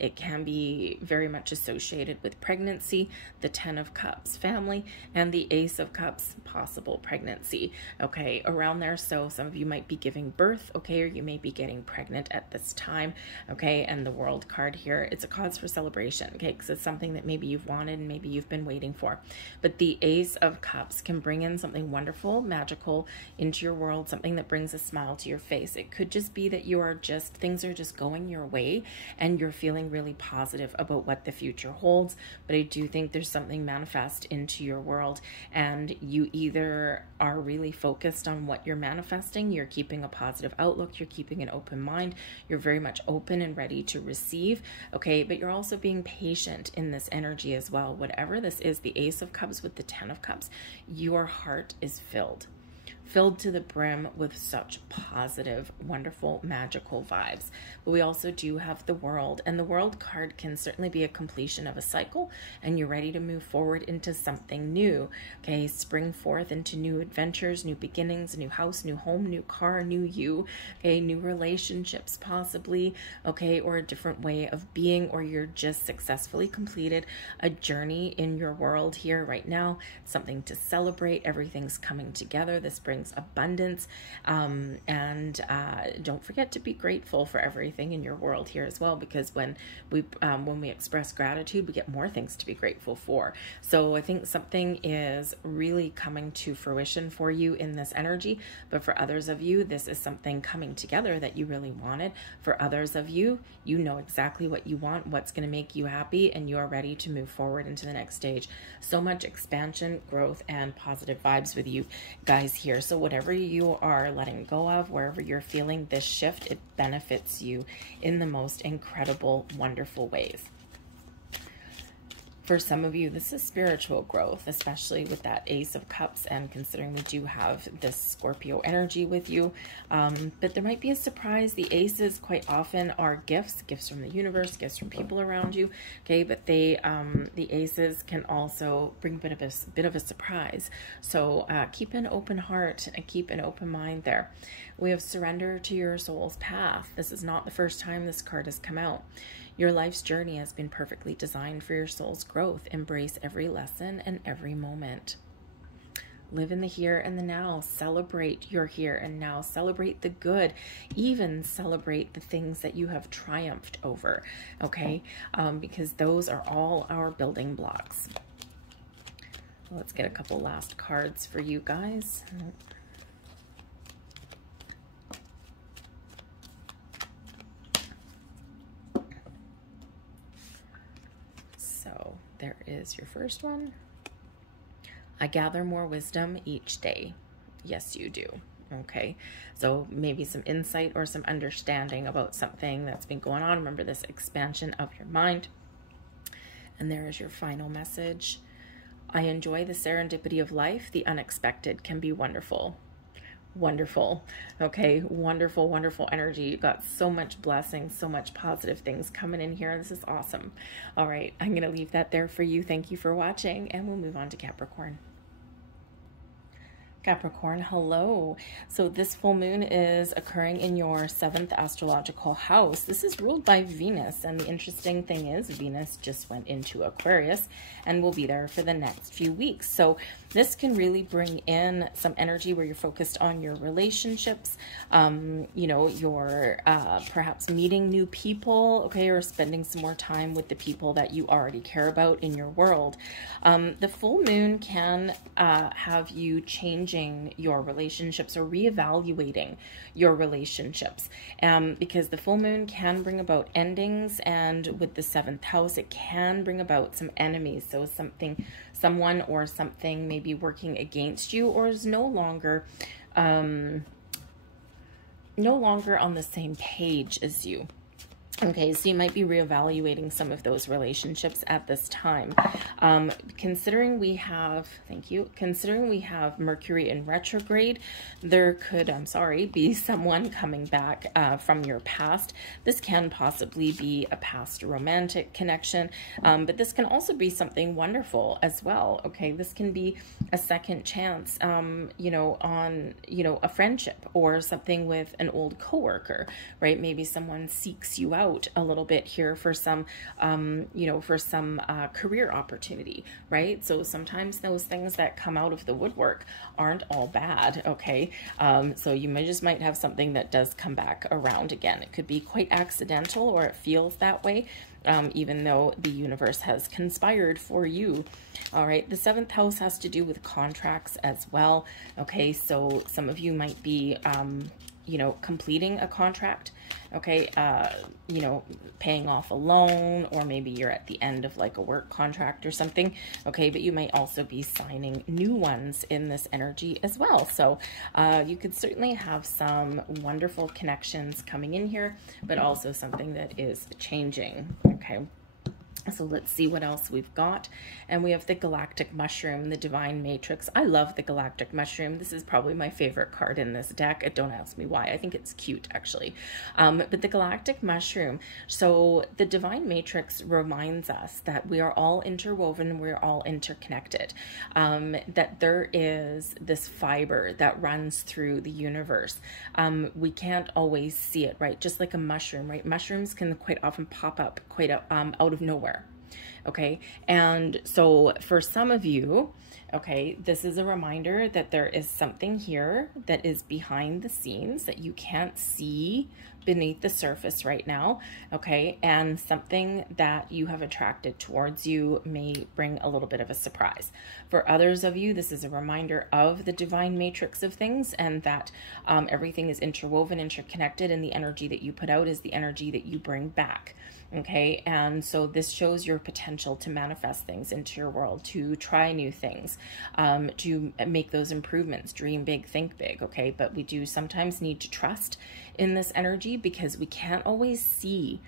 It can be very much associated with pregnancy, the 10 of Cups, family, and the Ace of Cups, possible pregnancy, okay? Around there, so some of you might be giving birth, okay? Or you may be getting pregnant at this time, okay? And the World card here, it's a cause for celebration, okay? Because it's something that maybe you've wanted and maybe you've been waiting for. But the Ace of Cups can bring in something wonderful, magical into your world, something that brings a smile to your face. It could just be that things are just going your way and you're feeling really positive about what the future holds. But I do think there's something manifest into your world, and you either are really focused on what you're manifesting, you're keeping a positive outlook, you're keeping an open mind, you're very much open and ready to receive, okay? But you're also being patient in this energy as well. Whatever this is, the Ace of Cups with the 10 of Cups, your heart is filled to the brim with such positive, wonderful, magical vibes. But we also do have the World, and the World card can certainly be a completion of a cycle, and you're ready to move forward into something new, okay? Spring forth into new adventures, new beginnings, new house, new home, new car, new you, okay? New relationships possibly, okay? Or a different way of being, or you're just successfully completed a journey in your world here right now, something to celebrate. Everything's coming together. This brings abundance, and don't forget to be grateful for everything in your world here as well, because when we express gratitude, we get more things to be grateful for. So I think something is really coming to fruition for you in this energy, but for others of you, this is something coming together that you really wanted. For others of you, you know exactly what you want, what's going to make you happy, and you are ready to move forward into the next stage. So much expansion, growth, and positive vibes with you guys here. So whatever you are letting go of, wherever you're feeling this shift, it benefits you in the most incredible, wonderful ways. For some of you, this is spiritual growth, especially with that Ace of Cups, and considering we do have this Scorpio energy with you. But there might be a surprise. The aces quite often are gifts from the universe, gifts from people around you, okay? But the aces can also bring a bit of a surprise. So keep an open heart and keep an open mind there. We have surrender to your soul's path. This is not the first time this card has come out. Your life's journey has been perfectly designed for your soul's growth. Embrace every lesson and every moment. Live in the here and the now. Celebrate your here and now. Celebrate the good. Even celebrate the things that you have triumphed over, okay? Because those are all our building blocks. Let's get a couple last cards for you guys. So there is your first one. I gather more wisdom each day. Yes, you do. Okay, so maybe some insight or some understanding about something that's been going on. Remember this expansion of your mind. And there is your final message. I enjoy the serendipity of life. The unexpected can be wonderful. Wonderful. Okay, wonderful, wonderful energy. You've got so much blessing, so much positive things coming in here. This is awesome. All right, I'm going to leave that there for you. Thank you for watching, and we'll move on to Capricorn. Capricorn, hello. So this full moon is occurring in your 7th astrological house. This is ruled by Venus, and the interesting thing is Venus just went into Aquarius and will be there for the next few weeks. So this can really bring in some energy where you're focused on your relationships, you know, you're perhaps meeting new people, okay, or spending some more time with the people that you already care about in your world. The full moon can have you changing your relationships or reevaluating your relationships, because the full moon can bring about endings, and with the 7th house it can bring about some enemies. So someone or something may be working against you, or is no longer on the same page as you. Okay, so you might be reevaluating some of those relationships at this time. Considering we have, considering we have Mercury in retrograde, there could, be someone coming back from your past. This can possibly be a past romantic connection, but this can also be something wonderful as well. Okay, this can be a second chance, you know, on, you know, a friendship or something with an old coworker, right? Maybe someone seeks you out a little bit here for some, you know, for some career opportunity, right? So sometimes those things that come out of the woodwork aren't all bad, okay? So you might have something that does come back around again. It could be quite accidental, or it feels that way, even though the universe has conspired for you. All right, the 7th house has to do with contracts as well, okay? So some of you might be, you know, completing a contract, okay, you know, paying off a loan, or maybe you're at the end of like a work contract or something, okay, but you might also be signing new ones in this energy as well. So you could certainly have some wonderful connections coming in here, but also something that is changing, okay. So let's see what else we've got. And we have the galactic mushroom, the divine matrix. I love the galactic mushroom. This is probably my favorite card in this deck. Don't ask me why. I think it's cute, actually. But the galactic mushroom. So the divine matrix reminds us that we are all interwoven. We're all interconnected. That there is this fiber that runs through the universe. We can't always see it, right? Just like a mushroom, right? Mushrooms can quite often pop up quite out of nowhere. Okay, and so for some of you, okay, this is a reminder that there is something here that is behind the scenes that you can't see beneath the surface right now, okay, and something that you have attracted towards you may bring a little bit of a surprise. For others of you, this is a reminder of the divine matrix of things, and that everything is interwoven, interconnected, and the energy that you put out is the energy that you bring back. Okay, and so this shows your potential to manifest things into your world, to try new things, to make those improvements, dream big, think big, okay? But we do sometimes need to trust in this energy, because we can't always see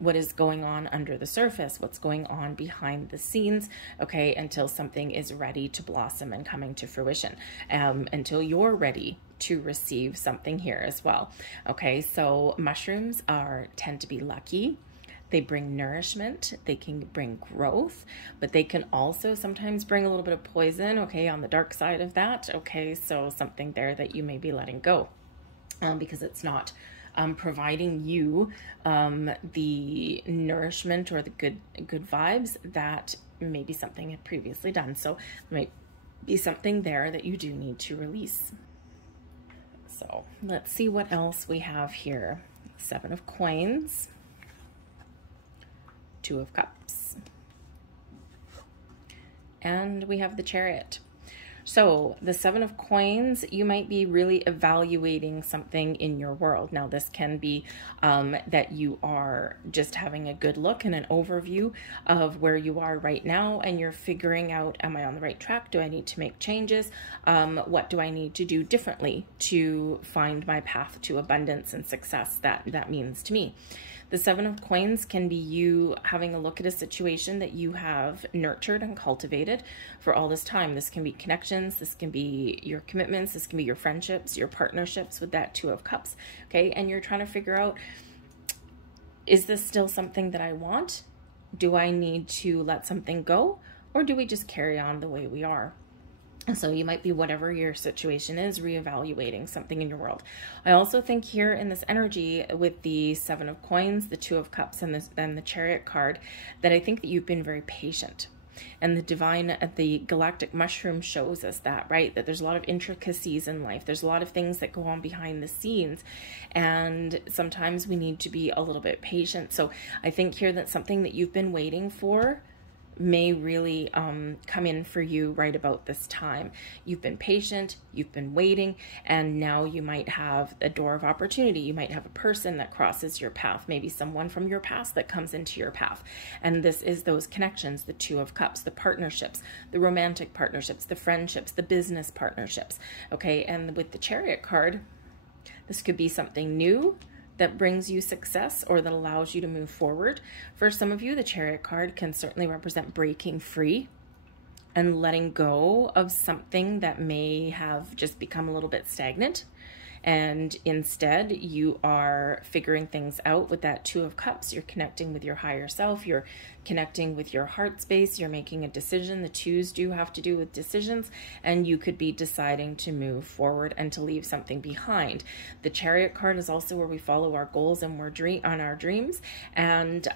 what is going on under the surface, what's going on behind the scenes, okay, until something is ready to blossom and coming to fruition, until you're ready to receive something here as well, okay? So mushrooms tend to be lucky. They bring nourishment, they can bring growth, but they can also sometimes bring a little bit of poison, okay, on the dark side of that, okay? So something there that you may be letting go, because it's not providing you the nourishment or the good vibes that maybe something had previously done. So let me be something there that you do need to release. So let's see what else we have here. 7 of Coins, 2 of Cups, and we have the Chariot. So the 7 of Coins, you might be really evaluating something in your world. Now this can be that you are just having a good look and an overview of where you are right now, and you're figuring out, am I on the right track? Do I need to make changes? What do I need to do differently to find my path to abundance and success that means to me? The 7 of Coins can be you having a look at a situation that you have nurtured and cultivated for all this time. This can be connections, this can be your commitments, this can be your friendships, your partnerships with that 2 of Cups, okay? And you're trying to figure out, is this still something that I want? Do I need to let something go? Or do we just carry on the way we are? So you might be, whatever your situation is, reevaluating something in your world. I also think here in this energy with the 7 of Coins, the 2 of Cups, and the Chariot card, that I think that you've been very patient. And the galactic mushroom shows us that, right? That there's a lot of intricacies in life. There's a lot of things that go on behind the scenes. And sometimes we need to be a little bit patient. So I think here that something that you've been waiting for may really come in for you right about this time. You've been patient, you've been waiting, and now you might have a door of opportunity. You might have a person that crosses your path, maybe someone from your past that comes into your path. And this is those connections, the 2 of Cups, the partnerships, the romantic partnerships, the friendships, the business partnerships, okay? And with the Chariot card, this could be something new that brings you success or that allows you to move forward. For some of you, the Chariot card can certainly represent breaking free and letting go of something that may have just become a little bit stagnant. And instead, you are figuring things out with that 2 of Cups. You're connecting with your higher self. You're connecting with your heart space. You're making a decision. The 2s do have to do with decisions. And you could be deciding to move forward and to leave something behind. The Chariot card is also where we follow our goals and we're on our dreams. And,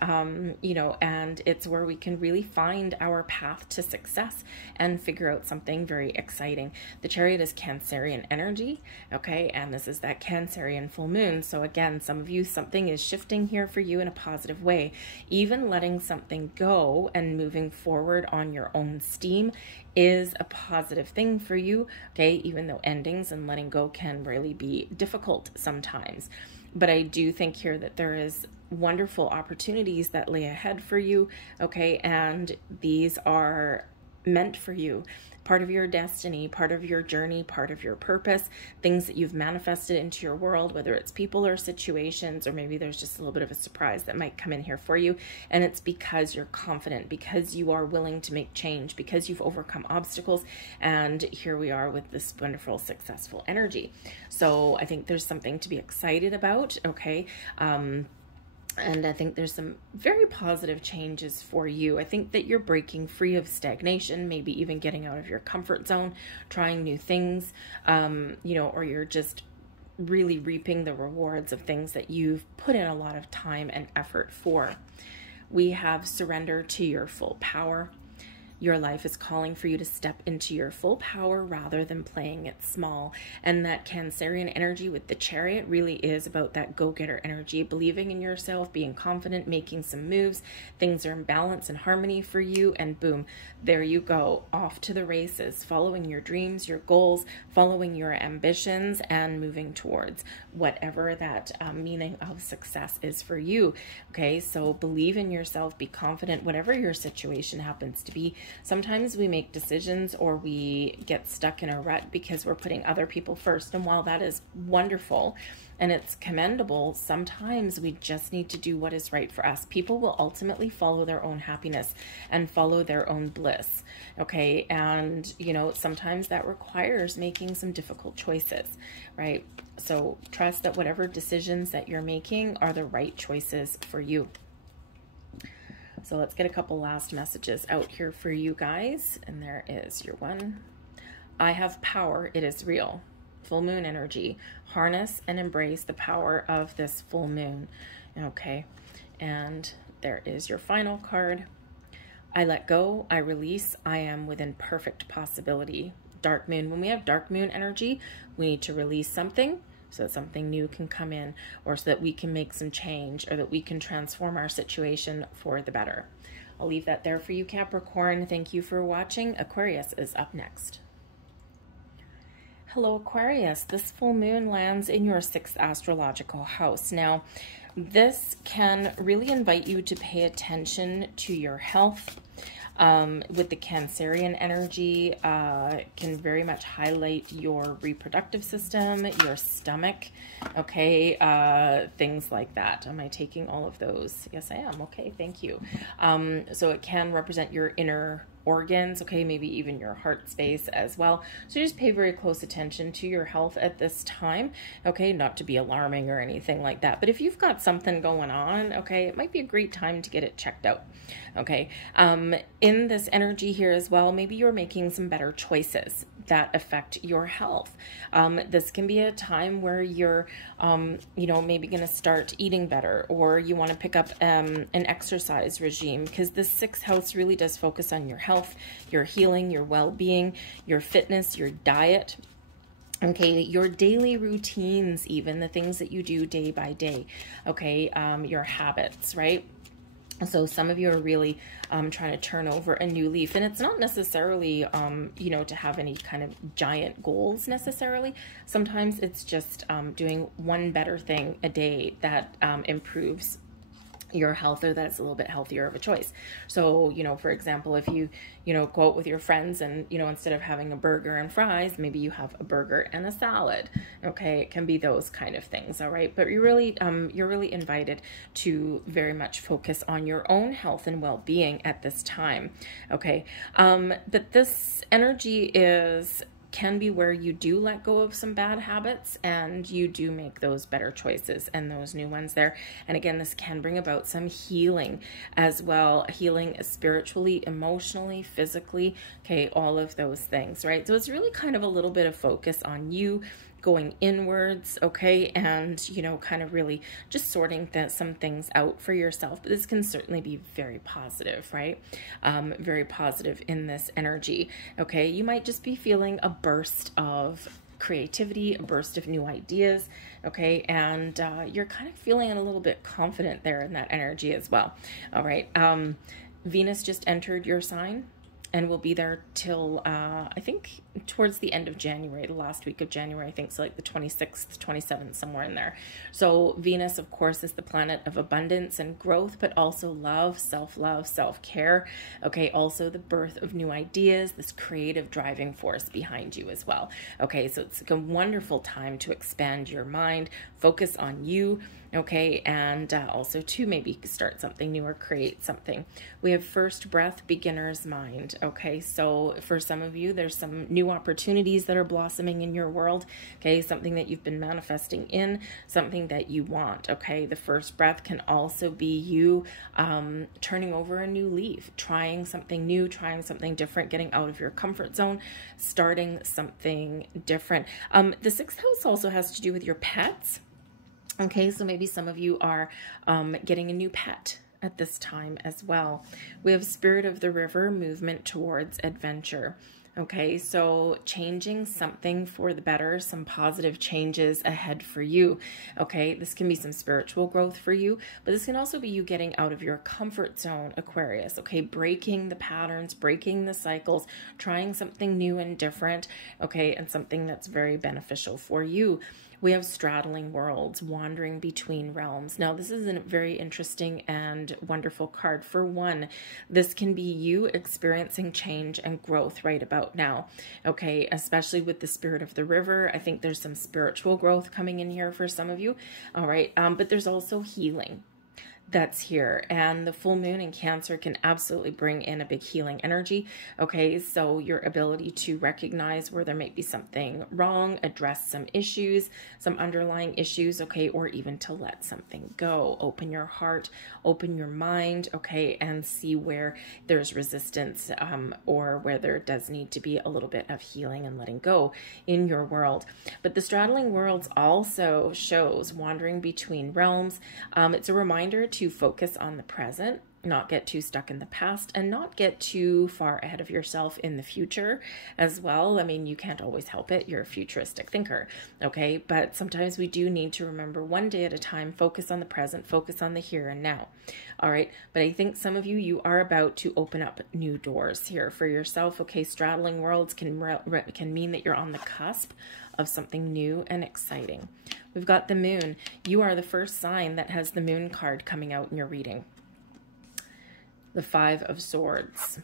you know, and it's where we can really find our path to success and figure out something very exciting. The Chariot is Cancerian energy, okay? And this is that Cancerian full moon. So again, some of you, something is shifting here for you in a positive way. Even letting something go and moving forward on your own steam is a positive thing for you, okay? Even though endings and letting go can really be difficult sometimes. But I do think here that there is wonderful opportunities that lay ahead for you, okay? And these are meant for you. Part of your destiny, part of your journey, part of your purpose, things that you've manifested into your world, whether it's people or situations, or maybe there's just a little bit of a surprise that might come in here for you. And it's because you're confident, because you are willing to make change, because you've overcome obstacles. And here we are with this wonderful, successful energy. So I think there's something to be excited about, okay? And I think there's some very positive changes for you. I think that you're breaking free of stagnation, maybe even getting out of your comfort zone, trying new things, you know, or you're just really reaping the rewards of things that you've put in a lot of time and effort for. We have surrender to your full power. Your life is calling for you to step into your full power rather than playing it small. And that Cancerian energy with the Chariot really is about that go-getter energy, believing in yourself, being confident, making some moves. Things are in balance and harmony for you, and boom, there you go, off to the races, following your dreams, your goals, following your ambitions, and moving towards whatever that meaning of success is for you. Okay, so believe in yourself, be confident, whatever your situation happens to be. Sometimes we make decisions or we get stuck in a rut because we're putting other people first. And while that is wonderful and it's commendable, sometimes we just need to do what is right for us. People will ultimately follow their own happiness and follow their own bliss. Okay. And, you know, sometimes that requires making some difficult choices, right? So trust that whatever decisions that you're making are the right choices for you. So let's get a couple last messages out here for you guys. And there is your one. I have power. It is real. Full moon energy. Harness and embrace the power of this full moon. Okay. And there is your final card. I let go, I release, I am within perfect possibility. Dark moon, when we have dark moon energy, we need to release something so that something new can come in, or so that we can make some change, or that we can transform our situation for the better. I'll leave that there for you, Capricorn. Thank you for watching. Aquarius is up next. Hello, Aquarius. This full moon lands in your 6th astrological house. Now, this can really invite you to pay attention to your health. With the Cancerian energy, can very much highlight your reproductive system, your stomach, okay, things like that. Am I taking all of those? Yes, I am. Okay, thank you. So it can represent your inner organs, okay, maybe even your heart space as well. So just pay very close attention to your health at this time, okay, not to be alarming or anything like that, but if you've got something going on, okay, it might be a great time to get it checked out, okay. In this energy here as well, maybe you're making some better choices that affect your health. This can be a time where you're, you know, maybe going to start eating better, or you want to pick up an exercise regime, because this 6th house really does focus on your health, your healing, your well-being, your fitness, your diet. Okay, your daily routines, even the things that you do day by day. Okay, your habits, right? So some of you are really trying to turn over a new leaf, and it's not necessarily, you know, to have any kind of giant goals necessarily. Sometimes it's just doing one better thing a day that improves your health, or that's a little bit healthier of a choice. So, you know, for example, if you know, go out with your friends and, you know, instead of having a burger and fries, maybe you have a burger and a salad. Okay. It can be those kind of things. All right. But you're really invited to very much focus on your own health and well-being at this time. Okay. But this energy can be where you do let go of some bad habits and you do make those better choices and those new ones there. And again, this can bring about some healing as well, healing spiritually, emotionally, physically, okay, all of those things, right? So it's really kind of a little bit of focus on you going inwards, okay, and, you know, kind of really just sorting some things out for yourself. But this can certainly be very positive, right? Very positive in this energy, okay? You might just be feeling a burst of creativity, a burst of new ideas, okay, and you're kind of feeling a little bit confident there in that energy as well. All right, Venus just entered your sign and will be there till, I think, towards the end of January, the last week of January, I think, so like the 26th, 27th, somewhere in there. So Venus, of course, is the planet of abundance and growth, but also love, self-care, okay, also the birth of new ideas, this creative driving force behind you as well. Okay, so it's like a wonderful time to expand your mind, focus on you, okay, and also to maybe start something new or create something. We have first breath, beginner's mind, okay, so for some of you, there's some new opportunities that are blossoming in your world, okay, something that you've been manifesting in, something that you want, okay. The first breath can also be you turning over a new leaf, trying something new, trying something different, getting out of your comfort zone, starting something different. The 6th house also has to do with your pets. Okay, so maybe some of you are getting a new pet at this time as well. We have spirit of the river, movement towards adventure. Okay, so changing something for the better, some positive changes ahead for you. Okay, this can be some spiritual growth for you, but this can also be you getting out of your comfort zone, Aquarius. Okay, breaking the patterns, breaking the cycles, trying something new and different. Okay, and something that's very beneficial for you. We have straddling worlds, wandering between realms. Now, this is a very interesting and wonderful card. For one, this can be you experiencing change and growth right about now, okay, especially with the spirit of the river. I think there's some spiritual growth coming in here for some of you, all right, but there's also healing that's here, and the full moon in Cancer can absolutely bring in a big healing energy. Okay, so your ability to recognize where there might be something wrong, address some issues, some underlying issues, okay, or even to let something go. Open your heart, open your mind, okay, and see where there's resistance or where there does need to be a little bit of healing and letting go in your world. But the straddling worlds also shows wandering between realms. It's a reminder to focus on the present, not get too stuck in the past, and not get too far ahead of yourself in the future as well. I mean, you can't always help it. You're a futuristic thinker, okay? But sometimes we do need to remember one day at a time, focus on the present, focus on the here and now. All right. But I think some of you are about to open up new doors here for yourself. Okay. Straddling worlds can mean that you're on the cusp of something new and exciting. We've got the moon. You are the first sign that has the moon card coming out in your reading. The 5 of Swords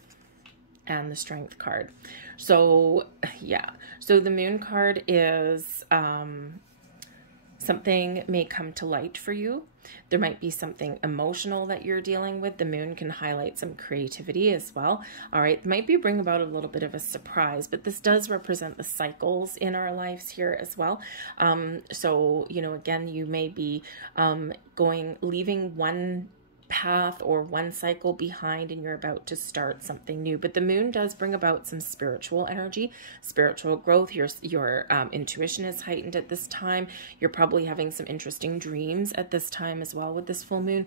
and the Strength card. So yeah, so the moon card is something may come to light for you. There might be something emotional that you're dealing with. The moon can highlight some creativity as well. All right, might be bring about a little bit of a surprise, but this does represent the cycles in our lives here as well. So, you know, again, you may be leaving one path or one cycle behind, and you're about to start something new. But the moon does bring about some spiritual energy, spiritual growth. Your intuition is heightened at this time. You're probably having some interesting dreams at this time as well with this full moon.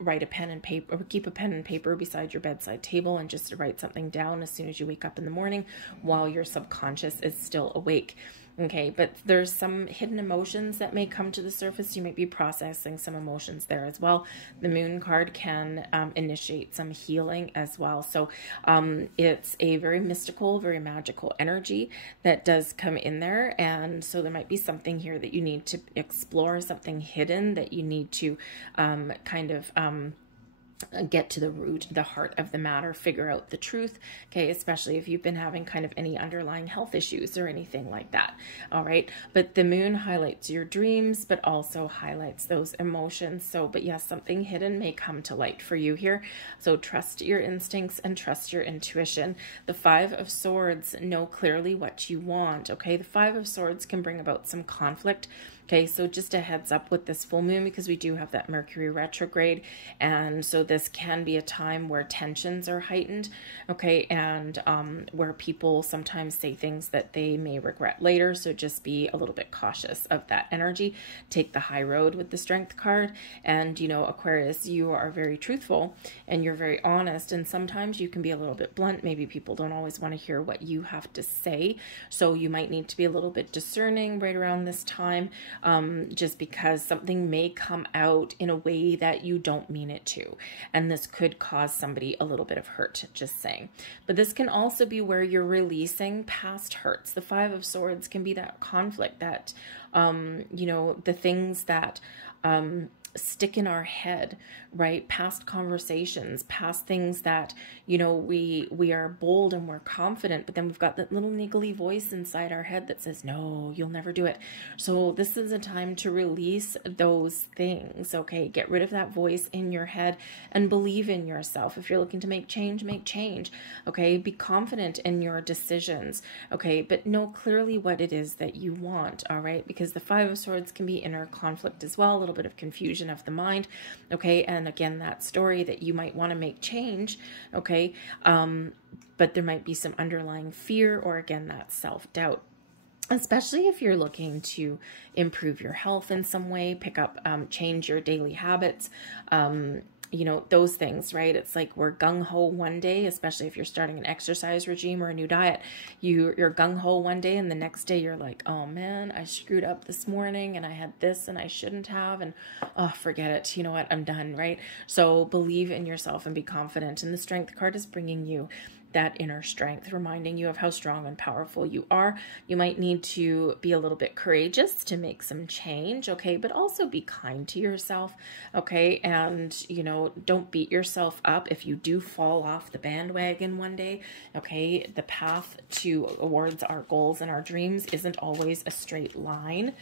Write a pen and paper, or keep a pen and paper beside your bedside table, and just write something down as soon as you wake up in the morning while your subconscious is still awake. Okay, but there's some hidden emotions that may come to the surface. You might be processing some emotions there as well. The moon card can initiate some healing as well. So it's a very mystical, very magical energy that does come in there. And so there might be something here that you need to explore, something hidden that you need to get to the root, the heart of the matter, figure out the truth, okay, especially if you've been having kind of any underlying health issues or anything like that. All right, but the moon highlights your dreams, but also highlights those emotions. So, but yes, something hidden may come to light for you here. So trust your instincts and trust your intuition. The 5 of Swords, know clearly what you want, okay? The 5 of Swords can bring about some conflict. Okay, so just a heads up with this full moon, because we do have that Mercury retrograde, and so this can be a time where tensions are heightened, okay, and where people sometimes say things that they may regret later, so just be a little bit cautious of that energy. Take the high road with the Strength card, and, you know, Aquarius, you are very truthful, and you're very honest, and sometimes you can be a little bit blunt. Maybe people don't always want to hear what you have to say, so you might need to be a little bit discerning right around this time. Just because something may come out in a way that you don't mean it to. And this could cause somebody a little bit of hurt, just saying. But this can also be where you're releasing past hurts. The 5 of Swords can be that conflict, that, you know, the things that stick in our head, right? Past conversations, past things that, you know, we are bold and we're confident, but then we've got that little niggly voice inside our head that says, no, you'll never do it. So this is a time to release those things, okay? Get rid of that voice in your head and believe in yourself. If you're looking to make change, okay? Be confident in your decisions, okay? But know clearly what it is that you want, all right? Because the 5 of Swords can be inner conflict as well, a little bit of confusion of the mind, okay? And again, that story that you might want to make change, okay? But there might be some underlying fear, or again, that self-doubt. Especially if you're looking to improve your health in some way, pick up, change your daily habits, you know, those things, right? It's like we're gung-ho one day, especially if you're starting an exercise regime or a new diet. You're gung-ho one day, and the next day you're like, oh man, I screwed up this morning and I had this and I shouldn't have, and oh, forget it. You know what? I'm done, right? So believe in yourself and be confident. And the Strength card is bringing you that inner strength, reminding you of how strong and powerful you are. You might need to be a little bit courageous to make some change, okay? But also be kind to yourself, okay? And, you know, don't beat yourself up if you do fall off the bandwagon one day, okay? The path towards our goals and our dreams isn't always a straight line.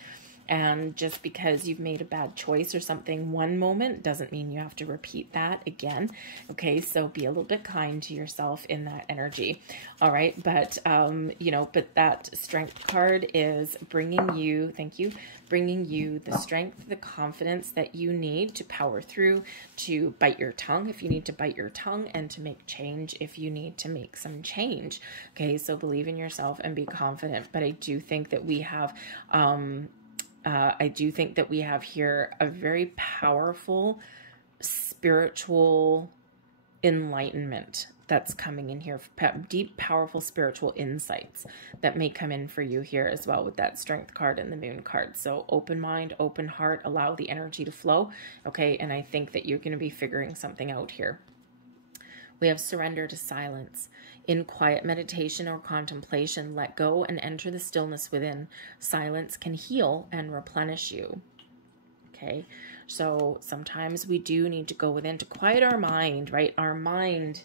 And just because you've made a bad choice or something one moment doesn't mean you have to repeat that again. Okay, so be a little bit kind to yourself in that energy. All right, but, you know, but that Strength card is bringing you, thank you, bringing you the strength, the confidence that you need to power through, to bite your tongue if you need to bite your tongue, and to make change if you need to make some change. Okay, so believe in yourself and be confident. But I do think that we have, here a very powerful spiritual enlightenment that's coming in here. Deep, powerful spiritual insights that may come in for you here as well with that Strength card and the Moon card. So open mind, open heart, allow the energy to flow. Okay, and I think that you're going to be figuring something out here. We have surrender to silence. In quiet meditation or contemplation, let go and enter the stillness within. Silence can heal and replenish you. Okay, so sometimes we do need to go within to quiet our mind, right? Our mind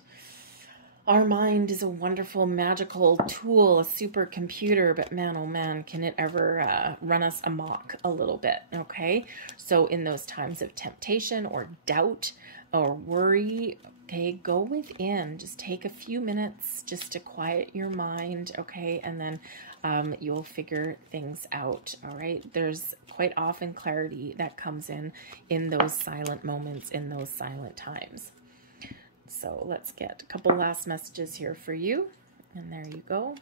is a wonderful, magical tool, a supercomputer, but man, oh man, can it ever run us amok a little bit, okay? So in those times of temptation or doubt or worry, okay, go within. Just take a few minutes just to quiet your mind, okay? And then you'll figure things out, all right? There's quite often clarity that comes in those silent moments, in those silent times. So let's get a couple last messages here for you. And there you go.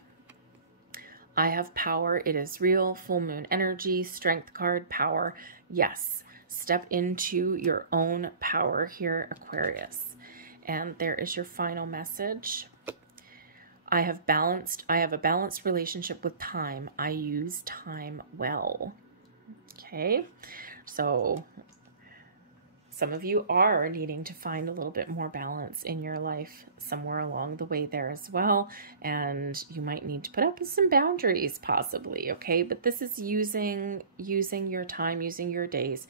I have power. It is real. Full moon energy, Strength card, power. Yes. Step into your own power here, Aquarius. And there is your final message. I have a balanced relationship with time. I use time well. Okay. So some of you are needing to find a little bit more balance in your life somewhere along the way there as well. And you might need to put up with some boundaries possibly, okay? But this is using your time, using your days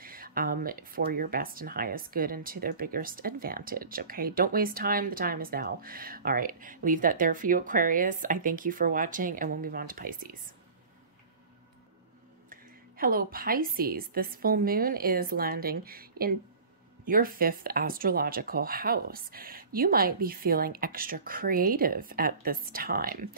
for your best and highest good and to their biggest advantage, okay? Don't waste time. The time is now. All right. Leave that there for you, Aquarius. I thank you for watching, and we'll move on to Pisces. Hello, Pisces. This full moon is landing in your 5th astrological house. You might be feeling extra creative at this time.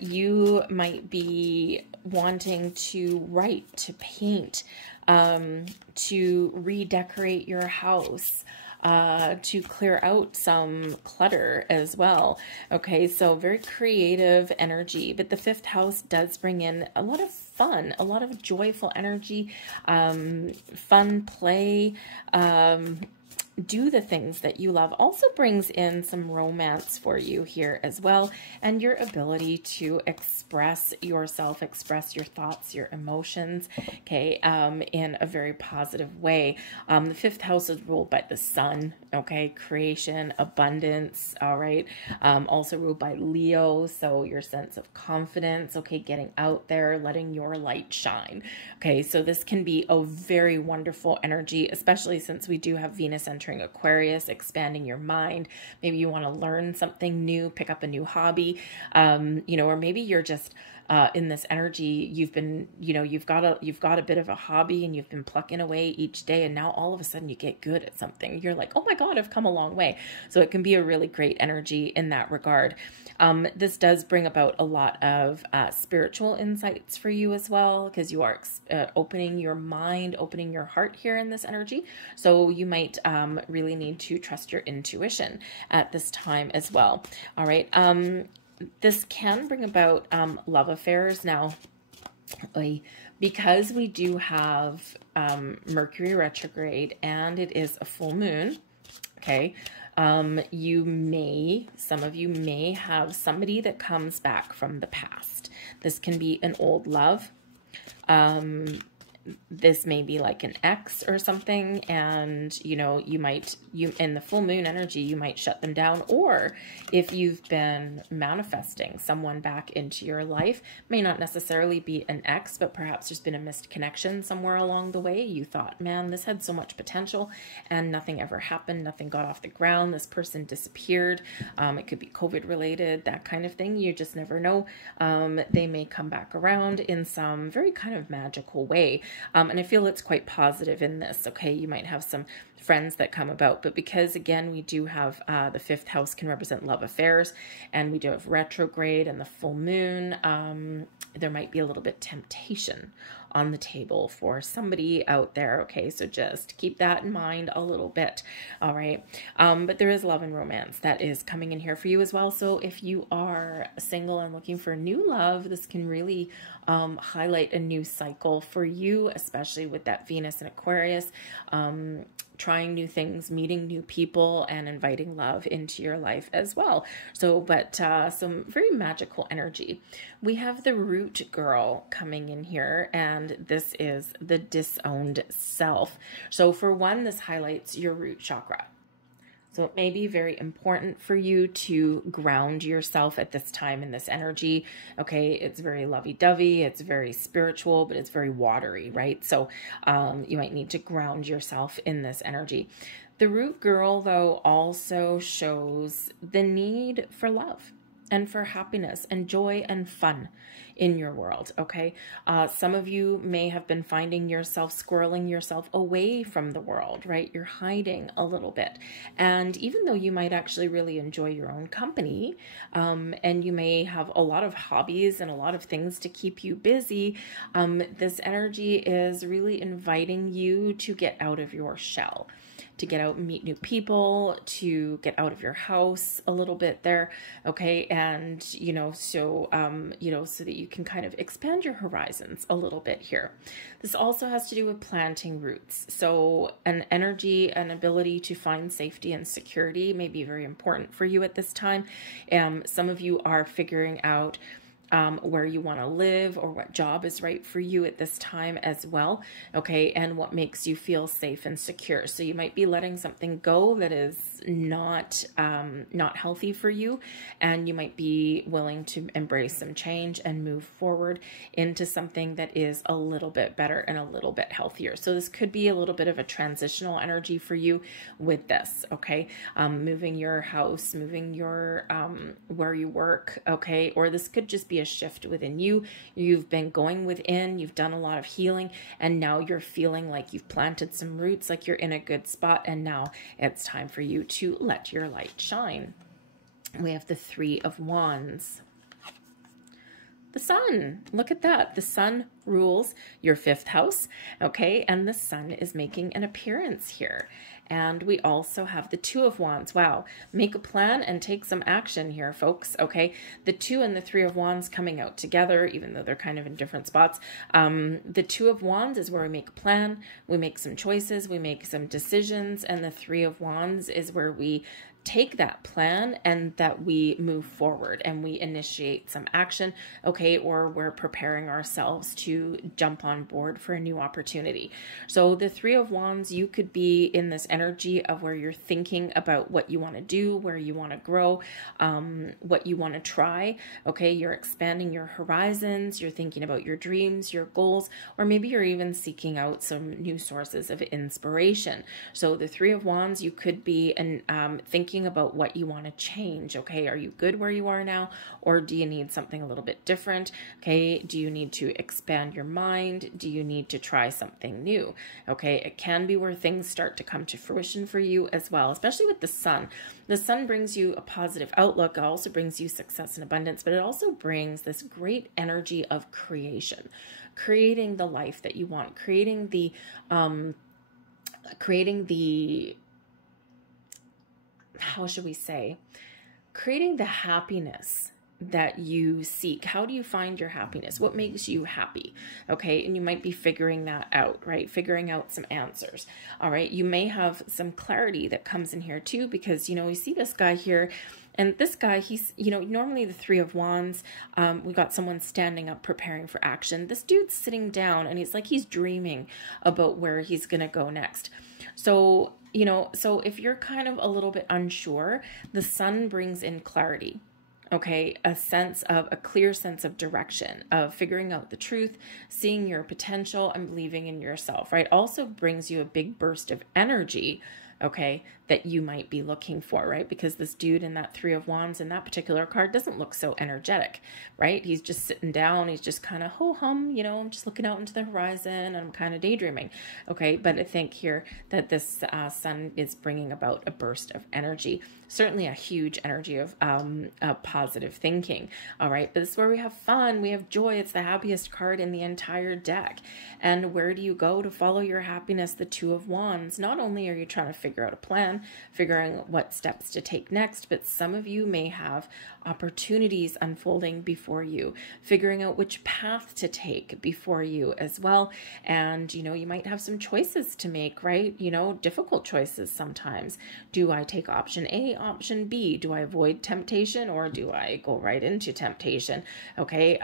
You might be wanting to write, to paint, to redecorate your house, to clear out some clutter as well. Okay, so very creative energy, but the 5th house does bring in a lot of fun, a lot of joyful energy, fun play, do the things that you love. Also brings in some romance for you here as well, and your ability to express yourself, express your thoughts, your emotions, okay, in a very positive way. The 5th house is ruled by the sun, okay, creation, abundance, all right, also ruled by Leo, so your sense of confidence, okay, getting out there, letting your light shine, okay, so this can be a very wonderful energy, especially since we do have Venus entering Aquarius, expanding your mind. Maybe you want to learn something new, pick up a new hobby, you know, or maybe you're just in this energy, you've been, you know, you've got a bit of a hobby and you've been plucking away each day, and now all of a sudden you get good at something. You're like, oh my God, I've come a long way. So it can be a really great energy in that regard. This does bring about a lot of spiritual insights for you as well, because you are opening your mind, opening your heart here in this energy. So you might really need to trust your intuition at this time as well. All right. This can bring about love affairs. Now, because we do have Mercury retrograde and it is a full moon, okay, some of you may have somebody that comes back from the past. This can be an old love. This may be like an ex or something, and you know, you in the full moon energy, you might shut them down. Or if you've been manifesting someone back into your life, may not necessarily be an ex, but perhaps there's been a missed connection somewhere along the way. You thought, man, this had so much potential, and nothing ever happened. Nothing got off the ground. This person disappeared. It could be COVID related, that kind of thing. You just never know. They may come back around in some very kind of magical way. And I feel it's quite positive in this, okay? You might have some friends that come about, but because, again, we do have the 5th house can represent love affairs, and we do have retrograde and the full moon, there might be a little bit temptation on the table for somebody out there, okay? So just keep that in mind a little bit, all right? But there is love and romance that is coming in here for you as well. So if you are single and looking for new love, this can really highlight a new cycle for you, especially with that Venus and Aquarius. trying new things, meeting new people, and inviting love into your life as well. So, but some very magical energy. We have the root girl coming in here, and this is the disowned self. So for one, this highlights your root chakra. So it may be very important for you to ground yourself at this time in this energy. Okay, it's very lovey-dovey, it's very spiritual, but it's very watery, right? So you might need to ground yourself in this energy. The root girl, though, also shows the need for love and for happiness and joy and fun in your world, okay? Some of you may have been finding yourself squirreling yourself away from the world, right? You're hiding a little bit. And even though you might actually really enjoy your own company, and you may have a lot of hobbies and a lot of things to keep you busy, this energy is really inviting you to get out of your shell, to get out and meet new people, to get out of your house a little bit there, okay? And, so that you can kind of expand your horizons a little bit here. This also has to do with planting roots. So an energy, an ability to find safety and security may be very important for you at this time. Some of you are figuring out where you want to live or what job is right for you at this time as well, okay, and what makes you feel safe and secure. So you might be letting something go that is not healthy for you, and you might be willing to embrace some change and move forward into something that is a little bit better and a little bit healthier. So this could be a little bit of a transitional energy for you with this, okay, moving your house, moving your where you work, okay, or this could just be a shift within you. You've been going within, you've done a lot of healing, and now you're feeling like you've planted some roots, like you're in a good spot, and now it's time for you to let your light shine. We have the Three of Wands. The sun, look at that. The sun rules your fifth house, okay? And the sun is making an appearance here. And we also have the Two of Wands. Wow, make a plan and take some action here, folks, okay? The Two and the Three of Wands coming out together, even though they're kind of in different spots. The Two of Wands is where we make a plan, we make some choices, we make some decisions, and the Three of Wands is where we take that plan and that we move forward and we initiate some action, okay, or we're preparing ourselves to jump on board for a new opportunity. So the Three of Wands, you could be in this energy of where you're thinking about what you want to do, where you want to grow, what you want to try, okay? You're expanding your horizons, you're thinking about your dreams, your goals, or maybe you're even seeking out some new sources of inspiration. So the Three of Wands, you could be thinking about what you want to change, okay? Are you good where you are now, or do you need something a little bit different, okay? Do you need to expand your mind? Do you need to try something new, okay? It can be where things start to come to fruition for you as well, especially with the sun. The sun brings you a positive outlook. It also brings you success and abundance, but it also brings this great energy of creation, creating the life that you want, creating the how should we say, creating the happiness that you seek. How do you find your happiness? What makes you happy? Okay. And you might be figuring that out, right? Figuring out some answers. All right. You may have some clarity that comes in here too, because, you see this guy here, and this guy, he's, normally the Three of Wands, we got someone standing up, preparing for action. This dude's sitting down and he's dreaming about where he's going to go next. So, so if you're kind of a little bit unsure, the sun brings in clarity, okay? A clear sense of direction, of figuring out the truth, seeing your potential, and believing in yourself, right? Also brings you a big burst of energy, okay, that you might be looking for, right? Because this dude in that Three of Wands in that particular card doesn't look so energetic, right? He's just sitting down. He's just kind of ho-hum, I'm just looking out into the horizon and I'm kind of daydreaming, okay? But I think here that this sun is bringing about a burst of energy, certainly a huge energy of positive thinking, all right? But this is where we have fun, we have joy. It's the happiest card in the entire deck. And where do you go to follow your happiness? The Two of Wands. Not only are you trying to figure figure out a plan, figuring what steps to take next. But some of you may have opportunities unfolding before you, figuring out which path to take before you as well. And, you know, you might have some choices to make, right? You know, difficult choices sometimes. Do I take option A, option B? Do I avoid temptation, or do I go right into temptation? Okay.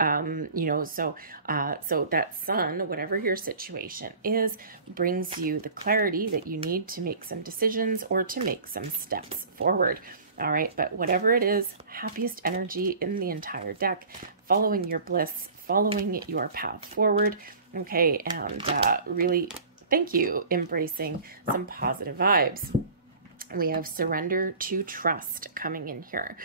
You know, so that sun, whatever your situation is, brings you the clarity that you need to make some decisions or to make some steps forward. All right, but whatever it is, happiest energy in the entire deck, following your bliss, following your path forward. Okay, and really, thank you, embracing some positive vibes. We have surrender to trust coming in here.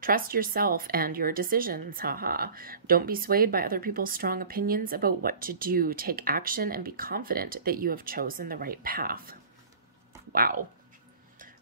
Trust yourself and your decisions, haha. Don't be swayed by other people's strong opinions about what to do. Take action and be confident that you have chosen the right path. Wow.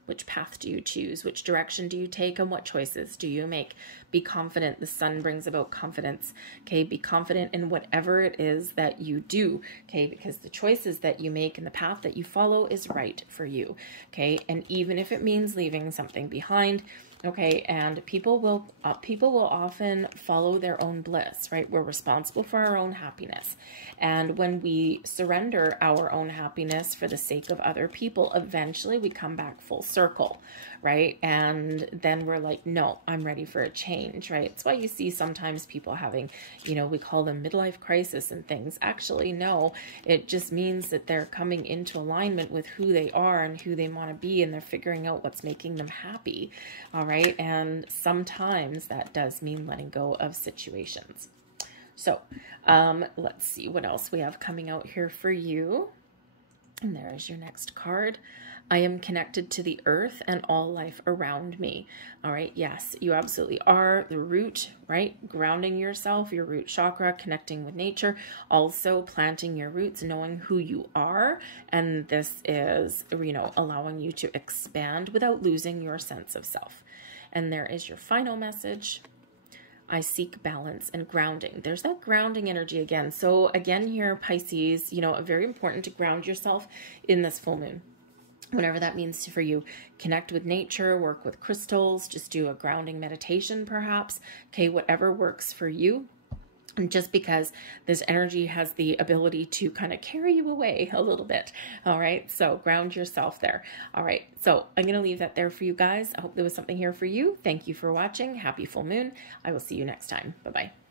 Which path do you choose? Which direction do you take? And what choices do you make? Be confident. The sun brings about confidence. Okay, be confident in whatever it is that you do. Okay, because the choices that you make and the path that you follow is right for you. Okay, and even if it means leaving something behind. Okay, and people will often follow their own bliss, right? We're responsible for our own happiness. And when we surrender our own happiness for the sake of other people, eventually we come back full circle, right? And then we're like, no, I'm ready for a change, right? It's why you see sometimes people having, you know, we call them midlife crisis and things. Actually, no, it just means that they're coming into alignment with who they are and who they want to be, and they're figuring out what's making them happy. All right. And sometimes that does mean letting go of situations. So let's see what else we have coming out here for you. And there is your next card. I am connected to the earth and all life around me. All right. Yes, you absolutely are. The root, right? Grounding yourself, your root chakra, connecting with nature, also planting your roots, knowing who you are. And this is, you know, allowing you to expand without losing your sense of self. And there is your final message. I seek balance and grounding. There's that grounding energy again. So again here, Pisces, you know, very important to ground yourself in this full moon. Whatever that means for you. Connect with nature, work with crystals, just do a grounding meditation perhaps. Okay, whatever works for you. And just because this energy has the ability to kind of carry you away a little bit. All right. So ground yourself there. All right. So I'm going to leave that there for you guys. I hope there was something here for you. Thank you for watching. Happy full moon. I will see you next time. Bye-bye.